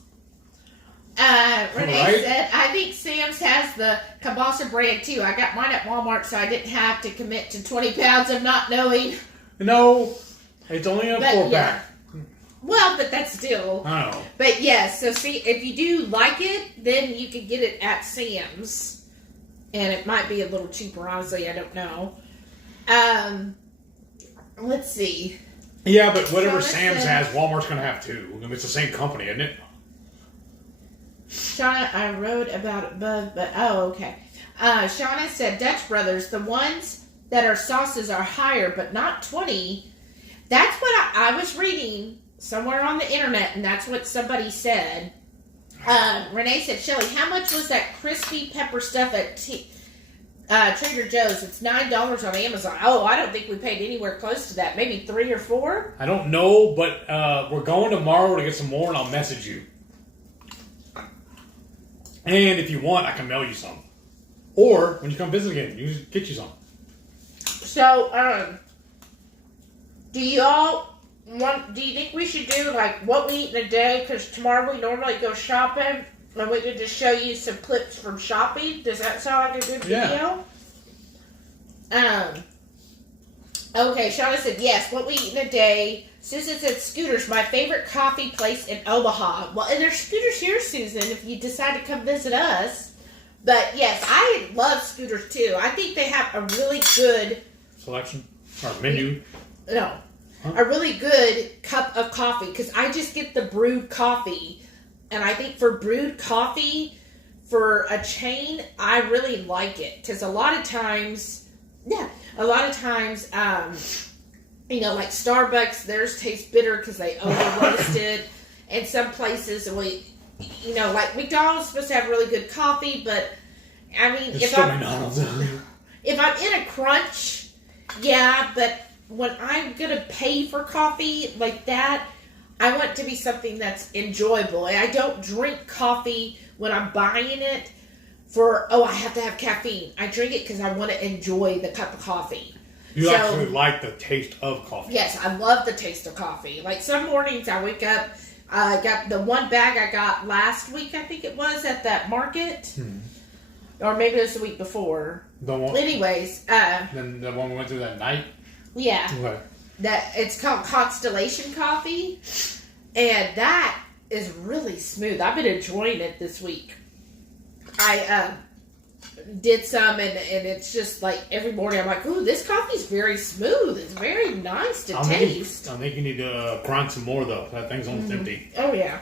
Renee said, I think Sam's has the kielbasa brand too. I got mine at Walmart, so I didn't have to commit to 20 pounds of not knowing. No, it's only a 4-pack. Well, but that's still. I know. But yes, so see, if you do like it, then you can get it at Sam's. And it might be a little cheaper, honestly, I don't know. Let's see. Yeah, but whatever Sam's has, Walmart's going to have too. I mean, it's the same company, isn't it? Shauna, I wrote about it, but oh, okay. Shauna said, Dutch Brothers, the ones that are sauces are higher, but not 20. That's what I was reading somewhere on the internet, and that's what somebody said. Renee said, Shelly, how much was that crispy pepper stuff at Trader Joe's? It's $9 on Amazon. Oh, I don't think we paid anywhere close to that. Maybe 3 or 4? I don't know, but we're going tomorrow to get some more, and I'll message you. And if you want, I can mail you some. Or, when you come visit again, you just get you some. So, do you think we should do, like, what we eat in a day? Because tomorrow we normally go shopping, and we could just show you some clips from shopping. Does that sound like a good video? Okay, Shauna said, yes, what we eat in a day. Susan said, Scooters, my favorite coffee place in Omaha. Well, and there's Scooters here, Susan, if you decide to come visit us. But, yes, I love Scooters, too. I think they have a really good... Selection? Or menu? No. Huh? A really good cup of coffee, because I just get the brewed coffee. And I think for brewed coffee, for a chain, I really like it. Because a lot of times, you know, like Starbucks, theirs tastes bitter because they over-roast it. And some places, you know, like McDonald's is supposed to have really good coffee, but, I mean, if I'm in a crunch, yeah, but when I'm going to pay for coffee like that, I want it to be something that's enjoyable. And I don't drink coffee when I'm buying it I have to have caffeine. I drink it because I want to enjoy the cup of coffee. You actually like the taste of coffee. Yes, I love the taste of coffee. Like some mornings I wake up, I got the one bag I got last week, I think it was, at that market. Or maybe it was the week before. Anyways. Then the one we went through that night? Yeah. Okay. It's called Constellation Coffee. And that is really smooth. I've been enjoying it this week. I did some, and it's just like every morning I'm like, ooh, this coffee's very smooth. It's very nice to taste. I think you need to grind some more, though. That thing's almost empty. Oh, yeah.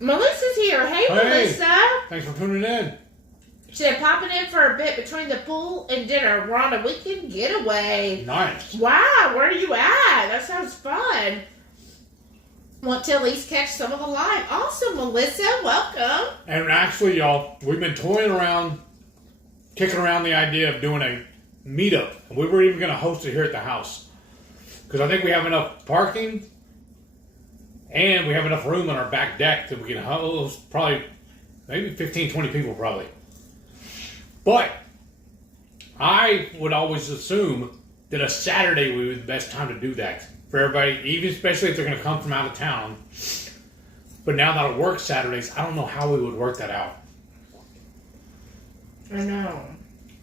Melissa's here. Hey, Melissa. Thanks for tuning in. She said, popping in for a bit between the pool and dinner. We're on a weekend getaway. Nice. Wow, where are you at? That sounds fun. Want to at least catch some of the live. Awesome, Melissa. Welcome. And actually, y'all, we've been toying around, kicking around the idea of doing a meetup. We were even going to host it here at the house. Because I think we have enough parking and we have enough room on our back deck that we can host probably maybe 15, 20 people probably. But I would always assume that a Saturday would be the best time to do that. For everybody, even especially if they're going to come from out of town. But now that it works Saturdays, I don't know how we would work that out. I know.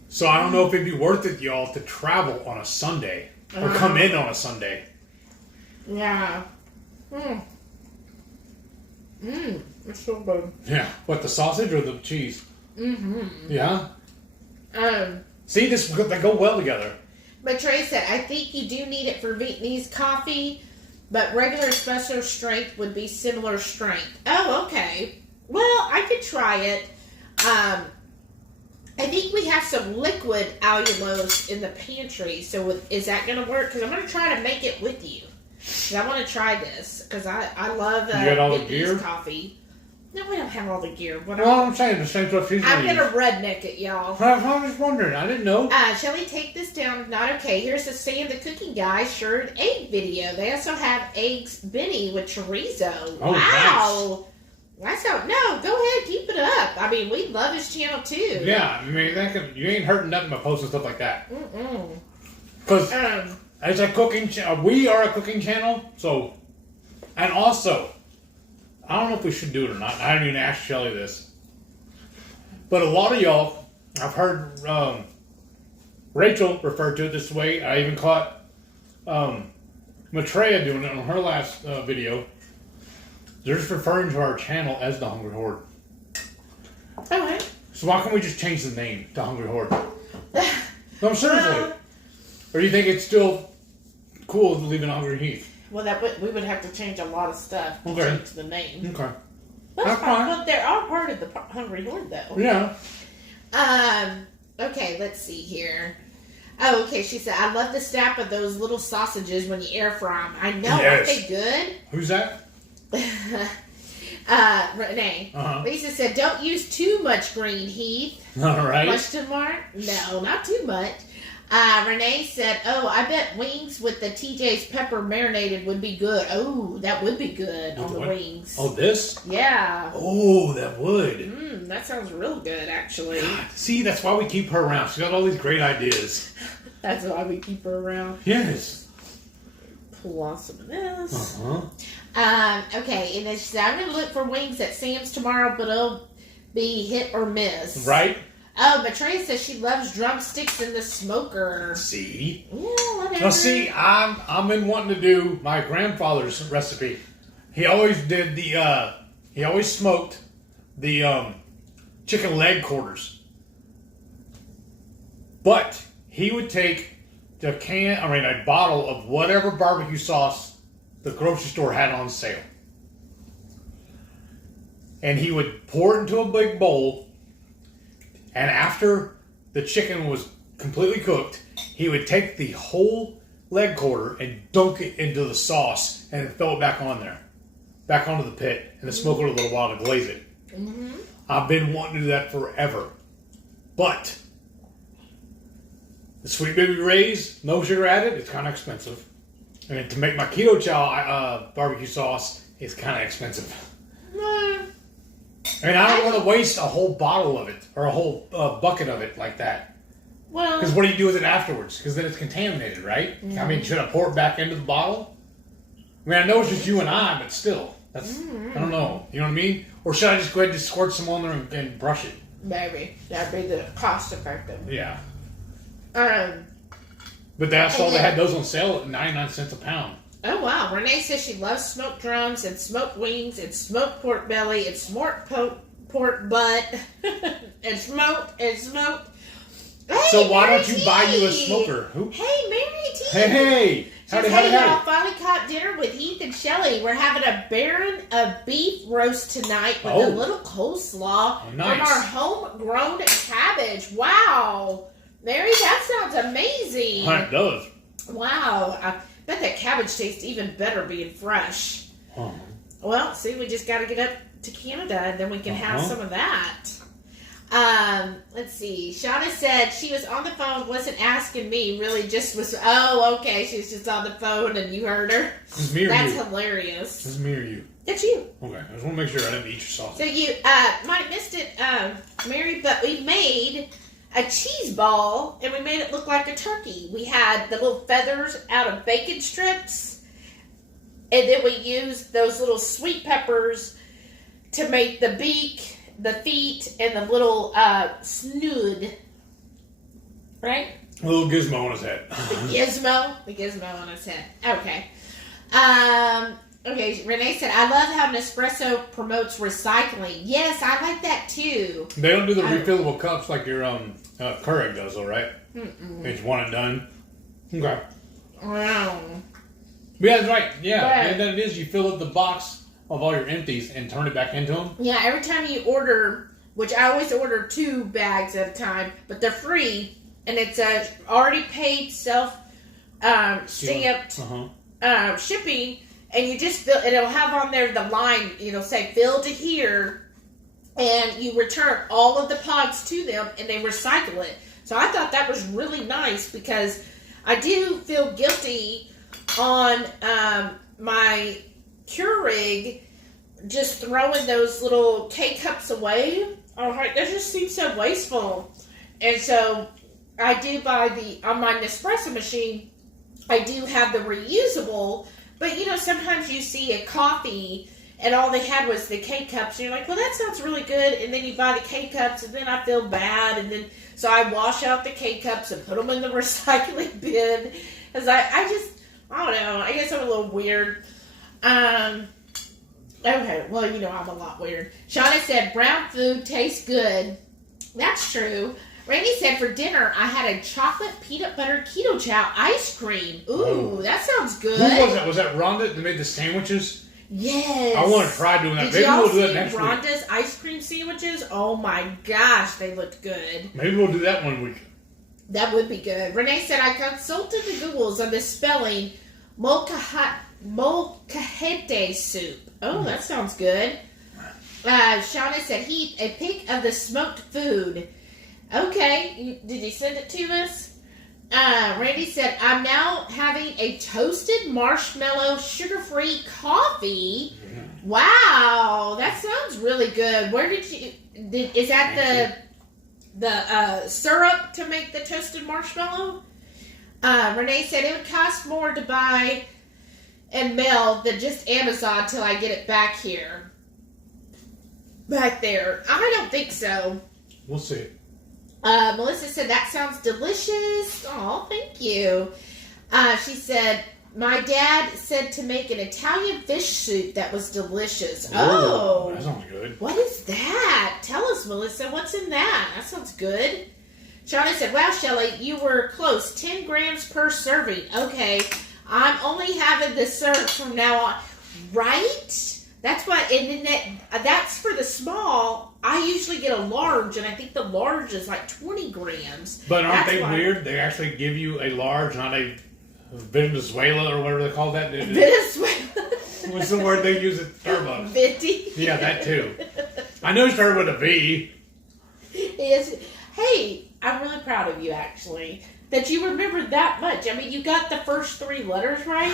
So I don't know if it'd be worth it, y'all, to travel on a Sunday. Or come in on a Sunday. Yeah. It's so good. Yeah. What, the sausage or the cheese? Yeah? See, they go well together. But Trey said, I think you do need it for Vietnamese coffee, but regular espresso strength would be similar strength. Oh, okay. Well, I could try it. I think we have some liquid allulose in the pantry, so is that going to work? Because I'm going to try to make it with you. Because I want to try this, because I love Vietnamese coffee. No, we don't have all the gear. I'm saying the same stuff she's I'm going to redneck it, y'all. I was just wondering. I didn't know. Shelly, take this down. If not, okay. Here's the Sam the Cooking Guy shirred egg video. They also have eggs Benny with chorizo. Oh, wow. Nice. No, go ahead. Keep it up. I mean, we love his channel, too. Yeah. I mean, you ain't hurting nothing by posting stuff like that. Because as a cooking we are a cooking channel, so... And also... I don't know if we should do it or not. I haven't even asked Shelly this. But a lot of y'all, I've heard Rachel refer to it this way. I even caught Maitreya doing it on her last video. They're just referring to our channel as the Hungry Horde. Okay. So why can't we just change the name to Hungry Horde? No, seriously. Or do you think it's still cool to leave it HungryHeath? Well, we would have to change a lot of stuff to change the name. Okay. That's fine. But they are part of the Hungry Horde, though. Yeah. Okay, let's see here. Oh, okay, she said, I love the snap of those little sausages when you air fry them. I know, aren't they good? Who's that? Renee. Lisa said, don't use too much green, Heath. All right. Question mark? No, not too much. Renee said, oh, I bet wings with the TJ's pepper marinated would be good. Oh, that would be good on the wings. Oh, this? Yeah. Oh, that would. That sounds real good, actually. God, see, that's why we keep her around. She's got all these great ideas. That's why we keep her around. Yes. Pull off some of this. Okay, and then she said, I'm going to look for wings at Sam's tomorrow, but it'll be hit or miss. Right? Oh, Maitreya says she loves drumsticks in the smoker. See? Ooh, whatever. Now, see, I'm been wanting to do my grandfather's recipe. He always did he always smoked the chicken leg quarters. But he would take a bottle of whatever barbecue sauce the grocery store had on sale. And he would pour it into a big bowl. And after the chicken was completely cooked, he would take the whole leg quarter and dunk it into the sauce and then throw it back on there. Back onto the pit and then smoke it a little while to glaze it. Mm-hmm. I've been wanting to do that forever. But the Sweet Baby Ray's, no sugar added, it's kind of expensive. And to make my keto chow barbecue sauce, it's kind of expensive. I mean, I don't want to waste a whole bottle of it or a whole bucket of it like that. Well, because what do you do with it afterwards? Because then it's contaminated, right? Mm-hmm. I mean, should I pour it back into the bottle? I mean, I know it's just you and I, but still, that's I don't know. You know what I mean? Or should I just go ahead and just squirt some on there and brush it? Maybe that'd be the cost effective. Yeah. But that's all they had those on sale at 99 cents a pound. Oh, wow. Renee says she loves smoked drums and smoked wings and smoked pork belly and smoked pork butt and smoked. Hey, so why Mary don't you T. buy you a smoker? Hey, Mary T. Hey. Howdy. Y'all finally caught dinner with Heath and Shelly. We're having a baron of beef roast tonight with a little coleslaw from our homegrown cabbage. Wow. Mary, that sounds amazing. It does. Wow. I bet that cabbage tastes even better being fresh. Well, see, we just got to get up to Canada and then we can have some of that. Let's see. Shauna said she was on the phone, wasn't asking me, really just was, okay, she was just on the phone and you heard her. It's me or That's you? hilarious. It's me or you? It's you. Okay, I just want to make sure I didn't eat your sauce. So you, might have missed it, Mary, but we made a cheese ball, and we made it look like a turkey. We had the little feathers out of bacon strips, and then we used those little sweet peppers to make the beak, the feet, and the little snood. Right? A little gizmo on his head. The gizmo on his head. Okay. Okay, Renee said, I love how Nespresso promotes recycling. Yes, I like that too. They don't do the refillable cups like your Keurig does, though, right? It's one and done. Okay. Wow. Yeah, that's right. Yeah, and then it is. You fill up the box of all your empties and turn it back into them. Yeah, every time you order, which I always order 2 bags at a time, but they're free, and it's a already paid self-stamped shipping. And you just fill, and it'll have on there the line, say fill to here, and you return all of the pods to them, and they recycle it. So I thought that was really nice because I do feel guilty on my Keurig just throwing those little K-cups away. That just seems so wasteful. And so I do on my Nespresso machine, I do have the reusable. But, sometimes you see a coffee and all they had was the K-cups. And you're like, well, that sounds really good. And then you buy the K-cups and then I feel bad. And then, so I wash out the K-cups and put them in the recycling bin. Because I don't know. I guess I'm a little weird. Okay, well, I'm a lot weird. Shauna said, brown food tastes good. That's true. Randy said, for dinner, I had a chocolate peanut butter keto chow ice cream. Ooh, that sounds good. Who was that? Was that Rhonda that made the sandwiches? Yes. I want to try doing that. Maybe we'll do that next week. Rhonda's ice cream sandwiches? Oh my gosh, they looked good. Maybe we'll do that one week. That would be good. Renee said, I consulted the Googles on the spelling molcajete soup. Oh, that sounds good. Shauna said, Heath, a pic of the smoked food. Okay, did you send it to us? Randy said, I'm now having a toasted marshmallow sugar-free coffee. Wow, that sounds really good. Where is that the syrup to make the toasted marshmallow? Renee said it would cost more to buy and mail than just Amazon till I get it back here. Back there. I don't think so. We'll see. Melissa said, that sounds delicious. Oh, thank you. She said, my dad said to make an Italian fish soup that was delicious. Oh. That sounds good. What is that? Tell us, Melissa. What's in that? That sounds good. Shauna said, wow, Shelly, you were close. 10 grams per serving. Okay. I'm only having the serve from now on. Right? That's what, and then that's for the small. I usually get a large, and I think the large is like 20 grams. But aren't they weird? They actually give you a large, not a Venezuela or whatever they call that. Venezuela. What's the word they use at Starbucks? Venti. Yeah, that too. I know it started with a V. Yes. Hey, I'm really proud of you, actually, that you remembered that much. I mean, you got the first 3 letters right,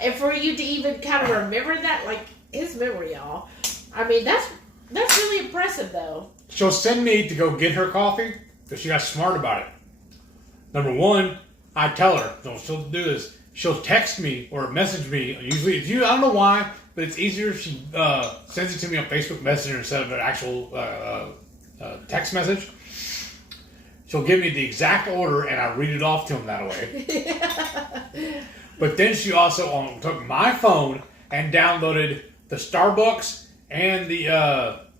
and for you to even kind of remember that, like, his memory, y'all. I mean, that's really impressive, though. She'll send me to go get her coffee because she got smart about it. Number 1, I tell her, no, she'll do this. She'll text me or message me. Usually, I don't know why, but it's easier if she sends it to me on Facebook Messenger instead of an actual text message. She'll give me the exact order, and I read it off to him that way. But then she also took my phone and downloaded the Starbucks and the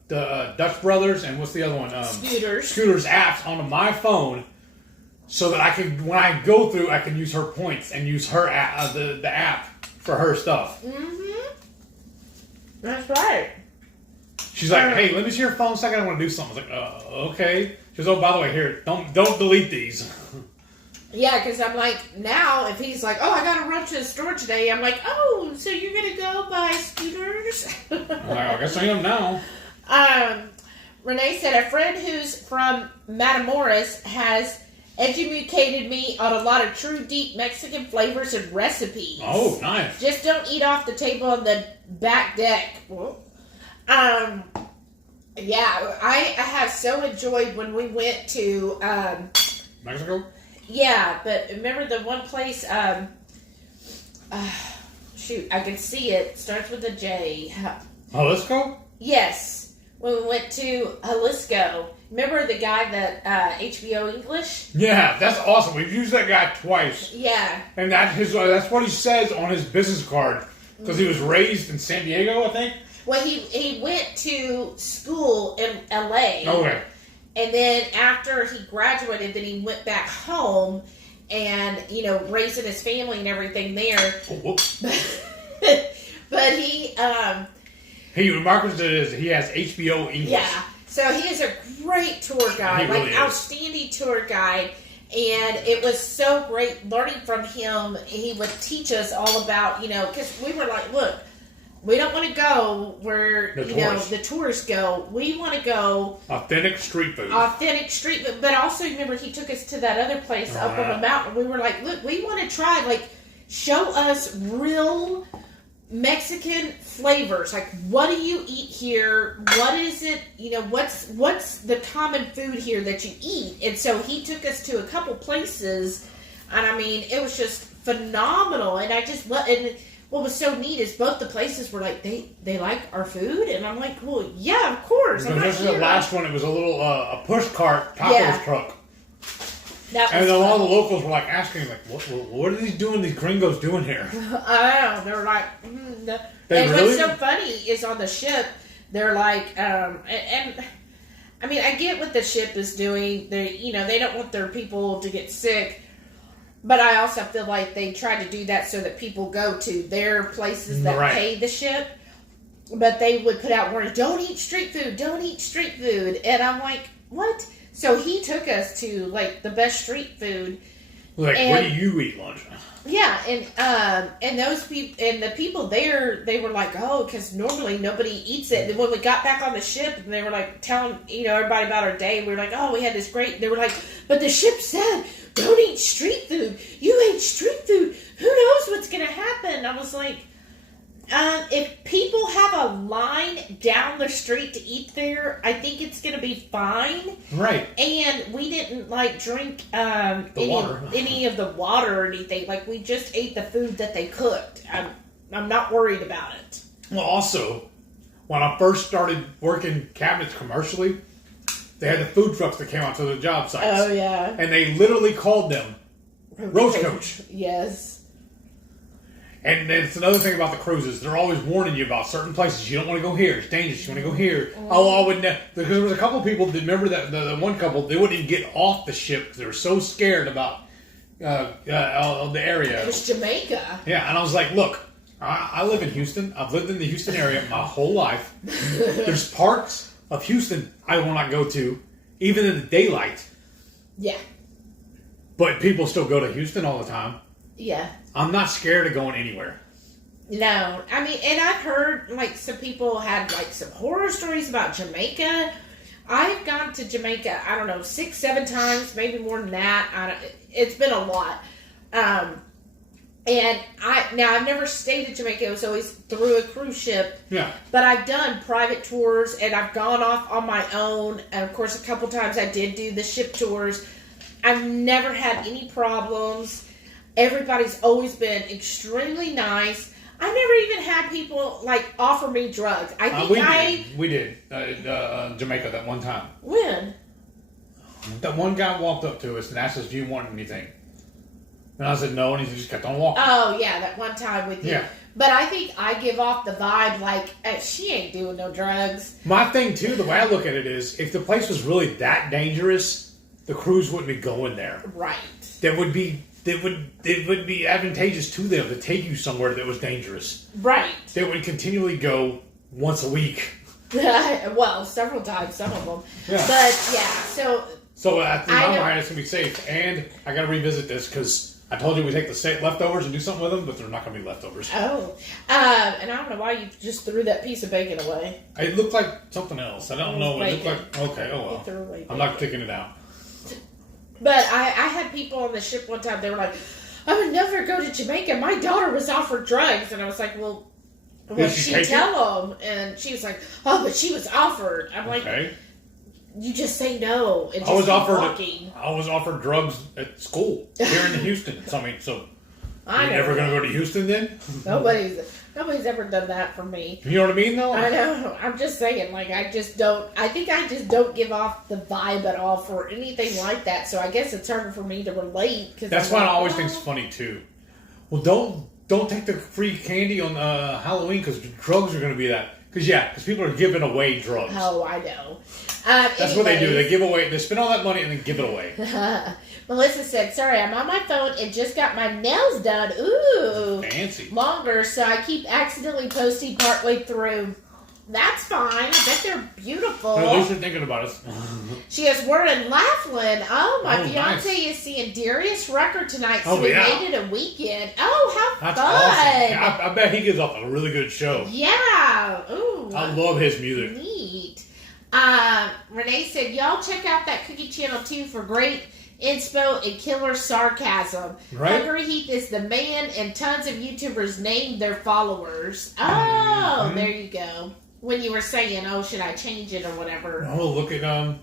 Dutch Brothers and what's the other one? Scooters apps onto my phone, so that I can, when I go through, I can use her points and use her app, the app for her stuff. Mm-hmm. That's right. She's like, hey, let me see your phone a second. I want to do something. I was like, okay. She goes, oh, by the way, here, don't delete these. Yeah, because I'm like, now, if he's like, oh, I got to run to the store today, I'm like, oh, so you're going to go buy scooters? I guess I am now. Renee said, a friend who's from Matamoros has educated me on a lot of true deep Mexican flavors and recipes. Oh, nice. Just don't eat off the table on the back deck. Yeah, I have so enjoyed when we went to Mexico? Yeah, but remember the one place shoot, I can see it. Starts with a J. Jalisco? Yes. When we went to Jalisco. Remember the guy that HBO English? Yeah, that's awesome. We've used that guy twice. Yeah. And that's what he says on his business card. Because he was raised in San Diego, I think. Well, he went to school in LA. Okay. And then after he graduated, then he went back home and, raising his family and everything there. Oh, whoops. But he remarks that he has HBO English. Yeah. So he is a great tour guide, He really is. Outstanding tour guide. And it was so great learning from him. He would teach us all about, because we were like, look, we don't want to go where, the tourists go. We want to go... Authentic street food. But also, remember, he took us to that other place up on the mountain. We were like, look, we want to try, show us real Mexican flavors. Like, what do you eat here? What is it? What's the common food here that you eat? And so he took us to a couple places, and I mean, it was just phenomenal. And I just and what was so neat is both the places were like, they like our food, and I'm like, well, yeah, of course. This is the last one. It was a little a push cart tacos truck. And a lot of the locals were asking, what are these gringos doing here? I don't know. They were like, what's so funny is on the ship, they're like, and I mean, I get what the ship is doing. They don't want their people to get sick, but I also feel like they try to do that so that people go to their places that pay the ship. But they would put out warnings, don't eat street food, and I'm like, what? So he took us to the best street food. What do you eat lunch? Yeah, and those people and the people there, they were like, oh, because normally nobody eats it. And when we got back on the ship, and they were telling everybody about our day, we were like, oh, we had this great. They were like, but the ship said, don't eat street food. You ate street food. Who knows what's gonna happen? I was like. If people have a line down the street to eat there, I think it's going to be fine. Right. And we didn't drink any of the water or anything. We just ate the food that they cooked. I'm not worried about it. Well, also, when I first started working cabinets commercially, they had the food trucks that came out to the job sites. Oh, yeah. And they literally called them Roach Coach. Yes. And it's another thing about the cruises. They're always warning you about certain places. You don't want to go here. It's dangerous. You want to go here. Oh, I would never. Because there was a couple people that remember that the one couple, they wouldn't even get off the ship because they were so scared about the area. It was Jamaica. Yeah, and I was like, look, I live in Houston. I've lived in the Houston area my whole life. There's parts of Houston I will not go to, even in the daylight. Yeah. But people still go to Houston all the time. Yeah. I'm not scared of going anywhere. No. I mean, and I've heard, like, some people had, like, some horror stories about Jamaica. I've gone to Jamaica, I don't know, 6, 7 times, maybe more than that. It's been a lot. And I've never stayed in Jamaica. It was always through a cruise ship. Yeah. But I've done private tours, and I've gone off on my own. And, of course, a couple times I did do the ship tours. I've never had any problems. Everybody's always been extremely nice. I never even had people, like, offer me drugs. I think we did. Jamaica that one time. When? That one guy walked up to us and asked us, do you want anything? And I said no, and he just kept on walking. Oh, yeah, that one time with you. Yeah. But I think I give off the vibe like, she ain't doing no drugs. My thing, too, the way I look at it is, if the place was really that dangerous, the cruise wouldn't be going there. Right. It would be advantageous to them to take you somewhere that was dangerous. Right. They would continually go once a week. Well, several times, some of them. Yeah. But, yeah, So, in my mind, it's going to be safe. And I got to revisit this because I told you we take the leftovers and do something with them, but they're not going to be leftovers. Oh. And I don't know why you just threw that piece of bacon away. It looked like something else. I don't know. It looked like, okay, oh well. Threw away I'm not taking it out. But I had people on the ship one time, they were like, I would never go to Jamaica. My daughter was offered drugs. And I was like, well, Did she tell them? And she was like, oh, but she was offered. I'm like, you just say no and just I was keep offered drugs at school here in Houston. So, I you're never going to go to Houston then? Nobody's ever done that for me. You know what I mean, though? I know. I'm just saying, like, I think I just don't give off the vibe at all for anything like that. So I guess it's harder for me to relate. Cause that's why I always think it's funny, too. Well, don't take the free candy on Halloween because drugs are going to be that. Because people are giving away drugs. Oh, I know. That's what they do. They spend all that money and then give it away. Melissa said, sorry, I'm on my phone and just got my nails done. Ooh. Fancy. Longer, so I keep accidentally posting partway through. That's fine. I bet they're beautiful. At least you're thinking about us. She goes, we're in Laughlin. Oh, my fiance nice. is seeing Darius Rucker tonight, so we yeah. made it a weekend. Oh, how That's fun. awesome. I bet he gives off a really good show. Yeah. Ooh. I love his music. Neat. Renee said, y'all check out that cookie channel, too, for great inspo and killer sarcasm. Right. HungryHeath is the man, and tons of YouTubers named their followers. Oh, there you go. When you were saying, oh, should I change it or whatever. Oh, look at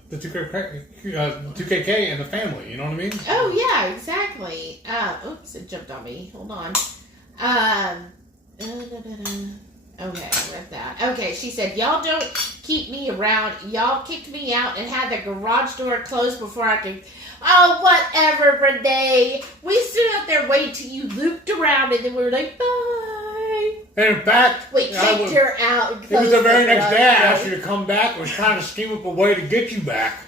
the 2KK and the family. You know what I mean? Oh, yeah, exactly. Oops, it jumped on me. Hold on. Okay, I read that. Okay, she said, y'all don't keep me around. Y'all kicked me out and had the garage door closed before I could... Oh, whatever, Renee. We stood out there waiting till you looped around and then we were like, bye. And in fact... We kicked her out. It was the very next day I asked you to come back. I was trying to scheme up a way to get you back.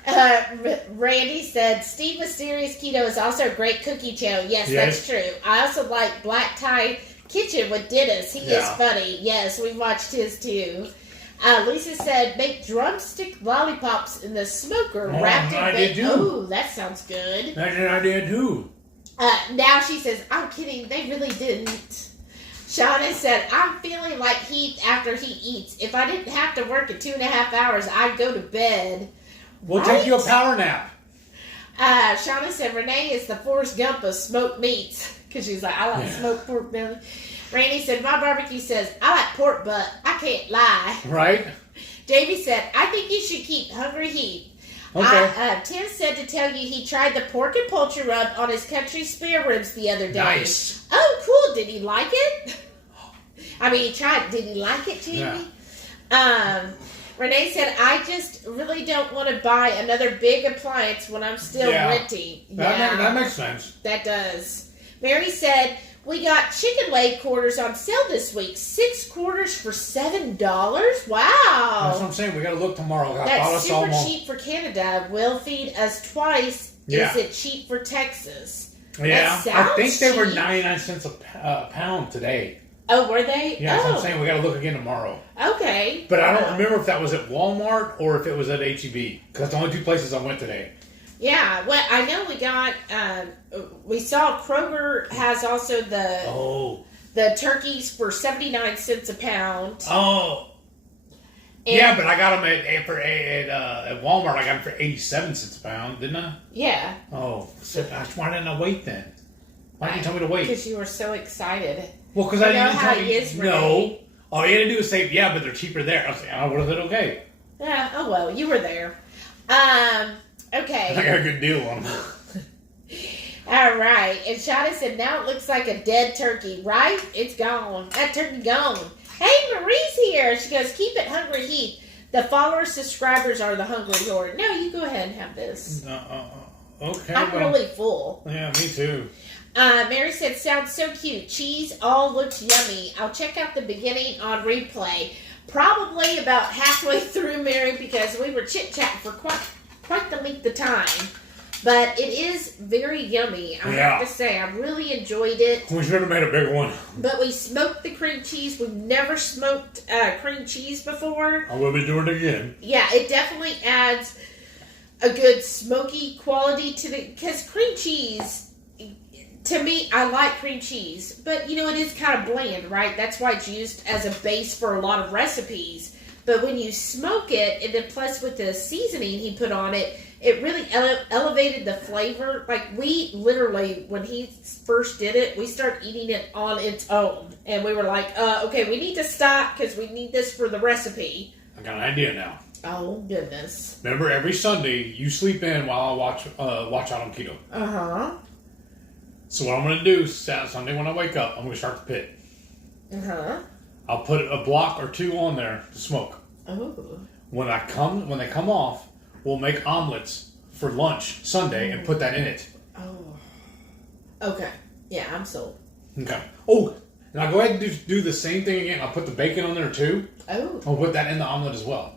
Randy said, Steve Mysterious Keto is also a great cookie channel. Yes, that's true. I also like Black Tie Kitchen with Dennis. He is funny. Yes, we watched his too. Lisa said, make drumstick lollipops in the smoker wrapped in bacon. Oh, that sounds good. That's an idea too. Now she says, I'm kidding. They really didn't. Shauna said, I'm feeling like Heath after he eats. If I didn't have to work in 2.5 hours, I'd go to bed. We'll take you a power nap. Shauna said, Renee is the Forrest Gump of smoked meats. Because she's like, I like smoked pork belly. Randy said, my barbecue says, I like pork butt. I can't lie. Right. Jamie said, I think you should keep HungryHeath. Okay. Tim said to tell you he tried the pork and poultry rub on his country spare ribs the other day. Nice. Oh, cool. Did he like it? I mean, he tried. Did he like it, Jamie? Yeah. Renee said, I just really don't want to buy another big appliance when I'm still renting. That makes sense. That does. Mary said, we got chicken leg quarters on sale this week. 6 quarters for $7. Wow. That's what I'm saying. We got to look tomorrow. That's super cheap for Canada. Will feed us twice. Yeah. Is it cheap for Texas? Yeah. I think they were 99 cents a pound today. Oh, were they? Yeah, that's what I'm saying. We got to look again tomorrow. Okay. But I don't remember if that was at Walmart or if it was at HEB. Because that's the only 2 places I went today. Yeah, well, I know we got, we saw Kroger has also the turkeys for 79 cents a pound. Oh. And yeah, but I got them at Walmart. I got them for 87 cents a pound, didn't I? Yeah. Oh, so why didn't I wait then? Why didn't you tell me to wait? Because you were so excited. Well, because I didn't tell you. Is, no. All you had to do was say, yeah, but they're cheaper there. I was like, oh, was it okay? Yeah, oh well, you were there. Okay. I got a good deal on them. All right. And Shada said, now it looks like a dead turkey, right? It's gone. That turkey gone. Hey, Marie's here. She goes, keep it Hungry Heath. The followers, subscribers are the Hungry Horde. No, you go ahead and have this. Okay. I'm really full. Yeah, me too. Mary said, sounds so cute. Cheese all looks yummy. I'll check out the beginning on replay. Probably about halfway through, Mary, because we were chit-chatting for quite the length of time. But it is very yummy. I have to say, I really enjoyed it. We should have made a big one. But we smoked the cream cheese. We've never smoked cream cheese before. I will be doing it again. Yeah, it definitely adds a good smoky quality to the... Because cream cheese... To me, I like cream cheese, but you know, it is kind of bland, right? That's why it's used as a base for a lot of recipes. But when you smoke it, and then plus with the seasoning he put on it, it really elevated the flavor. Like, we literally, when he first did it, we started eating it on its own. And we were like, okay, we need to stop because we need this for the recipe. I got an idea now. Oh, goodness. Remember, every Sunday, you sleep in while I watch out on keto. Uh-huh. So what I'm going to do Sunday when I wake up, I'm going to start the pit. Uh-huh. I'll put a block or 2 on there to smoke. Oh. When they come off, we'll make omelets for lunch Sunday and put that in it. Oh. Okay. Yeah, I'm sold. Okay. Oh, and I'll go ahead and do the same thing again. I'll put the bacon on there too. Oh. I'll put that in the omelet as well.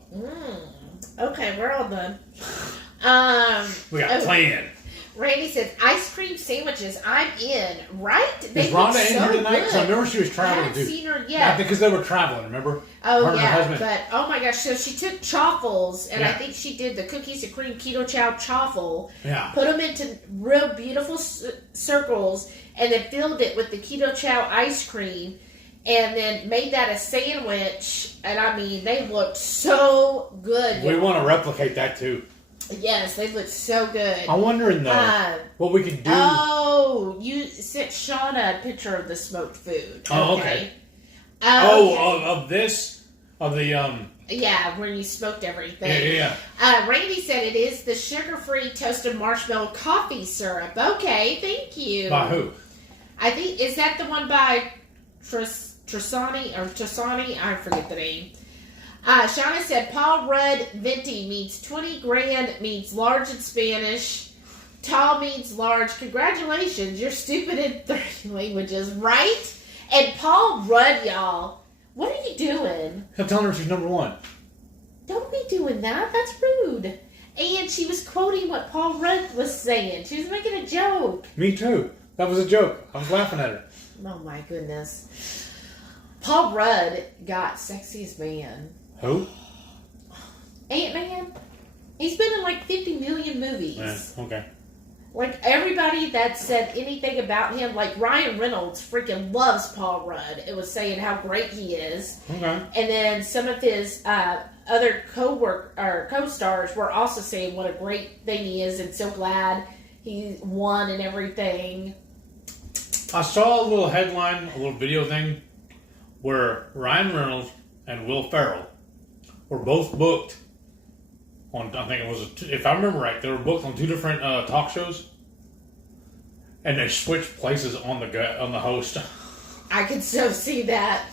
Okay, we're all done. We got planned. Randy says, ice cream sandwiches, I'm in. Right? Is Rhonda in here tonight? Because I remember she was traveling too. I haven't seen her yet. Yeah, because they were traveling, remember? Oh, yeah. But, oh my gosh. So she took chaffles, and Yeah. I think she did the cookies and cream keto chow chaffle. Yeah. Put them into real beautiful circles, and then filled it with the keto chow ice cream, and then made that a sandwich. And I mean, they looked so good. We want to replicate that too. Yes, they look so good. I'm wondering though, what we could do. Oh, you sent Shauna a picture of the smoked food. Oh, okay. Of the Yeah, where you smoked everything. Yeah. Randy said it is the sugar-free toasted marshmallow coffee syrup. Okay, thank you. By who? I think, is that the one by Trasani? I forget the name. Shauna said, Paul Rudd Venti means 20 grand, means large in Spanish. Tall means large. Congratulations, you're stupid in 30 languages, right? And Paul Rudd, y'all, what are you doing? I'm telling her she's number 1. Don't be doing that. That's rude. And she was quoting what Paul Rudd was saying. She was making a joke. Me too. That was a joke. I was laughing at her. Oh, my goodness. Paul Rudd got Sexiest Man. Who? Ant-Man. He's been in like 50 million movies. Yeah, okay. Like, everybody that said anything about him, like Ryan Reynolds freaking loves Paul Rudd. It was saying how great he is. Okay. And then some of his other co-stars were also saying what a great thing he is and so glad he won and everything. I saw a little headline, a little video thing, where Ryan Reynolds and Will Ferrell were both booked on, I think it was, if I remember right, they were booked on 2 different talk shows, and they switched places on the host. I could so see that.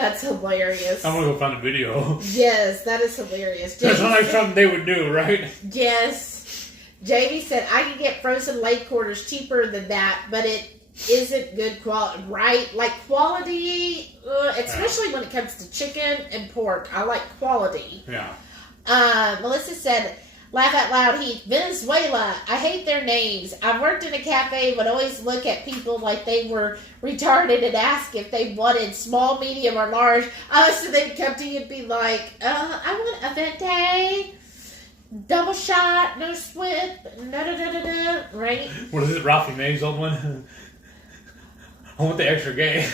That's hilarious. I'm gonna go find a video. Yes, that is hilarious. That sounds like something they would do, right? Yes. Jamie said, I can get frozen leg quarters cheaper than that, but it isn't good quality, right? Like quality, especially when it comes to chicken and pork. I like quality. Yeah. Melissa said, laugh out loud, Heath. Venezuela. I hate their names. I've worked in a cafe, but always look at people like they were retarded and ask if they wanted small, medium, or large. So they'd come to you and be like, I want a venti, double shot, no swip, right? What is it, Ralphie May's old one? I want the extra gay.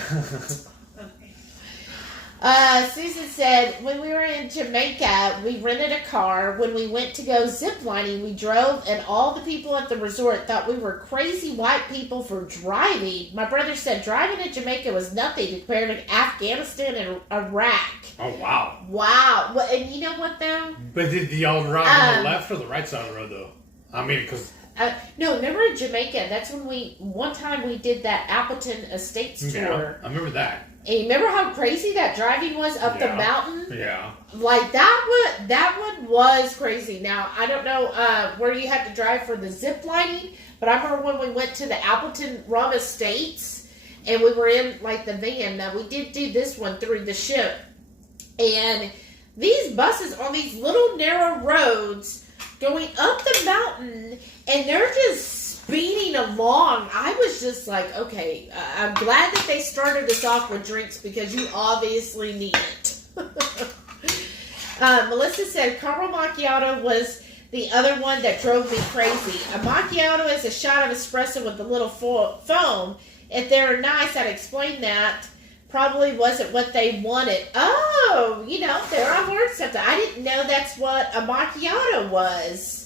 Susan said, when we were in Jamaica, we rented a car. When we went to go ziplining, we drove, and all the people at the resort thought we were crazy white people for driving. My brother said driving in Jamaica was nothing compared to Afghanistan and Iraq. Oh, wow. Wow. Well, and you know what, though? But did y'all drive on the left or the right side of the road, though? I mean, because... no, remember in Jamaica, that's when one time we did that Appleton Estates tour. Yeah, I remember that. And you remember how crazy that driving was up the mountain? Yeah. Like, that one was crazy. Now, I don't know where you had to drive for the zip lining, but I remember when we went to the Appleton Rum Estates, and we were in, like, the van. Now, we did do this one through the ship. And these buses on these little narrow roads going up the mountain, and they're just speeding along. I was just like, okay, I'm glad that they started us off with drinks because you obviously need it. Melissa said caramel macchiato was the other one that drove me crazy. A macchiato is a shot of espresso with a little foam. If they were nice, I'd explain that. Probably wasn't what they wanted. Oh, there I've learned something. I didn't know that's what a macchiato was.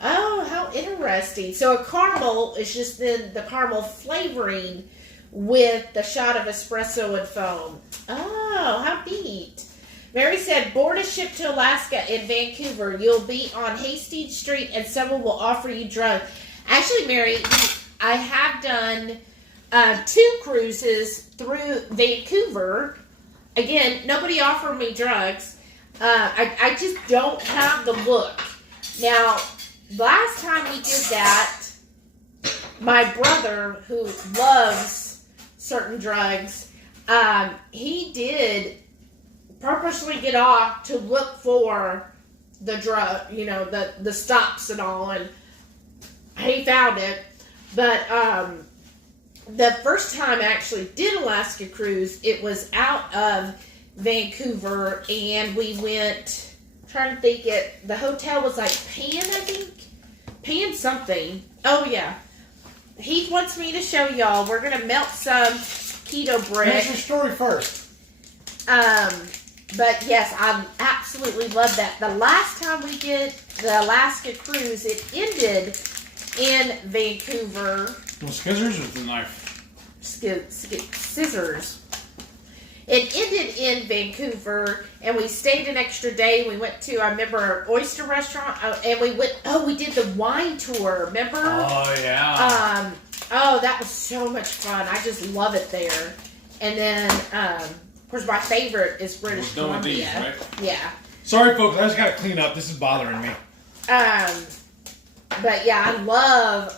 Oh, how interesting. So a caramel is just the caramel flavoring with the shot of espresso and foam. Oh, how neat. Mary said, board a ship to Alaska in Vancouver. You'll be on Hastings Street and someone will offer you drugs. Actually, Mary, I have done 2 cruises through Vancouver. Again, nobody offered me drugs. I just don't have the look. Now, last time we did that, my brother, who loves certain drugs, he did purposely get off to look for the drug, the stops and all, and he found it. But the first time I actually did Alaska cruise, it was out of Vancouver, and we went, trying to think the hotel was like Pan, I think. Pan something. Oh, yeah. He wants me to show y'all. We're going to melt some keto bread. Finish your story first. But yes, I absolutely love that. The last time we did the Alaska cruise, it ended in Vancouver. With scissors or with the knife? Scissors. It ended in Vancouver, and we stayed an extra day. We went to, I remember, an oyster restaurant, and we did the wine tour, remember? Oh, yeah. That was so much fun. I just love it there. And then, of course, my favorite is British Columbia. These, right? Yeah. Sorry, folks, I just got to clean up. This is bothering me. But yeah, I love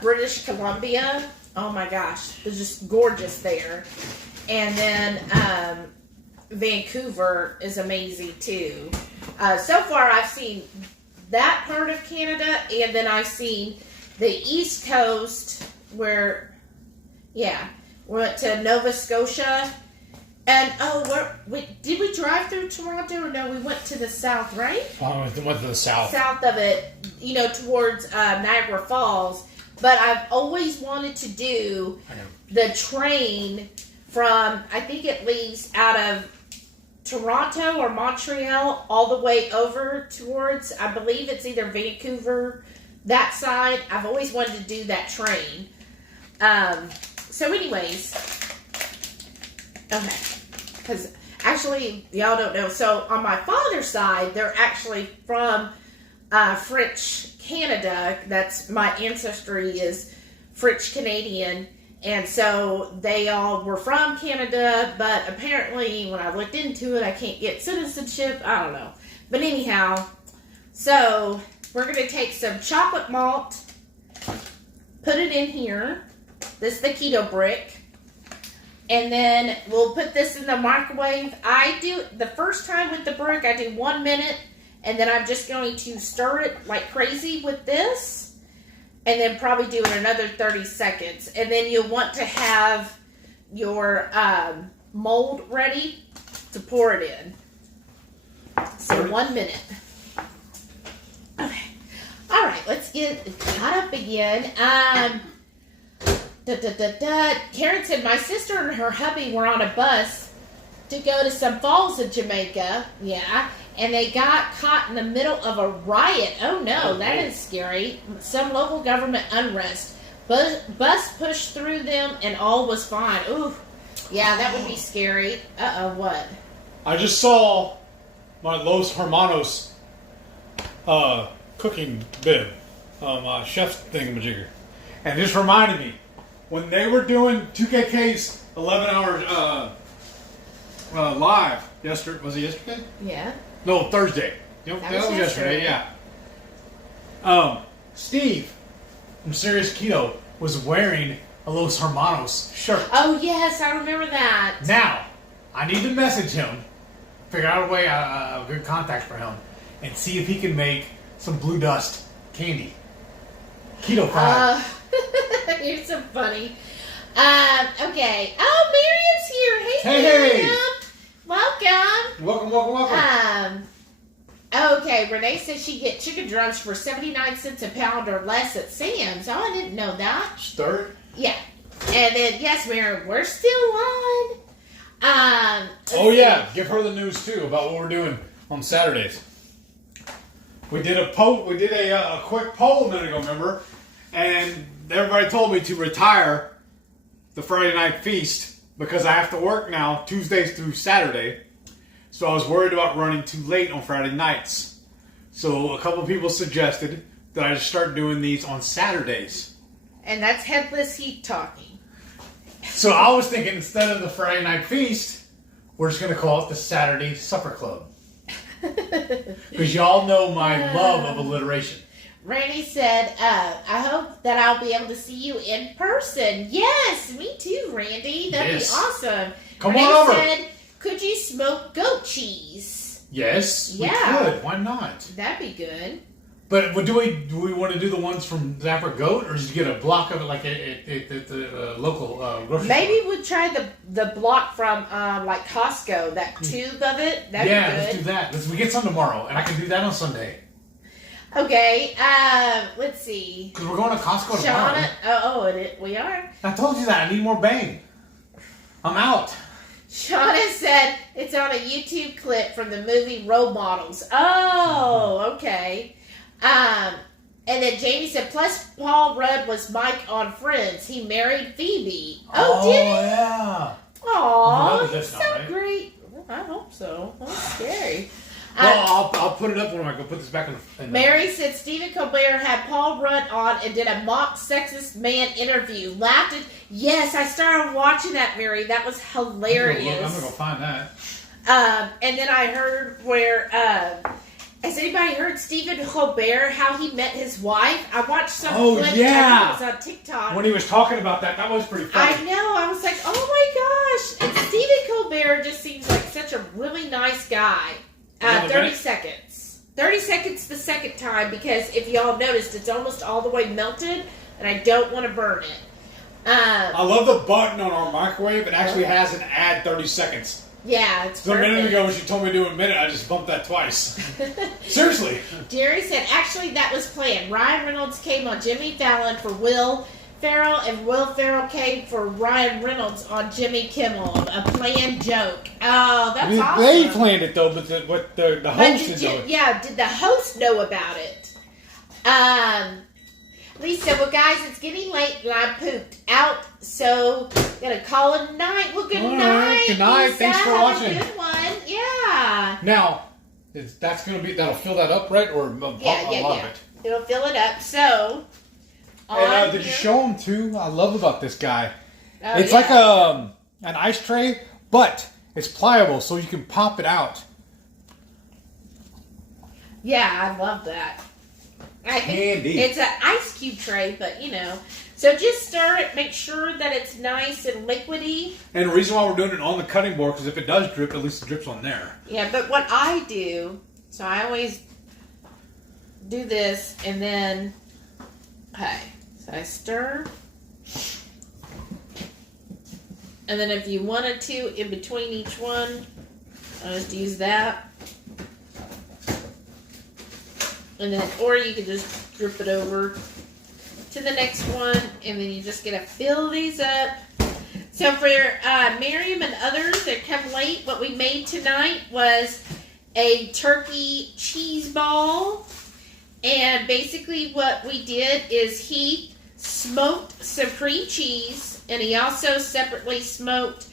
British Columbia. Oh my gosh, it's just gorgeous there. And then Vancouver is amazing too. So far, I've seen that part of Canada, and then I've seen the East Coast where, we went to Nova Scotia. And, did we drive through Toronto or no? We went to the south, right? We went to the south. South of it, towards Niagara Falls. But I've always wanted to do the train from, I think it leaves out of Toronto or Montreal all the way over towards, I believe it's either Vancouver, that side. I've always wanted to do that train. So anyways, okay. Because actually, y'all don't know. So on my father's side, they're actually from French Canada. That's my ancestry is French Canadian, And so they all were from Canada, but apparently when I looked into it, I can't get citizenship. I don't know. But anyhow, so we're going to take some chocolate malt, put it in here. This is the keto brick. And then we'll put this in the microwave. I do, the first time with the brick, I do 1 minute. And then I'm just going to stir it like crazy with this. And then probably do it another 30 seconds. And then you'll want to have your mold ready to pour it in. So 1 minute. Okay. All right, let's get caught up again. Karen said, my sister and her hubby were on a bus to go to some falls in Jamaica. Yeah. And they got caught in the middle of a riot. Oh no, that is scary. Some local government unrest. Bus pushed through them and all was fine. Ooh. Yeah, that would be scary. Uh-oh, what? I just saw my Los Hermanos cooking bib. Chef's thingamajigger. And it just reminded me. When they were doing 2KK's 11-hour live yesterday, was it yesterday? Yeah. No, Thursday. That was yesterday, yeah. Steve from Serious Keto was wearing a Los Hermanos shirt. Oh, yes, I remember that. Now, I need to message him, figure out a way, a good contact for him, and see if he can make some Blue Dust candy. Keto fried. You're so funny. Okay. Oh, Miriam's here. Hey, Miriam. Welcome. Welcome. Okay. Renee says she get chicken drums for 79 cents a pound or less at Sam's. Oh, I didn't know that. Stir. Yeah. And then, yes, Miriam, we're still on. Oh, yeah. Give her the news, too, about what we're doing on Saturdays. We did a quick poll a minute ago, remember? And everybody told me to retire the Friday night feast because I have to work now Tuesdays through Saturday. So I was worried about running too late on Friday nights. So a couple of people suggested that I just start doing these on Saturdays. And that's Headless Heat talking. So I was thinking instead of the Friday night feast, we're just going to call it the Saturday Supper Club. Because y'all know my love of alliteration. Randy said, I hope that I'll be able to see you in person. Yes, me too, Randy. That'd be awesome. Come Renee on over. said, could you smoke goat cheese? Yes, we could. Why not? That'd be good. But do we want to do the ones from Zapper Goat, or just get a block of it like at the local grocery Maybe store? we'll try the block from like Costco, that tube of it. That'd be good. Let's do that. We get some tomorrow, and I can do that on Sunday. Okay, let's see. Because we're going to Costco tomorrow. Shauna, we are. I told you that. I need more bang. I'm out. Shauna said it's on a YouTube clip from the movie Role Models. Oh, okay. And then Jamie said, plus Paul Rudd was Mike on Friends. He married Phoebe. Oh, did he? Yeah. Aw, he's so great. Well, I hope so. That's scary. Well, I'll put it up when I go put this back in the... Mary said Stephen Colbert had Paul Rudd on and did a mock sexist man interview. Laughed at... Yes, I started watching that, Mary. That was hilarious. I'm going to go find that. And then I heard where... has anybody heard Stephen Colbert, how he met his wife? I watched some clip. I think it was on TikTok. When he was talking about that was pretty funny. I know. I was like, oh my gosh. And Stephen Colbert just seems like such a really nice guy. 30 seconds. 30 seconds the second time, because if y'all noticed, it's almost all the way melted, and I don't want to burn it. I love the button on our microwave. It actually has an add 30 seconds. Yeah, it's So perfect. a minute ago when she told me to do a minute, I just bumped that twice. Seriously. Jerry said, actually, that was planned. Ryan Reynolds came on Jimmy Fallon for Will Ferrell, and Will Ferrell came for Ryan Reynolds on Jimmy Kimmel. A planned joke. Oh, that's awesome. They planned it, though, but the host didn't know it. Yeah, did the host know about it? Lisa, well, guys, it's getting late, and I pooped out, so gonna call it a night. Well, good night. Good night. Lisa. Thanks for Have watching. a good one. Yeah. Now, that'll fill that up, right? Or a lot of it? It'll fill it up. So, And did you show them too? I love about this guy. Oh, It's like an ice tray, but it's pliable, so you can pop it out. Yeah, I love that. I think Handy. it's an ice cube tray, but So just stir it, make sure that it's nice and liquidy. And the reason why we're doing it on the cutting board, because if it does drip, at least it drips on there. Yeah, but what I do, so I always do this, and then, okay, so I stir. And then if you wanted to, in between each one, I'll just use that. And then, or you could just drip it over to the next one, and then you just gotta fill these up. So for Miriam and others that come late, what we made tonight was a turkey cheese ball. And basically what we did is he smoked some cream cheese, and he also separately smoked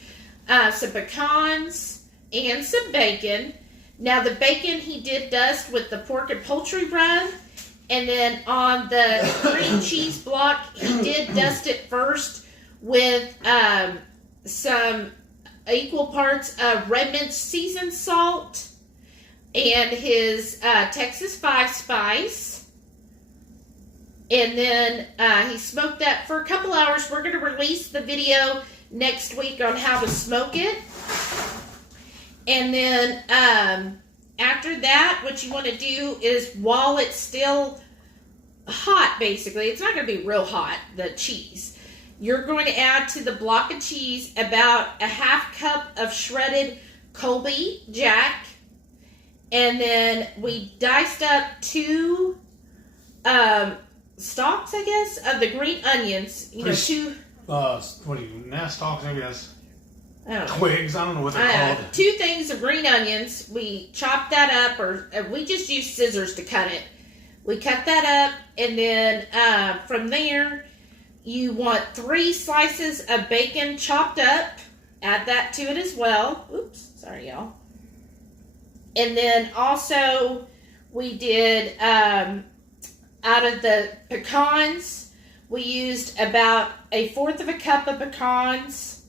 some pecans and some bacon. Now the bacon he did dust with the pork and poultry rub, and then on the cream cheese block he did dust it first with some equal parts of Redmond's seasoned salt and his Texas 5 spice. And then he smoked that for a couple hours. We're going to release the video next week on how to smoke it. And then after that, what you want to do is, while it's still hot, basically, it's not going to be real hot, the cheese, you're going to add to the block of cheese about a half cup of shredded Colby Jack. And then we diced up 2 stalks, I guess, of the green onions. Two. What do you, stalks, I guess? I don't know. Twigs, I don't know what they're called. 2 things of green onions. We chopped that up, or we just used scissors to cut it. We cut that up, and then from there, you want 3 slices of bacon chopped up. Add that to it as well. Oops, sorry, y'all. And then also, we did, out of the pecans, we used about 1/4 of a cup of pecans.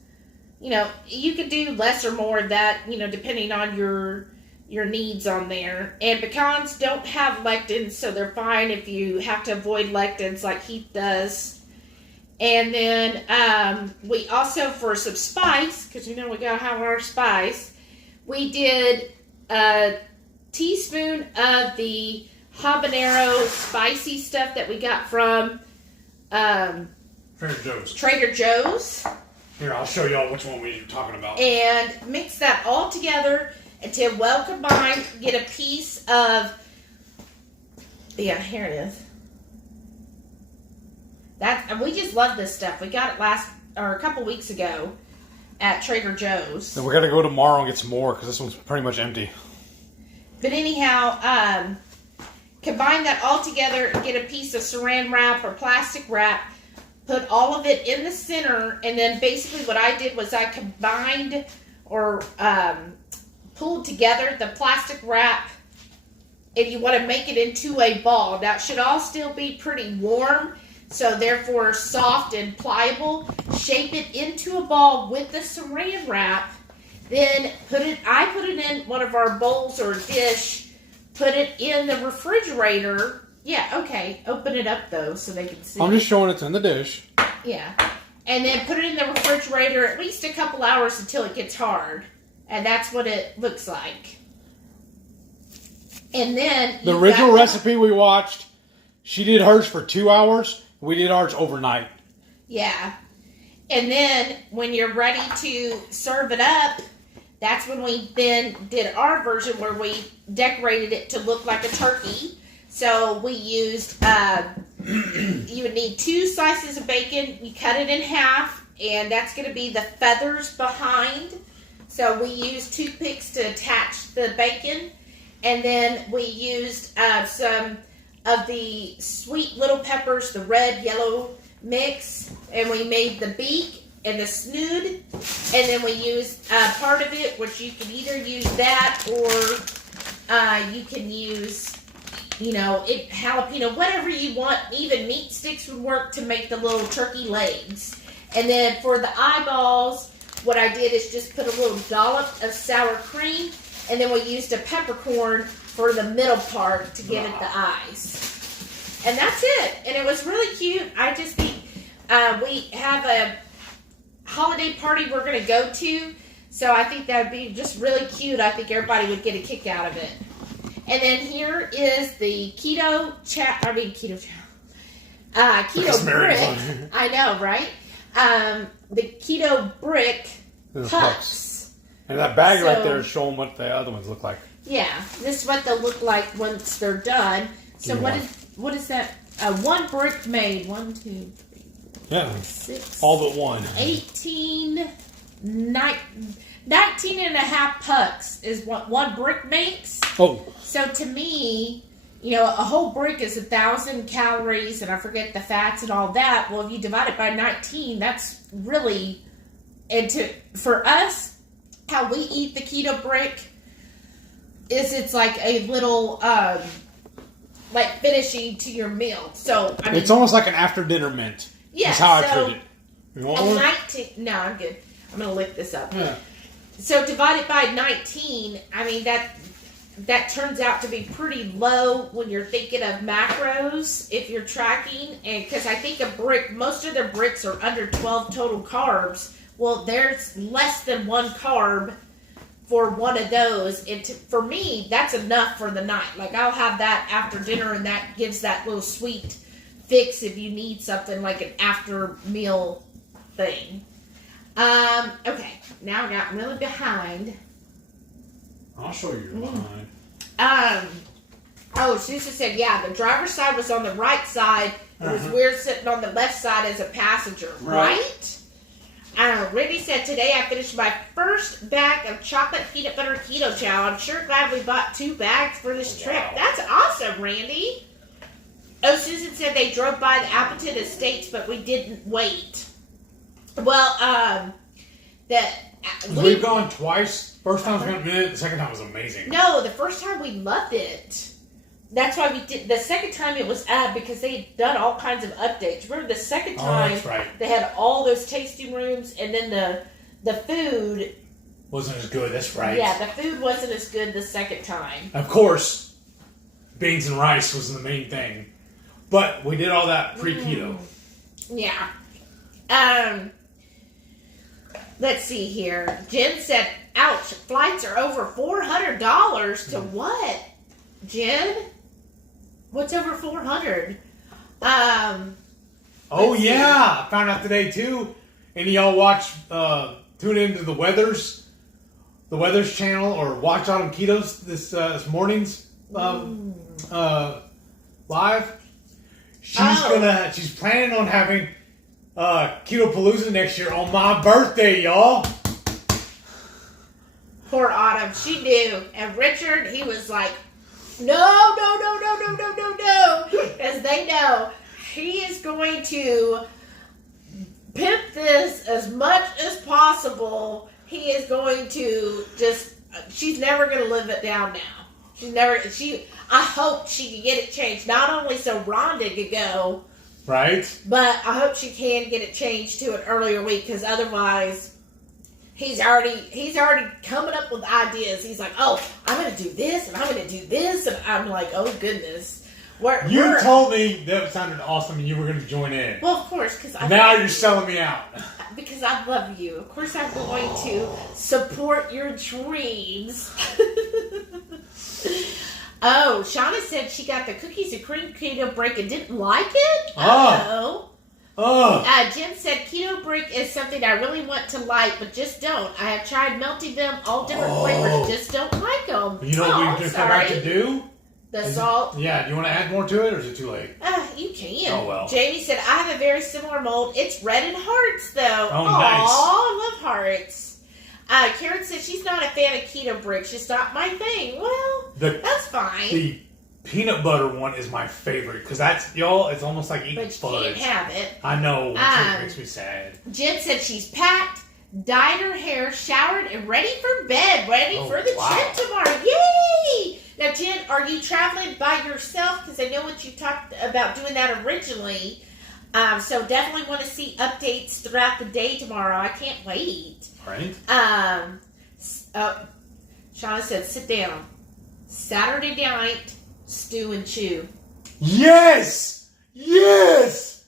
You could do less or more of that, depending on your needs on there. And pecans don't have lectins, so they're fine if you have to avoid lectins like Heath does. And then we also, for some spice, because we gotta have our spice, we did a teaspoon of the habanero spicy stuff that we got from Trader Joe's. Here, I'll show y'all which one we're talking about. And mix that all together until well combined. Get a piece of, here it is. We just love this stuff. We got it a couple weeks ago at Trader Joe's. Then we're gonna go tomorrow and get some more, because this one's pretty much empty. But anyhow, combine that all together and get a piece of saran wrap or plastic wrap. Put all of it in the center, and then basically what I did was I combined or pulled together the plastic wrap, and you want to make it into a ball. Now it should all still be pretty warm, so therefore soft and pliable. Shape it into a ball with the saran wrap. Then I put it in one of our bowls or dish, put it in the refrigerator. Yeah, okay. Open it up, though, so they can see. I'm just showing it's in the dish. Yeah. And then put it in the refrigerator at least a couple hours until it gets hard. And that's what it looks like. And then... The original recipe we watched, she did hers for 2 hours. We did ours overnight. Yeah. And then when you're ready to serve it up, that's when we then did our version where we decorated it to look like a turkey. So we used, you would need 2 slices of bacon. You cut it in half, and that's going to be the feathers behind. So we used toothpicks to attach the bacon. And then we used some of the sweet little peppers, the red-yellow mix. And we made the beak and the snood. And then we used part of it, which you can either use that or you can use... jalapeno, whatever you want. Even meat sticks would work to make the little turkey legs. And then for the eyeballs, what I did is just put a little dollop of sour cream, and then we used a peppercorn for the middle part to give it the eyes. And that's it. And it was really cute. I just think we have a holiday party we're going to go to, so I think that would be just really cute. I think everybody would get a kick out of it. And then here is the keto brick. I know, right? The keto brick pucks. And that bag right there is showing what the other ones look like. Yeah, this is what they'll look like once they're done. So what is that? One brick made. 1, 2, 3, 4, 6. All but one. 19 and a half pucks is what one brick makes. Oh. So to me, a whole brick is 1,000 calories, and I forget the fats and all that. Well, if you divide it by 19, that's really, for us, how we eat the keto brick is it's like a little, like finishing to your meal. So, I mean, it's almost like an after dinner mint. Yeah. That's how I treat it. You want one? 19, no, I'm good. I'm going to lick this up. Yeah. So divided by 19, I mean, that turns out to be pretty low when you're thinking of macros, if you're tracking. And because I think most of their bricks are under 12 total carbs. Well, there's less than 1 carb for one of those. For me, that's enough for the night. Like, I'll have that after dinner, and that gives that little sweet fix if you need something like an after meal thing. Okay, now I got really behind. I'll show you your behind. Susan said, yeah, the driver's side was on the right side. It was weird sitting on the left side as a passenger, right? Randy said, today I finished my first bag of chocolate peanut butter keto chow. I'm sure glad we bought 2 bags for this trip. That's awesome, Randy. Oh, Susan said they drove by the Appleton Estates, but we didn't wait. Well, we've gone twice. First time was good. The second time was amazing. No, the first time we loved it. That's why we did. The second time it was because they had done all kinds of updates. Remember the second time that's right. They had all those tasting rooms, and then the food wasn't as good. That's right. Yeah, the food wasn't as good the second time. Of course, beans and rice was the main thing, but we did all that pre-keto. Yeah. Let's see here. Jen said, ouch, flights are over $400 to what? Jen? What's over 400? Oh, yeah. I found out today, too. Any of y'all watch, tune into the Weathers channel, or watch Autumn Ketos this morning's live. She's planning on having Keto Palooza next year on my birthday, y'all. Poor Autumn, she knew. And Richard, he was like, no. As they know, he is going to pimp this as much as possible. He is going to she's never going to live it down now. I hope she can get it changed. Not only so Rhonda could go, right? But I hope she can get it changed to an earlier week, because otherwise he's already coming up with ideas. He's like, oh, I'm going to do this, and I'm going to do this, and I'm like, oh goodness. You told me that sounded awesome, and you were going to join in. Well, of course, because now you're selling me out. Because I love you. Of course, I'm going to support your dreams. Oh, Shauna said she got the cookies and cream keto break and didn't like it? Oh. Jim said keto break is something I really want to like, but just don't. I have tried melting them, all different flavors, just don't like them. You know what we just forgot to do? The salt. Yeah, do you want to add more to it, or is it too late? You can. Oh, well. Jamie said, I have a very similar mold. It's red and hearts, though. Oh, nice. I love hearts. Karen said she's not a fan of keto bricks. It's not my thing. Well, that's fine. The peanut butter one is my favorite, because that's, y'all, it's almost like eating fudge. But you can't have it. I know. It makes me sad. Jen said she's packed, dyed her hair, showered, and ready for bed. Ready for the trip tomorrow. Yay! Now, Jen, are you traveling by yourself? Because I know what you talked about doing that originally. So definitely want to see updates throughout the day tomorrow. I can't wait. Right. Shauna said, sit down. Saturday night, stew and chew. Yes! Yes!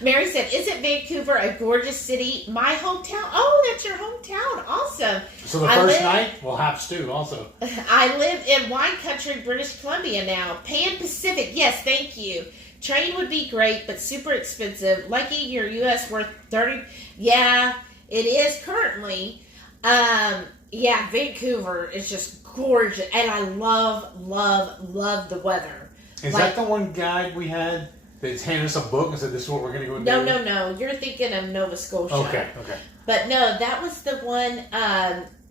Mary said, isn't Vancouver a gorgeous city? My hometown? Oh, that's your hometown. Awesome. So the first night, we'll have stew also. I live in wine country, British Columbia now. Pan Pacific. Yes, thank you. Train would be great, but super expensive. Lucky your U.S. worth 30. Yeah, it is currently. Yeah, Vancouver is just gorgeous. And I love the weather. Is that the one guy we had that handed us a book and said, this is what we're going to go do? No. You're thinking of Nova Scotia. Okay. But no, that was the one,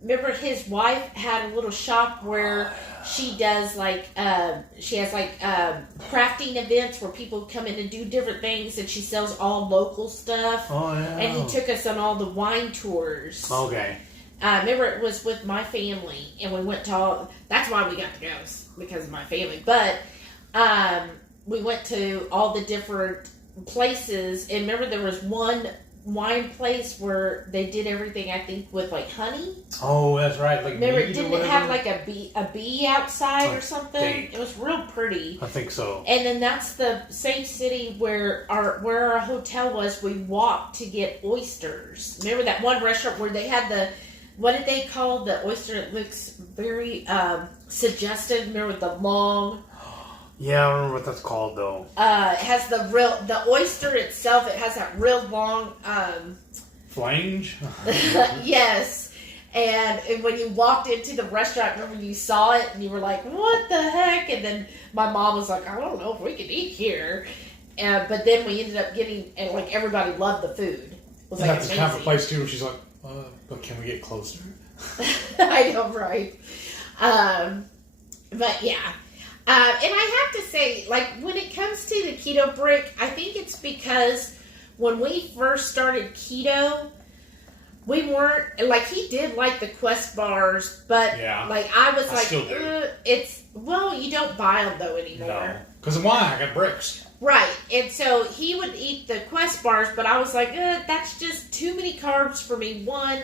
remember his wife had a little shop where she does she has crafting events where people come in and do different things, and she sells all local stuff. Oh, yeah. And he took us on all the wine tours. Okay. Remember it was with my family, and we went to that's why we got to go, because of my family. But, we went to all the different places, and remember there was one wine place where they did everything, I think, with honey. Oh, that's right. Remember, didn't it have a bee outside or something? It was real pretty. I think so. And then that's the same city where our hotel was. We walked to get oysters. Remember that one restaurant where they had what did they call the oyster? It looks very suggestive. Remember with the long. Yeah, I don't remember what that's called though. It has the oyster itself. It has that real long. Flange. Yes, and when you walked into the restaurant, remember you saw it and you were like, "What the heck?" And then my mom was like, "I don't know if we can eat here," but then we ended up getting, and everybody loved the food. It was that's amazing. kind of a place too where she's like, "But can we get closer?" I know, right? But yeah. And I have to say, when it comes to the keto brick, I think it's because when we first started keto, we weren't, he did like the Quest bars, but, I was you don't buy them, though, anymore. No. Because why? I got bricks. Right. And so he would eat the Quest bars, but I was like, that's just too many carbs for me, one.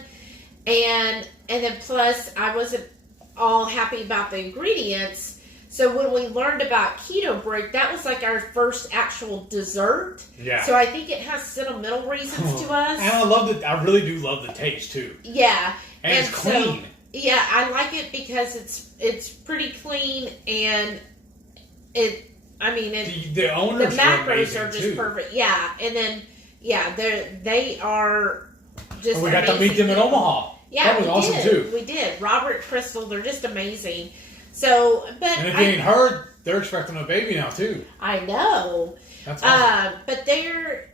And then plus, I wasn't all happy about the ingredients. So when we learned about keto brick, that was our first actual dessert. Yeah. So I think it has sentimental reasons to us. And I love it. I really do love the taste too. Yeah. And it's clean. Yeah, I like it because it's pretty clean, and the owners, the macros are just perfect. Yeah. And then they are just. And we got to meet them in Omaha. Yeah, that was awesome too. We did. Robert, Crystal, they're just amazing. So, but and if you ain't heard, they're expecting a baby now too. I know. That's awesome. But they're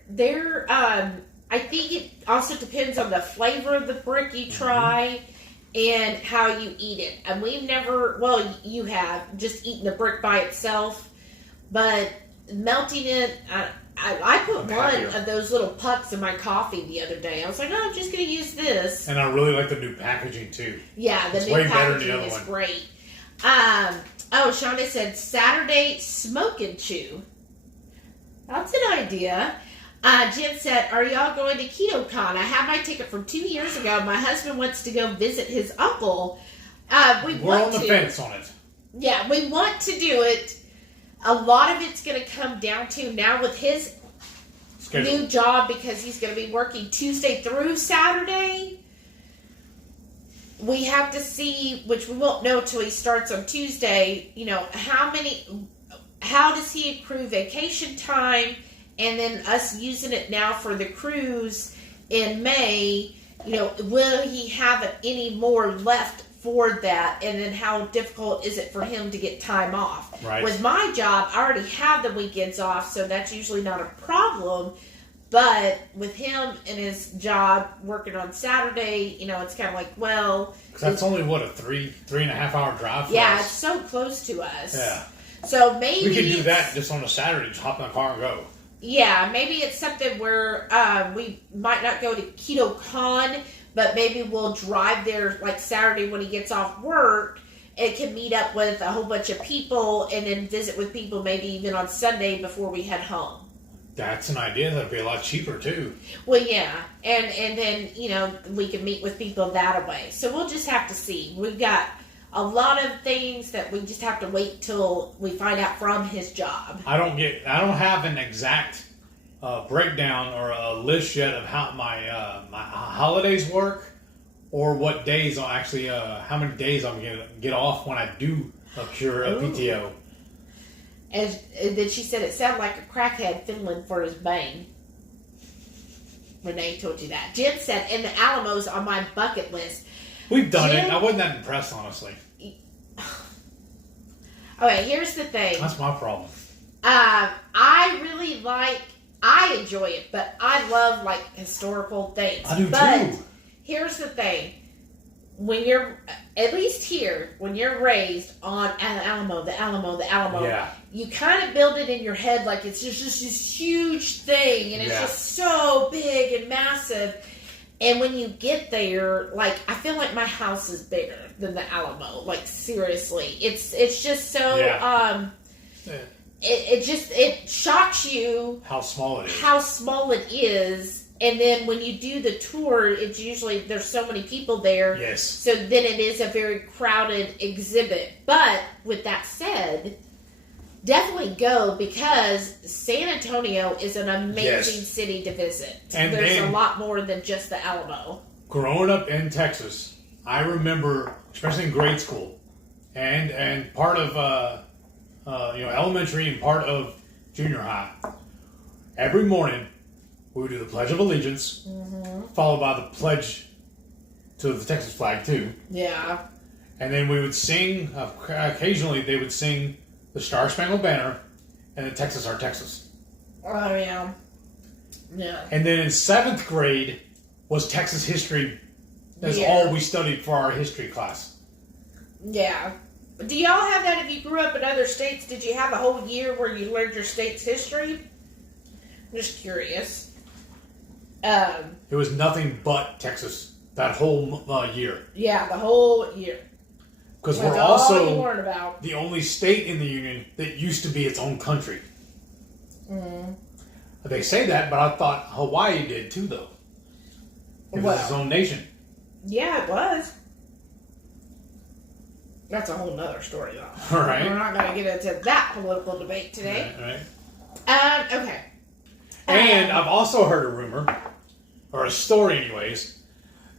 I think it also depends on the flavor of the brick you try and how you eat it. And we've never, you have just eaten the brick by itself, but melting it. I put one of those little pucks in my coffee the other day. I was like, I'm just going to use this. And I really like the new packaging too. Yeah, the new packaging is great. Shauna said Saturday smoke and chew. That's an idea. Jen said, are y'all going to KetoCon? I have my ticket from 2 years ago. My husband wants to go visit his uncle. We're on the fence on it. Yeah, we want to do it. A lot of it's going to come down to now with his new job, because he's going to be working Tuesday through Saturday. We have to see, which we won't know till he starts on Tuesday, how does he accrue vacation time, and then us using it now for the cruise in May, will he have any more left for that, and then how difficult is it for him to get time off? Right. With my job, I already have the weekends off, so that's usually not a problem. But with him and his job working on Saturday, it's kind of like, well... Because that's only, a 3.5 hour drive for us? Yeah, it's so close to us. Yeah. So maybe... We could do that just on a Saturday, just hop in the car and go. Yeah, maybe it's something where we might not go to KetoCon, but maybe we'll drive there Saturday when he gets off work and can meet up with a whole bunch of people and then visit with people maybe even on Sunday before we head home. That's an idea. That'd be a lot cheaper too. Well, yeah, and then we can meet with people that way. So we'll just have to see. We've got a lot of things that we just have to wait till we find out from his job. I don't have an exact breakdown or a list yet of how my holidays work, or what days I'll actually how many days I'm gonna get off when I do accrue a PTO. And then she said it sounded like a crackhead fiddling for his bane. Renee told you that. Jen said, "And the Alamo's on my bucket list." We've done it. I wasn't that impressed, honestly. Okay, here's the thing. That's my problem. I enjoy it, but I love historical things. I do but too. Here's the thing. When you're, at least here, when you're raised on the Alamo, Yeah. you kind of build it in your head like it's just this huge thing, and it's just so big and massive. And when you get there, I feel like my house is bigger than the Alamo. Seriously, it's just so. It shocks you how small it is. And then when you do the tour, it's usually there's so many people there. Yes. So then it is a very crowded exhibit. But with that said, definitely go, because San Antonio is an amazing city to visit. And there's a lot more than just the Alamo. Growing up in Texas, I remember, especially in grade school, and part of elementary and part of junior high, every morning we would do the Pledge of Allegiance, followed by the pledge to the Texas flag too. Yeah. And then we would sing. Occasionally, they would sing the Star Spangled Banner and the Texas Our Texas. Oh yeah. Yeah. And then in 7th grade was Texas history. That's all we studied for our history class. Yeah. Do y'all have that if you grew up in other states? Did you have a whole year where you learned your state's history? I'm just curious. It was nothing but Texas that whole year. Yeah, the whole year. Because we're also all you learn about. the only state in the Union that used to be its own country. Mm. They say that, but I thought Hawaii did too, though. It was its own nation. Yeah, it was. That's a whole nother story, though. All right. We're not going to get into that political debate today. Right. Okay. And I've also heard a rumor, or a story anyways,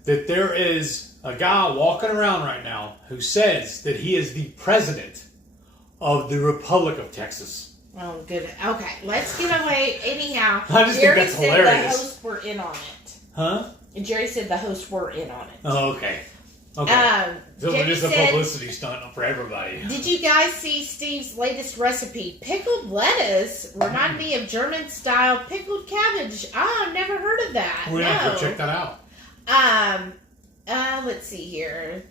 that there is a guy walking around right now who says that he is the president of the Republic of Texas. Oh, good. Okay, let's get away. Anyhow, I just think that's hilarious. The hosts were in on it. Huh? And Jerry said the hosts were in on it. Oh, okay. Okay. So it is a said, publicity stunt for everybody. Did you guys see Steve's latest recipe? Pickled lettuce. Remind me of German-style pickled cabbage. Oh, I've never heard of that. We're going to have to check that out. Let's see here.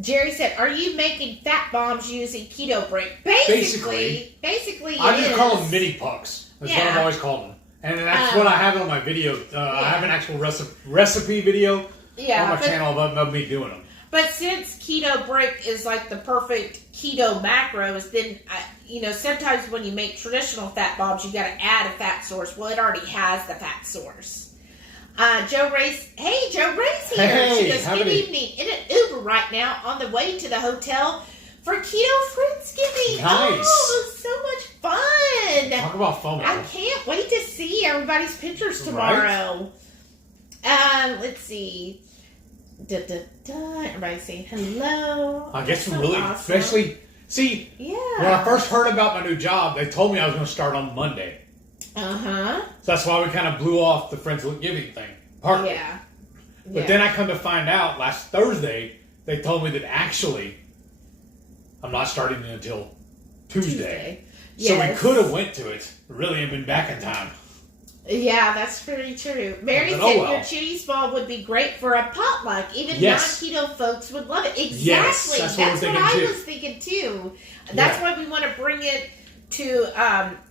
Jerry said, "Are you making fat bombs using keto break?" Basically, I just call them mini pucks. That's what I've always called them, and that's what I have on my video. I have an actual recipe video on my channel of me doing them. But since keto break is like the perfect keto macros, then sometimes when you make traditional fat bombs, you got to add a fat source. Well, it already has the fat source. Joe Ray's here. Hey, She goes, good evening. In an Uber right now on the way to the hotel for Keto Friendsgiving. Nice. Oh, it was so much fun. Talk about FOMO. I can't wait to see everybody's pictures tomorrow. Right? Let's see. Everybody's saying hello. I guess we're really, awesome. Especially, see, when I first heard about my new job, they told me I was going to start on Monday. So that's why we kind of blew off the Friendsgiving thing. Partly. Yeah. But then I come to find out last Thursday, they told me that actually I'm not starting until Tuesday. So we could have went to it, really, and been back in time. Yeah, that's very true. Mary said your cheese ball would be great for a potluck. Even non-keto folks would love it. Exactly. Yes, that's what I was thinking too. That's why we want to bring it to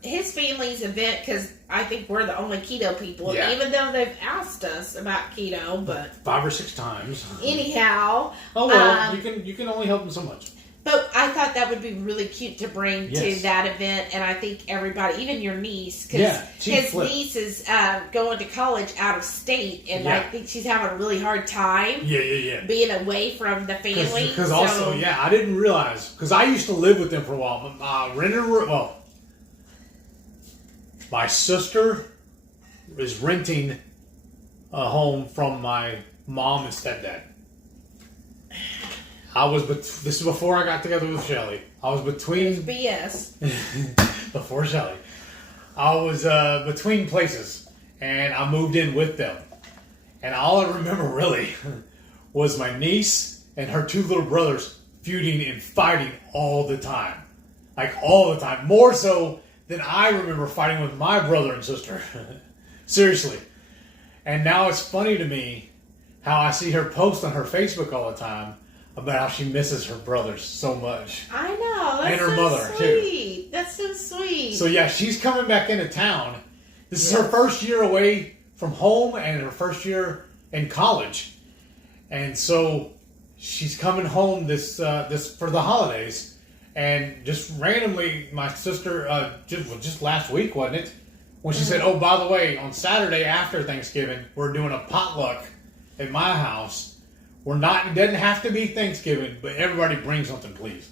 his family's event, because I think we're the only keto people, even though they've asked us about keto, but 5 or 6 times. Anyhow, oh well, you can only help them so much. But I thought that would be really cute to bring to that event, and I think everybody, even your niece, because his niece is going to college out of state, and I think she's having a really hard time being away from the family. Because also, I didn't realize, because I used to live with them for a while. My sister is renting a home from my mom and stepdad. This is before I got together with Shelly. I was between BS. Before Shelly. I was between places, and I moved in with them. And all I remember really was my niece and her two little brothers feuding and fighting all the time. Like all the time. More so than I remember fighting with my brother and sister. Seriously. And now it's funny to me how I see her post on her Facebook all the time about how she misses her brothers so much. I know. That's and her so mother, sweet. too. That's so sweet. So, she's coming back into town. This is her first year away from home and her first year in college. And so she's coming home this for the holidays. And just randomly, my sister, just last week, wasn't it? When she said, oh, by the way, on Saturday after Thanksgiving, we're doing a potluck at my house. It doesn't have to be Thanksgiving, but everybody bring something, please.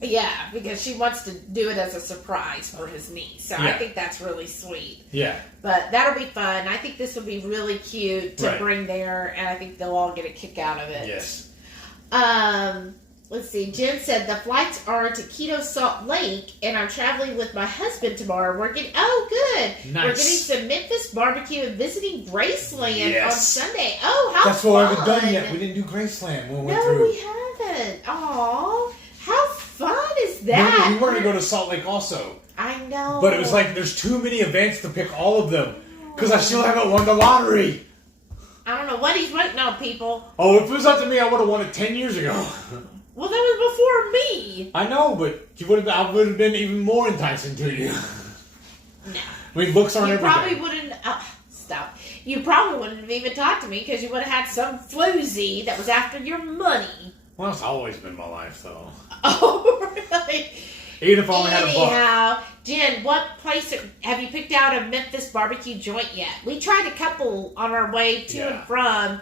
Yeah, because she wants to do it as a surprise for his niece. So I think that's really sweet. Yeah. But that'll be fun. I think this will be really cute to bring there, and I think they'll all get a kick out of it. Yes. Let's see. Jen said the flights are to Keto Salt Lake, and I'm traveling with my husband tomorrow. We're getting good. Nice. We're getting some Memphis barbecue and visiting Graceland on Sunday. Oh, how That's fun! what we haven't done yet. We didn't do Graceland when we went through. No, we haven't. Aw, how fun is that? We were going to go to Salt Lake also. I know. But it was like there's too many events to pick all of them because I still haven't won the lottery. I don't know what he's waiting on, people. Oh, if it was up to me, I would have won it 10 years ago. Well, that was before me. I know, but I would have been even more enticing to you. No. I mean, looks aren't everything. You probably wouldn't... stop. You probably wouldn't have even talked to me because you would have had some floozy that was after your money. Well, it's always been my life, though. Oh, really? Even if I only had a buck. Anyhow, Jen, what place have you picked out a Memphis barbecue joint yet? We tried a couple on our way to and from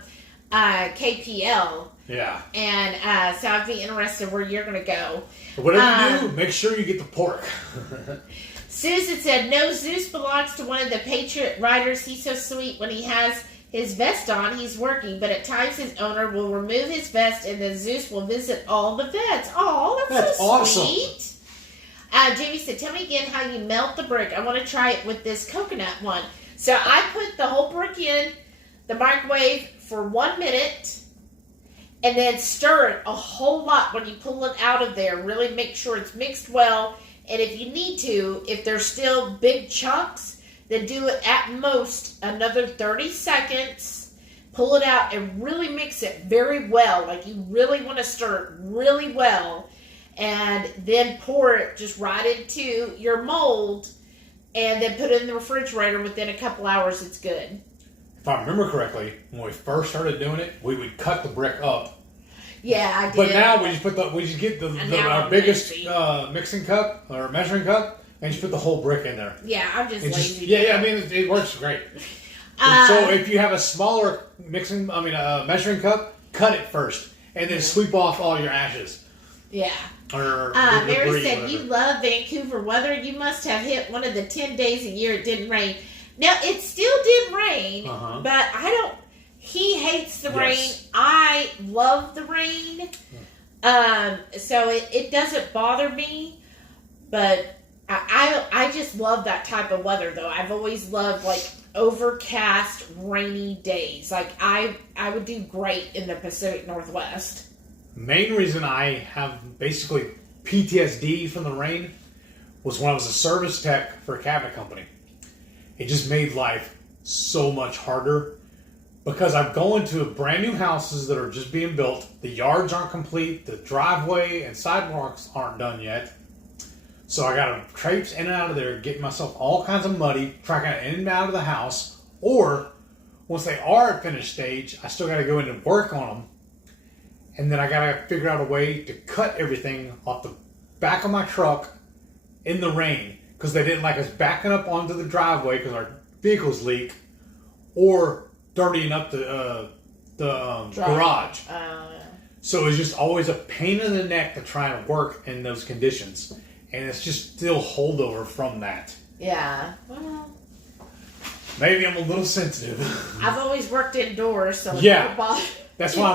KPL. Yeah. And so I'd be interested where you're going to go. Whatever you do, make sure you get the pork. Susan said, no, Zeus belongs to one of the Patriot riders. He's so sweet when he has his vest on. He's working, but at times his owner will remove his vest and then Zeus will visit all the vets. Oh, that's so awesome. Sweet. Jamie said, tell me again how you melt the brick. I want to try it with this coconut one. So I put the whole brick in the microwave for 1 minute. And then stir it a whole lot when you pull it out of there. Really make sure it's mixed well. And if you need to, if there's still big chunks, then do it at most another 30 seconds. Pull it out and really mix it very well. Like you really want to stir it really well. And then pour it just right into your mold. And then put it in the refrigerator. Within a couple hours, it's good. If I remember correctly, when we first started doing it, we would cut the brick up. Yeah, I did. But now we just get our biggest mixing cup or measuring cup, and just put the whole brick in there. Yeah, I'm just lazy. I mean it works great. So if you have a smaller measuring cup, cut it first, and then sweep off all your ashes. Yeah. Or Mary said, you love Vancouver weather. You must have hit one of the 10 days a year it didn't rain. Now, it still did rain, but he hates the rain. I love the rain. So it doesn't bother me, but I just love that type of weather, though. I've always loved, like, overcast, rainy days. Like, I would do great in the Pacific Northwest. Main reason I have basically PTSD from the rain was when I was a service tech for a cabinet company. It just made life so much harder because I'm going to brand new houses that are just being built. The yards aren't complete. The driveway and sidewalks aren't done yet. So I got to traipse in and out of there, getting myself all kinds of muddy, trying to in and out of the house. Or once they are at finished stage, I still got to go in and work on them. And then I gotta figure out a way to cut everything off the back of my truck in the rain because they didn't like us backing up onto the driveway because our vehicles leak, or dirtying up the garage. So it's just always a pain in the neck to try and work in those conditions, and it's just still holdover from that. Yeah. Well, maybe I'm a little sensitive. I've always worked indoors, so yeah. That's why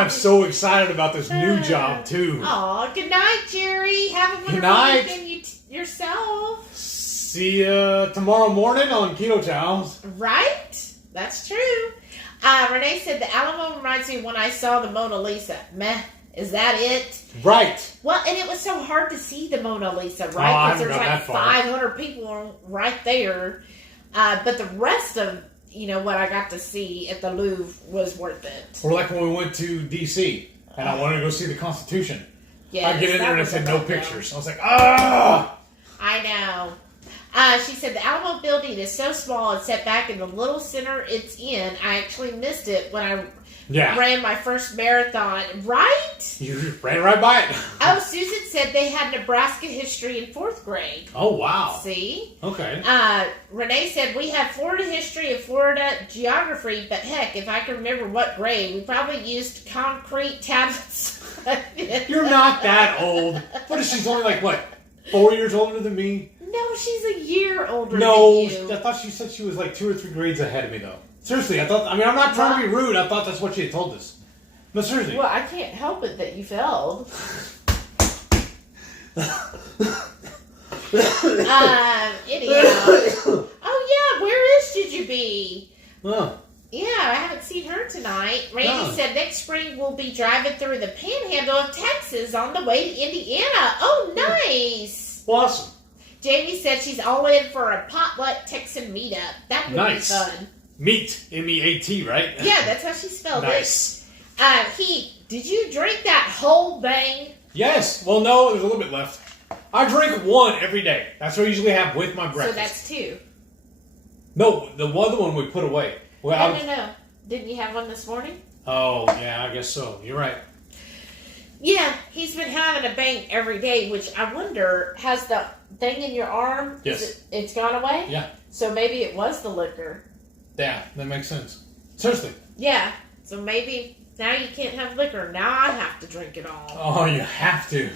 I'm so excited about this new job too. Aw, good night, Jerry. Have a wonderful weekend yourself. See you tomorrow morning on Keto Towels. Right? That's true. Renee said the Alamo reminds me when I saw the Mona Lisa. Meh. Is that it? Right. Well, and it was so hard to see the Mona Lisa, right? Because there's like 500 people right there. But the rest of what I got to see at the Louvre was worth it. Or like when we went to D.C. and I wanted to go see the Constitution. Yes, I get in there and it said no pictures. I was like, ah! I know. She said the Alamo building is so small and set back in the little center it's in. I actually missed it when I ran my first marathon. Right? You just ran right by it. Oh, Susan said they had Nebraska history in 4th grade. Oh, wow. See? Okay. Renee said we have Florida history and Florida geography, but heck, if I can remember what grade, we probably used concrete tablets. You're not that old. What is she, only like, 4 years older than me? No, she's a year older than you. No, I thought she said she was like 2 or 3 grades ahead of me, though. Seriously, I'm not trying to be rude. I thought that's what she had told us. No, seriously. Well, I can't help it that you failed. Anyhow. Oh, yeah, where is Jujubee? Huh. Yeah, I haven't seen her tonight. Randy said next spring we'll be driving through the panhandle of Texas on the way to Indiana. Oh, nice. Awesome. Jamie said she's all in for a potluck Texan meetup. That would be fun. Meat, M-E-A-T, right? Yeah, that's how she spelled it. Heath, did you drink that whole thing? Yes. Well, no, there's a little bit left. I drink one every day. That's what I usually have with my breakfast. So that's 2. No, the other one we put away. Well, No. Didn't you have one this morning? Oh, yeah, I guess so. You're right. Yeah, he's been having a bang every day, which I wonder, has the thing in your arm, yes, it's gone away? Yeah. So maybe it was the liquor. Yeah, that makes sense. Seriously. Yeah, so maybe now you can't have liquor. Now I have to drink it all. Oh, you have to.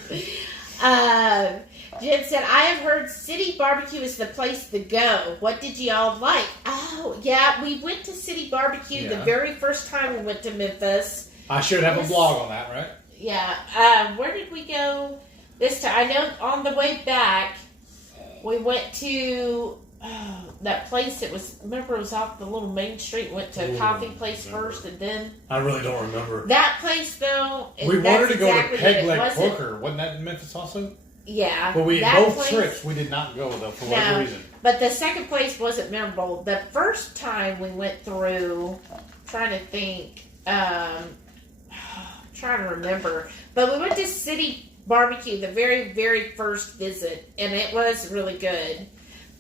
Jen said, I have heard City Barbecue is the place to go. What did y'all like? Oh, yeah, we went to City Barbecue the very first time we went to Memphis. I should have a blog on that, right? Yeah. Where did we go this time? I know on the way back, we went to that place that was, remember it was off the little main street, went to a coffee place first and then... I really don't remember. That place, though... We wanted to go to Peg Leg Poker. Wasn't that in Memphis also? Yeah. But both trips, we did not go, though, for whatever reason. But the second place wasn't memorable. The first time we went through, trying to think, trying to remember. But we went to City Barbecue the very, very first visit, and it was really good.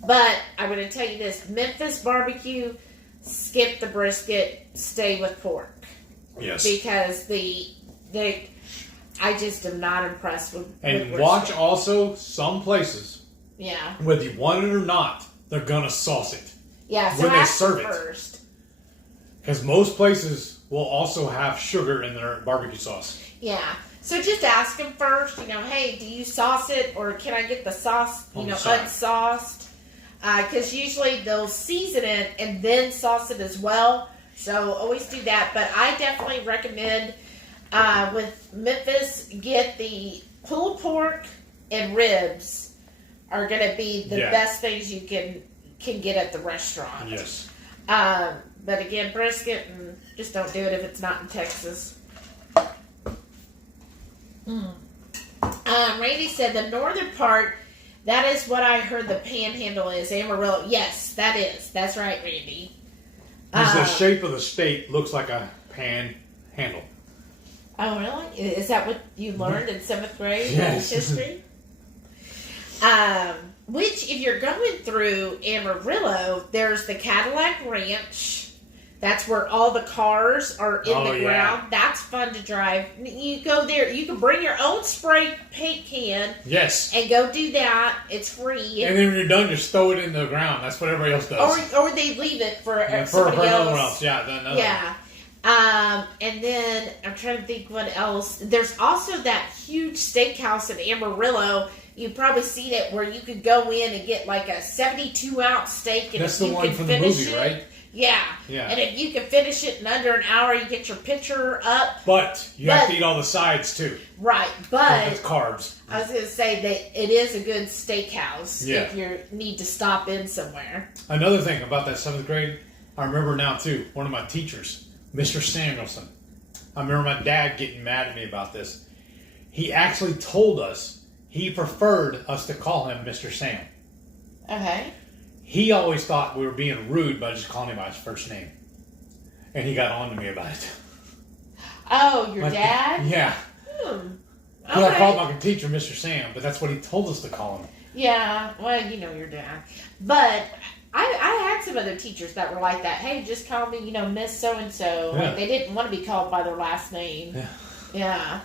But I'm going to tell you this, Memphis Barbecue, skip the brisket, stay with pork. Yes. Because I just am not impressed with And watch also some places. Yeah. Whether you want it or not, they're going to sauce it. Yeah, so when they serve it it. First. Because most places will also have sugar in their barbecue sauce. Yeah. So just ask them first, hey, do you sauce it or can I get the sauce, unsauced? Because usually they'll season it and then sauce it as well. So always do that. But I definitely recommend with Memphis, get the pulled pork and ribs are going to be the best things you can get at the restaurant. Yes. But again, brisket, just don't do it if it's not in Texas. Randy said the northern part, that is what I heard the panhandle is. Amarillo. Yes, that is. That's right, Randy. Because the shape of the state looks like a panhandle. Oh, really? Is that what you learned in 7th grade history? Which, if you're going through Amarillo, there's the Cadillac Ranch. That's where all the cars are in the ground. Yeah. That's fun to drive. You go there. You can bring your own spray paint can. Yes. And go do that. It's free. And then when you're done, just throw it in the ground. That's what everybody else does. Or they leave it for somebody for another else. one else. Yeah. Yeah. And then I'm trying to think what else. There's also that huge steakhouse in Amarillo. You've probably seen it where you could go in and get like a 72-ounce steak. And that's if the you one can from the finish movie, it, right? Yeah. And if you can finish it in under an hour, you get your picture up. But you have to eat all the sides too. Right, but it's carbs. I was going to say that it is a good steakhouse if Yeah. you need to stop in somewhere. Another thing about that 7th grade, I remember now too, one of my teachers, Mr. Samuelson. I remember my dad getting mad at me about this. He actually told us he preferred us to call him Mr. Sam. Okay. He always thought we were being rude by just calling him by his first name. And he got on to me about it. Oh, your dad? Yeah. Okay. I called my teacher Mr. Sam, but that's what he told us to call him. Yeah, well, you know your dad. But I had some other teachers that were like that. Hey, just call me, Miss So-and-so. Yeah. Like, they didn't want to be called by their last name. Yeah. Yeah.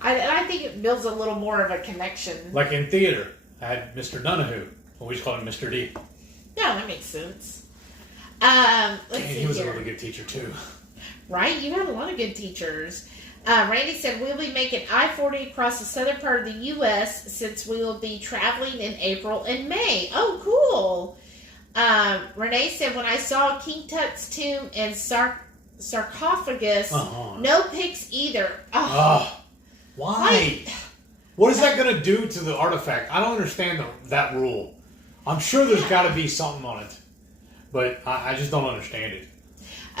I think it builds a little more of a connection. Like in theater, I had Mr. Donahue. Well, we just called him Mr. D. Yeah, that makes sense. Let's see he was here. a really good teacher, too. Right? You had a lot of good teachers. Randy said, we'll be making I-40 across the southern part of the U.S. since we will be traveling in April and May. Oh, cool. Renee said, when I saw King Tut's tomb and sarcophagus, no pics either. Oh. Why? What is that going to do to the artifact? I don't understand that rule. I'm sure there's got to be something on it, but I just don't understand it.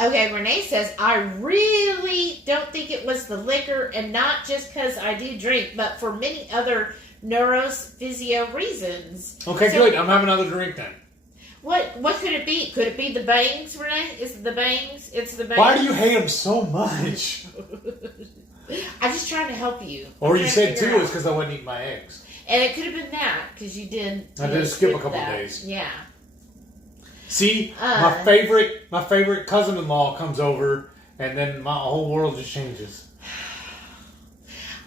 Okay, Renee says, I really don't think it was the liquor, and not just because I do drink, but for many other neurophysio reasons. Okay, good. I'm having another drink then. What could it be? Could it be the bangs, Renee? Is it the bangs? It's the bangs. Why do you hate them so much? I'm just trying to help you. Or you said too, it's because I wasn't eating my eggs. And it could have been that, because you did. I did skip a couple days. Yeah. See, my favorite cousin-in-law comes over, and then my whole world just changes.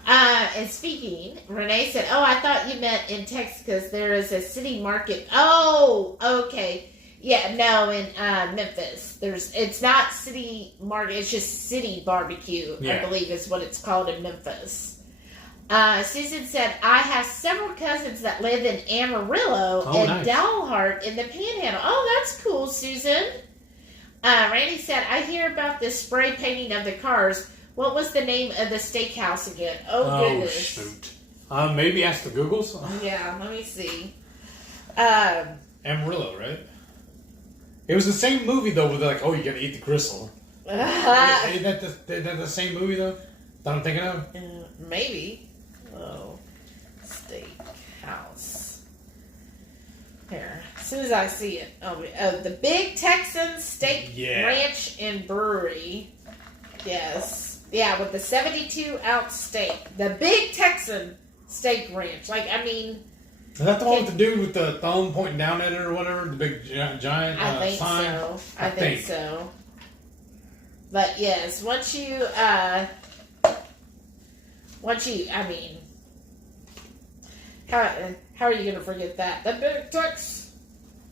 And speaking, Renee said, "Oh, I thought you meant in Texas because there is a city market." Oh, okay, yeah, no, in Memphis, it's not city market; it's just city barbecue. Yeah. I believe is what it's called in Memphis. Susan said, I have several cousins that live in Amarillo and nice. Dalhart in the Panhandle. Oh, that's cool, Susan. Randy said, I hear about this spray painting of the cars. What was the name of the steakhouse again? Oh, goodness. Shoot. Maybe ask the Googles? Yeah, let me see. Amarillo, right? It was the same movie, though, where they're like, oh, you gotta eat the gristle. Isn't that the same movie, though, that I'm thinking of? Maybe. Oh, steakhouse. Here, as soon as I see it. Oh, the Big Texan Steak Ranch and Brewery. Yes. Yeah, with the 72-ounce steak. The Big Texan Steak Ranch. Like, I mean... Is that the one with the dude with the thumb pointing down at it or whatever? The big giant I think sign? so. I think so. But, yes, once you, I mean... How are you going to forget that? The Big Tex...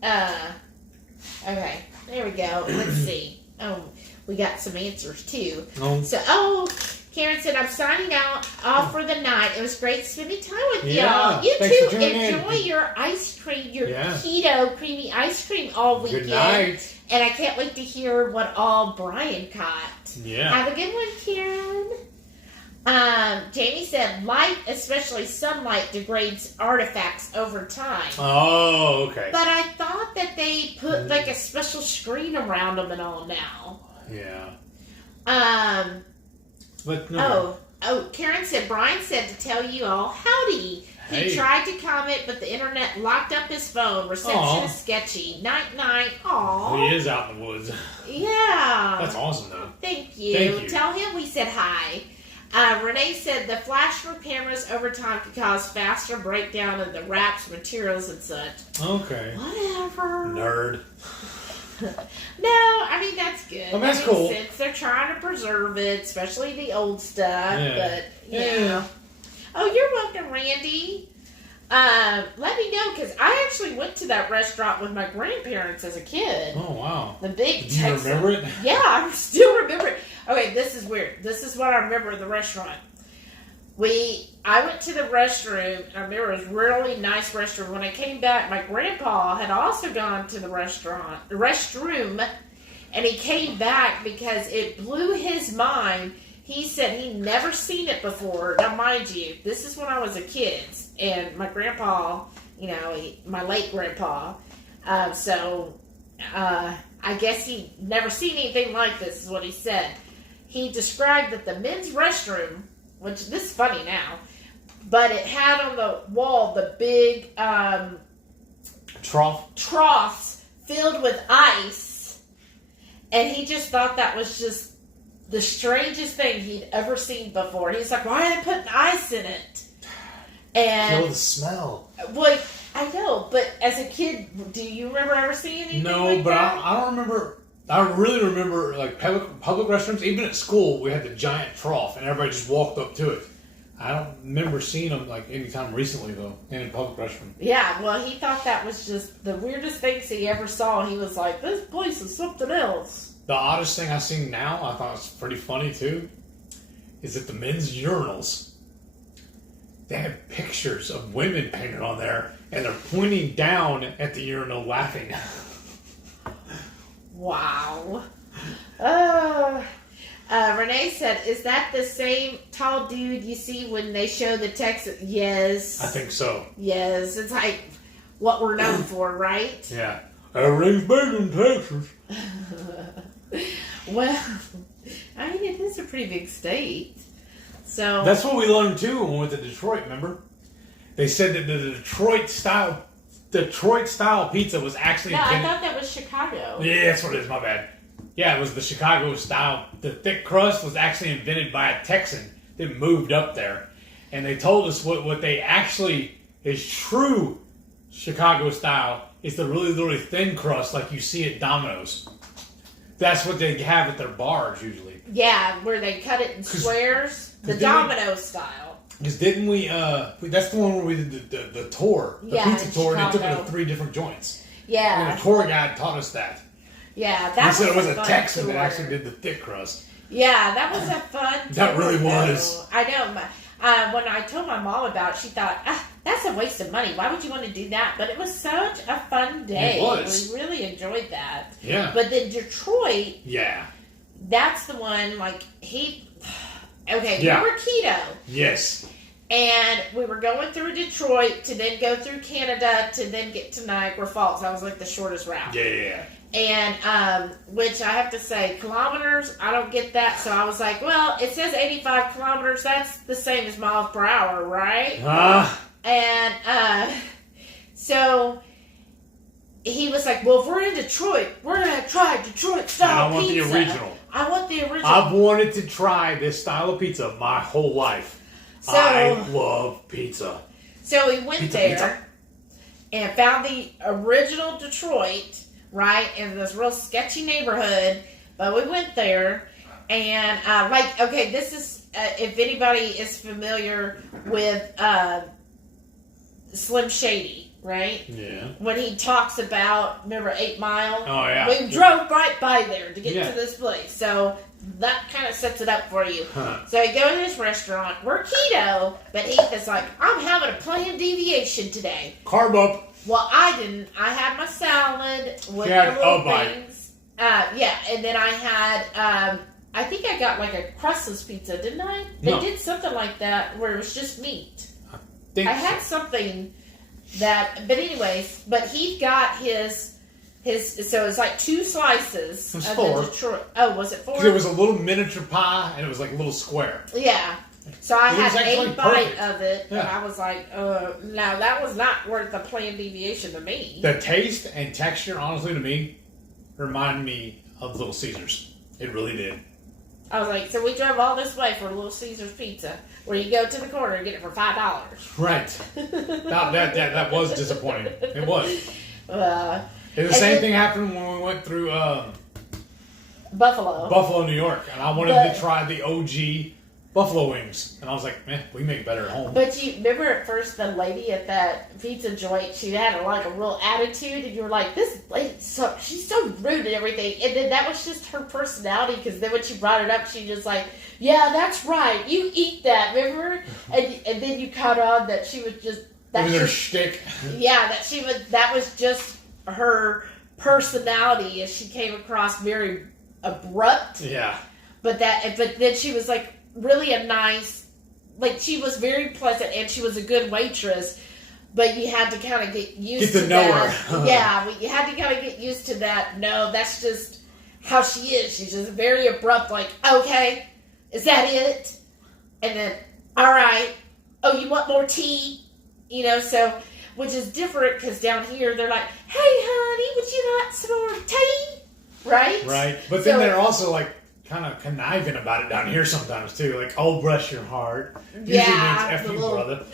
okay, there we go. Let's see. Oh, we got some answers, too. So, Karen said, I'm signing off for the night. It was great spending time with y'all. You too. Enjoy your ice cream, your keto creamy ice cream all weekend. Good night. And I can't wait to hear what all Brian caught. Yeah. Have a good one, Karen. Jamie said, light, especially sunlight, degrades artifacts over time. Oh, okay. But I thought that they put like a special screen around them and all now. Yeah. But no. Karen said, Brian said to tell you all, howdy. He tried to comment, but the internet locked up his phone. Reception is sketchy. Night. Aw. He is out in the woods. Yeah. That's awesome, though. Thank you. Tell him we said hi. Renee said the flash from cameras over time could cause faster breakdown of the wraps, materials, and such. Okay. Whatever. Nerd. No, I mean, that's good. Well, that's that makes cool. sense. They're trying to preserve it, especially the old stuff. Yeah. But, Yeah. Oh, you're welcome, Randy. Let me know, because I actually went to that restaurant with my grandparents as a kid. Oh, wow. The big Do you Texas. remember it? Yeah, I still remember it. Okay, this is weird. This is what I remember of the restaurant. I went to the restroom, and I remember it was a really nice restroom. When I came back, my grandpa had also gone to the restroom, and he came back because it blew his mind. He said he'd never seen it before. Now, mind you, this is when I was a kid, and my grandpa, my late grandpa, I guess he'd never seen anything like this, is what he said. He described that the men's restroom, which this is funny now, but it had on the wall the big troughs filled with ice, and he just thought that was just the strangest thing he'd ever seen before. He's like, why are they putting ice in it? And Kill the smell. Well, I know, but as a kid, do you remember ever seeing anything like but that? I don't remember. I really remember, like, public restrooms. Even at school, we had the giant trough, and everybody just walked up to it. I don't remember seeing them, like, anytime recently, though, in a public restroom. Yeah, well, he thought that was just the weirdest things he ever saw. He was like, this place is something else. The oddest thing I've seen now, I thought was pretty funny, too, is that the men's urinals, they had pictures of women painted on there, and they're pointing down at the urinal laughing. Wow. Renee said, is that the same tall dude you see when they show the Texas? Yes. I think so. Yes. It's like what we're known for, right? Yeah. Everything's big in Texas. Well, I mean, it is a pretty big state. So That's what we learned, too, when we went to Detroit, remember? They said that the Detroit style pizza was actually No, I invented. thought that was Chicago. Yeah, that's what it is, my bad. Yeah, it was the Chicago style. The thick crust was actually invented by a Texan that moved up there. And they told us what they actually is true Chicago style is the really, really thin crust like you see at Domino's. That's what they have at their bars usually. Yeah, where they cut it in squares. The Domino style. Because didn't we, that's the one where we did the tour, the pizza tour, and they took it to 3 different joints. Yeah. And the tour guide taught us that. Yeah, that He said it was a fun Texan tour. that actually did the thick crust. Yeah, that was a fun That tour, really though. was. I know. When I told my mom about it, she thought, that's a waste of money. Why would you want to do that? But it was such a fun day. It was. We really enjoyed that. Yeah. But then Detroit, Yeah. that's the one, like, okay, Yeah. we were keto. Yes. And we were going through Detroit to then go through Canada to then get to Niagara Falls. That was like the shortest route. Yeah. And, which I have to say, kilometers, I don't get that. So I was like, well, it says 85 kilometers. That's the same as miles per hour, right? And, so he was like, well, if we're in Detroit, we're going to try Detroit style I want pizza. the original. I want the original. I've wanted to try this style of pizza my whole life. So, I love pizza. So we went there and found the original Detroit, right, in this real sketchy neighborhood. But we went there and, okay, this is, if anybody is familiar with Slim Shady, right? Yeah. When he talks about, remember 8 Mile? Oh, yeah. We drove right by there to get to this place. So that kind of sets it up for you. Huh. So we go to this restaurant. We're keto, but Heath is like, I'm having a planned deviation today. Carb up. Well, I didn't. I had my salad with She had the little a bite. things. Yeah, and then I had, I think I got like a crustless pizza, didn't I? They did something like that where it was just meat. I had something that, but anyways, but he got his, so it's like 2 slices. It was of 4. the Detroit. Oh, was it 4? It was a little miniature pie, and it was like a little square. Yeah. So I It was had actually a bite perfect. of it, and Yeah. I was like, now that was not worth a planned deviation to me. The taste and texture, honestly, to me, reminded me of Little Caesars. It really did. I was like, so we drove all this way for Little Caesars pizza, where you go to the corner and get it for $5. Right. that was disappointing. It was. The same thing happened when we went through Buffalo, New York, and I wanted to try the OG buffalo wings, and I was like, man, we make better at home. But you remember at first the lady at that pizza joint, she had like a real attitude, and you were like, this lady, she's so rude and everything. And then that was just her personality, because then when she brought it up, she just like, yeah, that's right, you eat that, remember? And then you caught on that she was just... That was her shtick. Yeah, that was just her personality, as she came across very abrupt. Yeah. But then she was like really a nice, like she was very pleasant, and she was a good waitress. But you had to kind of get used to that. Her. Yeah, you had to kind of get used to that. No, that's just how she is. She's just very abrupt. Like, okay, is that it? And then, all right. Oh, you want more tea? You know, so, which is different, because down here they're like, hey, honey, would you like some more tea? Right? Right. But then they're also like kind of conniving about it down here sometimes too. Like, oh, bless your heart. Usually means F you, brother.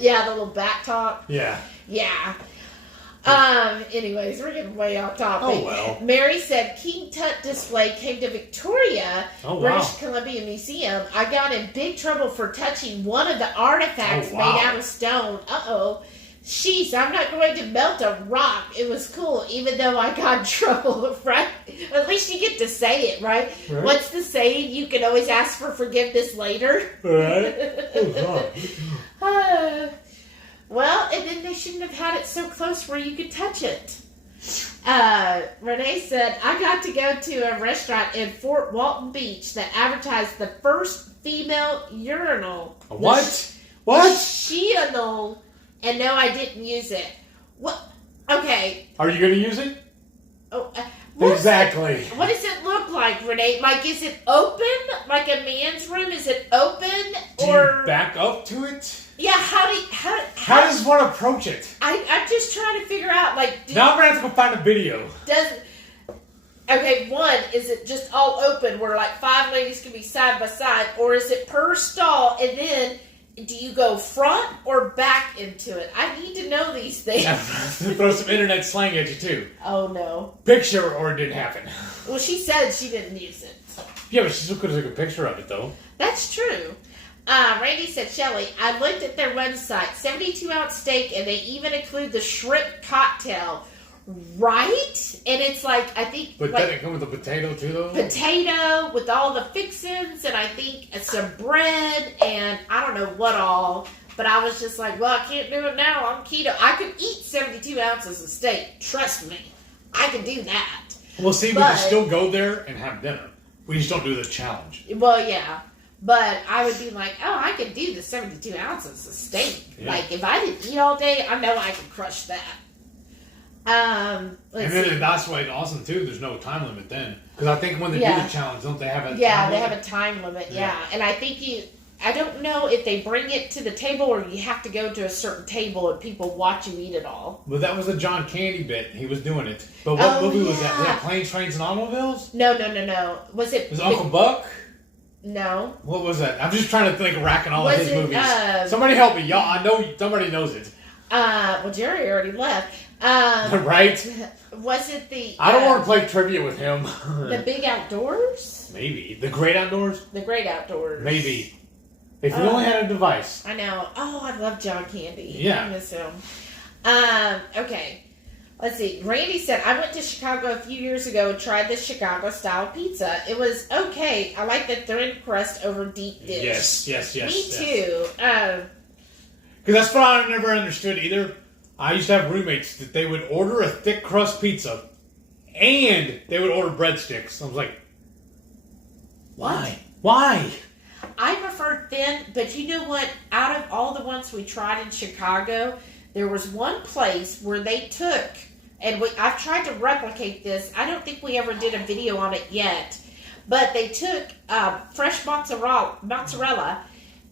Yeah, the little back talk. Yeah. Yeah. Anyways, we're getting way off topic. Oh, well. Mary said King Tut display came to Victoria, British Columbia Museum. I got in big trouble for touching one of the artifacts made out of stone. Uh-oh. Sheesh, I'm not going to melt a rock. It was cool, even though I got in trouble, right? At least you get to say it, right? What's the saying? You can always ask for forgiveness later. Right. Well, and then they shouldn't have had it so close where you could touch it. Renee said, I got to go to a restaurant in Fort Walton Beach that advertised the first female urinal. What? Urinal. And no, I didn't use it. What? Okay. Are you going to use it? Oh, exactly. What does it look like, Renee? Like, is it open? Like a man's room? Is it open? Do you back up to it? Yeah, how does one approach it? I'm just trying to figure out, like... Now I'm going to have to go find a video. Okay, one, is it just all open where, like, 5 ladies can be side by side? Or is it per stall, and then... Do you go front or back into it? I need to know these things. Yeah, throw some internet slang at you, too. Oh, no. Picture or it didn't happen. Well, she said she didn't use it. Yeah, but she still could have took a picture of it, though. That's true. Randy said, Shelly, I looked at their website. 72-ounce steak, and they even include the shrimp cocktail. Right? And it's like, I think... But like, did it come with a potato, too, though? Potato with all the fixins, and I think some bread, and I don't know what all. But I was just like, well, I can't do it now. I'm keto. I could eat 72 ounces of steak. Trust me. I can do that. Well, see, we can still go there and have dinner. We just don't do the challenge. Well, yeah. But I would be like, oh, I could do the 72 ounces of steak. Yeah. Like, if I didn't eat all day, I know I could crush that. And then that's why it's awesome, too. There's no time limit then. Because I think when they do the challenge, don't they have a time limit? Yeah, they have a time limit, yeah. And I think I don't know if they bring it to the table or you have to go to a certain table and people watch you eat it all. But that was the John Candy bit. He was doing it. But what movie was that? Was that Planes, Trains, and Automobiles? No. Was it Uncle Buck? No. What was that? I'm just trying to think of racking all of his movies. Somebody help me. Y'all, I know somebody knows it. Well, Jerry already left. Right? Was it the... I don't want to play trivia with him. The Big Outdoors? Maybe. The Great Outdoors? The Great Outdoors. Maybe. If we only had a device. I know. Oh, I love John Candy. Yeah. I miss him. Okay. Let's see. Randy said, I went to Chicago a few years ago and tried the Chicago-style pizza. It was okay. I like the thin crust over deep dish. Yes. Me too. Because that's what I never understood either. I used to have roommates that they would order a thick crust pizza and they would order breadsticks. I was like, why? Why? I prefer thin, but you know what? Out of all the ones we tried in Chicago, there was one place where they took, and I've tried to replicate this. I don't think we ever did a video on it yet, but they took fresh mozzarella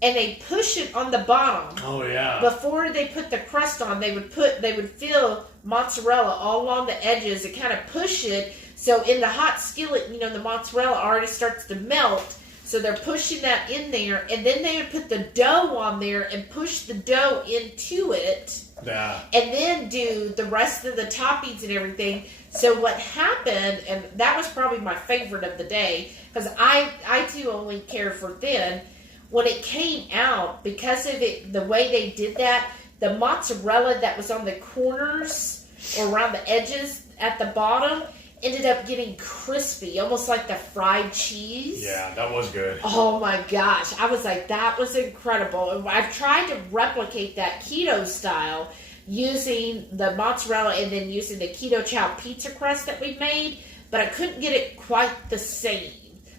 and they push it on the bottom. Oh yeah. Before they put the crust on, they would fill mozzarella all along the edges and kind of push it. So in the hot skillet, the mozzarella already starts to melt. So they're pushing that in there, and then they would put the dough on there and push the dough into it. Yeah. And then do the rest of the toppings and everything. So what happened, and that was probably my favorite of the day, because I too only care for thin. When it came out, because of it, the way they did that, the mozzarella that was on the corners or around the edges at the bottom ended up getting crispy, almost like the fried cheese. Yeah, that was good. Oh my gosh. I was like, that was incredible. And I've tried to replicate that keto style using the mozzarella and then using the keto chow pizza crust that we made, but I couldn't get it quite the same.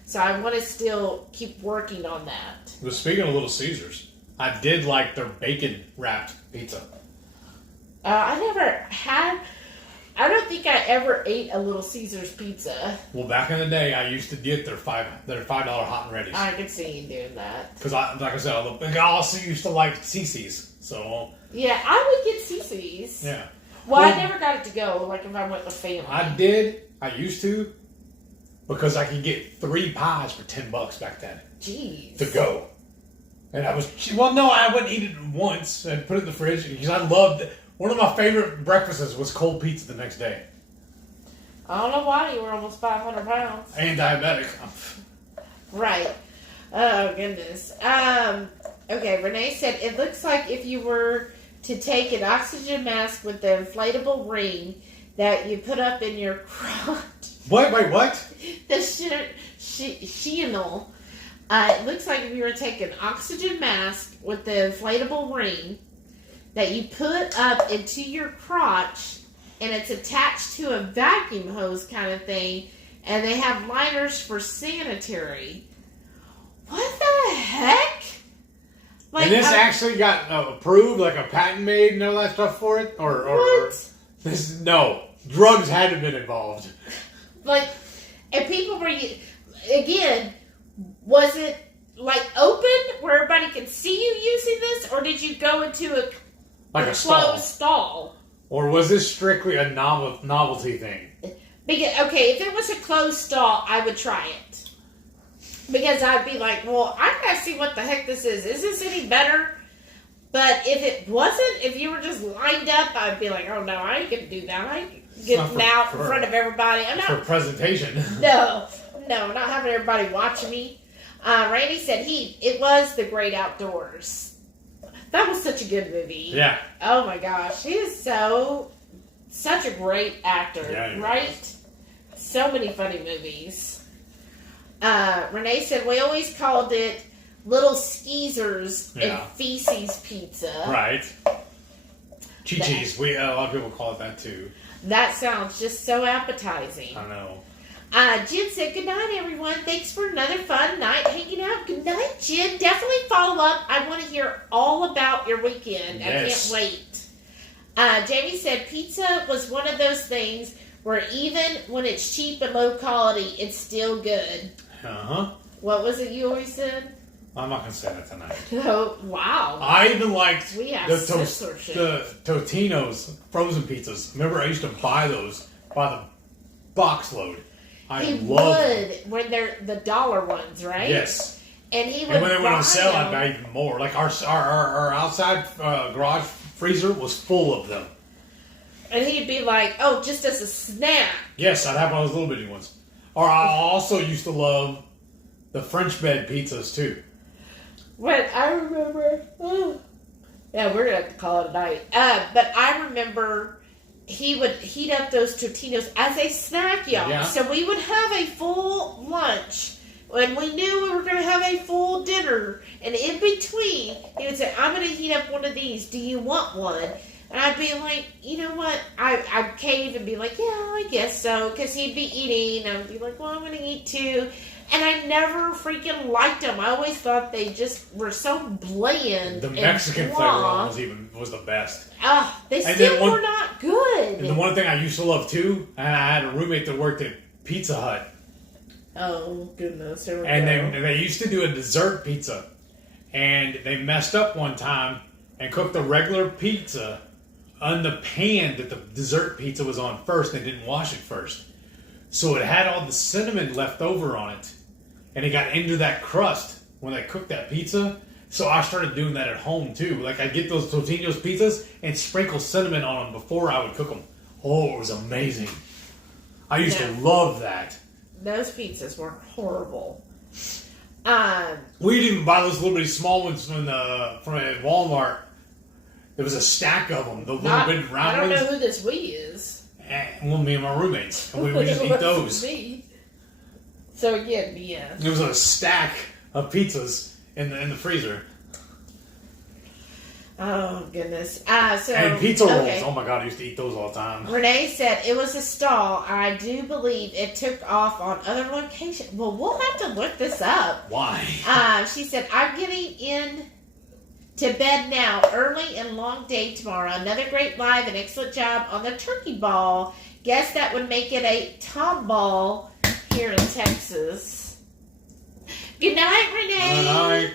So I want to still keep working on that. But speaking of Little Caesars, I did like their bacon wrapped pizza. I never had... I don't think I ever ate a Little Caesars pizza. Well, back in the day, I used to get their $5 hot and readies. I could see you doing that. Because, like I said, I also used to like CC's. So yeah, I would get CC's. Yeah. Well, I never got it to go, like if I went with family. I did. I used to. Because I could get 3 pies for $10 back then. Jeez. To go. And I was... Well, no, I wouldn't eat it once and put it in the fridge. Because I loved it. One of my favorite breakfasts was cold pizza the next day. I don't know why you were almost 500 pounds. And diabetic. Right. Oh, goodness. Okay, Renee said, it looks like if you were to take an oxygen mask with the inflatable ring that you put up in your crotch. What? Wait, what? The Chenal. It looks like if you were to take an oxygen mask with the inflatable ring that you put up into your crotch, and it's attached to a vacuum hose kind of thing, and they have liners for sanitary. What the heck? Like, and this actually got approved, like a patent made and all that stuff for it? Or this? No. Drugs had to have been involved. Like, and people were, again, was it like open where everybody could see you using this, or did you go into a closed stall? Or was this strictly a novelty thing? Because, okay, if it was a closed stall, I would try it. Because I'd be like, well, I gotta see what the heck this is. Is this any better? But if it wasn't, if you were just lined up, I'd be like, oh no, I ain't gonna do that. I ain't getting out in front of everybody. I'm not, for presentation. No, not having everybody watching me. Randy said it was The Great Outdoors. That was such a good movie. Yeah. Oh my gosh. He is such a great actor, right? Is. So many funny movies. Renee said, we always called it Little Skeezers and Feces Pizza. Right. Chi-Chi's. A lot of people call it that too. That sounds just so appetizing. I know. Jen said, good night, everyone. Thanks for another fun night hanging out. Good night, Jen. Definitely follow up. I want to hear all about your weekend. Yes. I can't wait. Jamie said, pizza was one of those things where even when it's cheap and low quality, it's still good. Uh-huh. What was it you always said? I'm not going to say that tonight. Oh, wow. I even liked the Totino's frozen pizzas. Remember, I used to buy those by the box load. When they're the dollar ones, right? Yes. And he would when they went on sale, I'd buy even more. Like our outside garage freezer was full of them. And he'd be like, oh, just as a snack. Yes, I'd have one of those little bitty ones. Or I also used to love the French bed pizzas, too. But I remember... yeah, we're going to have to call it a night. But I remember he would heat up those Totinos as a snack, y'all. Yeah. So we would have a full lunch. When we knew we were going to have a full dinner. And in between, he would say, I'm going to heat up one of these. Do you want one? And I'd be like, you know what? I'd cave and be like, yeah, I guess so. Because he'd be eating. And I'd be like, well, I'm going to eat too. And I never freaking liked them. I always thought they just were so bland. The Mexican flavor one was the best. They still were not good. And the one thing I used to love too, and I had a roommate that worked at Pizza Hut. Oh, goodness. And they used to do a dessert pizza. And they messed up one time and cooked the regular pizza on the pan that the dessert pizza was on first and didn't wash it first. So it had all the cinnamon left over on it. and it got into that crust when I cooked that pizza. So I started doing that at home too. Like I'd get those Totino's pizzas and sprinkle cinnamon on them before I would cook them. Oh, it was amazing. I used to love that. Those pizzas were horrible. We'd even buy those little bitty small ones from Walmart. There was a stack of them, the little bitty round ones. I don't know who this we is. Well, me and my roommates. And we would just eat those. Me. So again, yeah. There was a stack of pizzas in the freezer. Oh goodness. And pizza rolls. Oh my god, I used to eat those all the time. Renee said it was a stall. I do believe it took off on other locations. Well, we'll have to look this up. Why? She said, I'm getting in to bed now. Early and long day tomorrow. Another great live and excellent job on the turkey ball. Guess that would make it a tom ball here in Texas. Good night, Renee. Good night.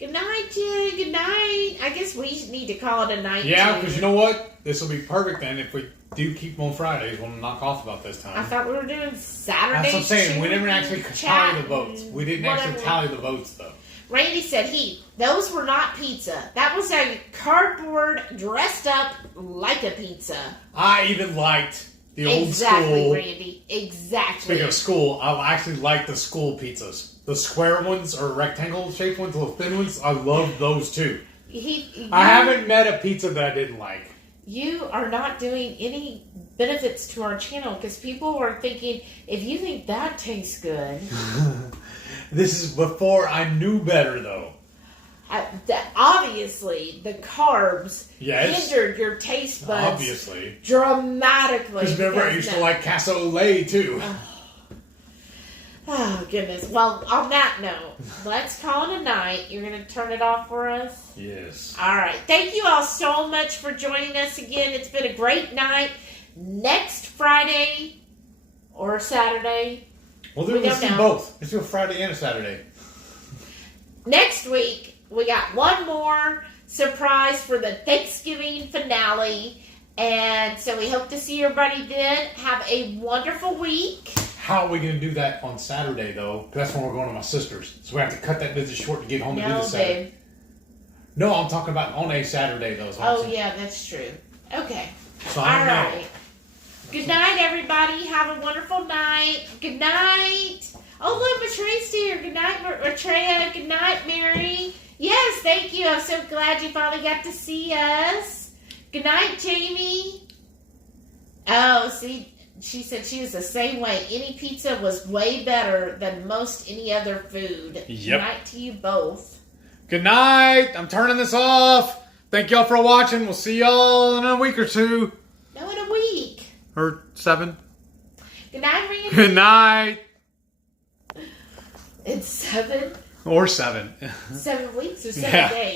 Good night, Jen. Good night. I guess we need to call it a night. Yeah, because you know what? This will be perfect then. If we do keep them on Fridays, we'll knock off about this time. I thought we were doing Saturday. That's what I'm saying. We didn't actually tally the votes. We didn't actually tally the votes, though. Randy said, those were not pizza. That was a cardboard dressed up like a pizza. I even liked the old school. Exactly, Randy. Exactly. Speaking of school, I actually like the school pizzas. The square ones or rectangle shaped ones, the little thin ones. I love those too. I haven't met a pizza that I didn't like. You are not doing any benefits to our channel because people are thinking, if you think that tastes good. This is before I knew better, though. Obviously, the carbs hindered your taste buds dramatically. Because remember, I used to like Casa au lait, too. Oh, goodness. Well, on that note, let's call it a night. You're going to turn it off for us? Yes. All right. Thank you all so much for joining us again. It's been a great night. Next Friday or Saturday. Let's do both. Let's do a Friday and a Saturday. Next week, we got one more surprise for the Thanksgiving finale. And so we hope to see everybody then. Have a wonderful week. How are we going to do that on Saturday, though? Because that's when we're going to my sister's. So we have to cut that visit short to get home to do this Saturday. Babe. No, I'm talking about on a Saturday, though. Oh, yeah, that's true. Okay. So all right. Good night, everybody. Have a wonderful night. Good night. Oh, look, Maitreya's here. Good night, Maitreya. Good night, Mary. Yes, thank you. I'm so glad you finally got to see us. Good night, Jamie. Oh, see, she said she was the same way. Any pizza was way better than most any other food. Yep. Good night to you both. Good night. I'm turning this off. Thank y'all for watching. We'll see y'all in a week or two. No, in a week. Or 7. Good night, Randy. Good night. It's 7. Or 7. 7 weeks or 7 days.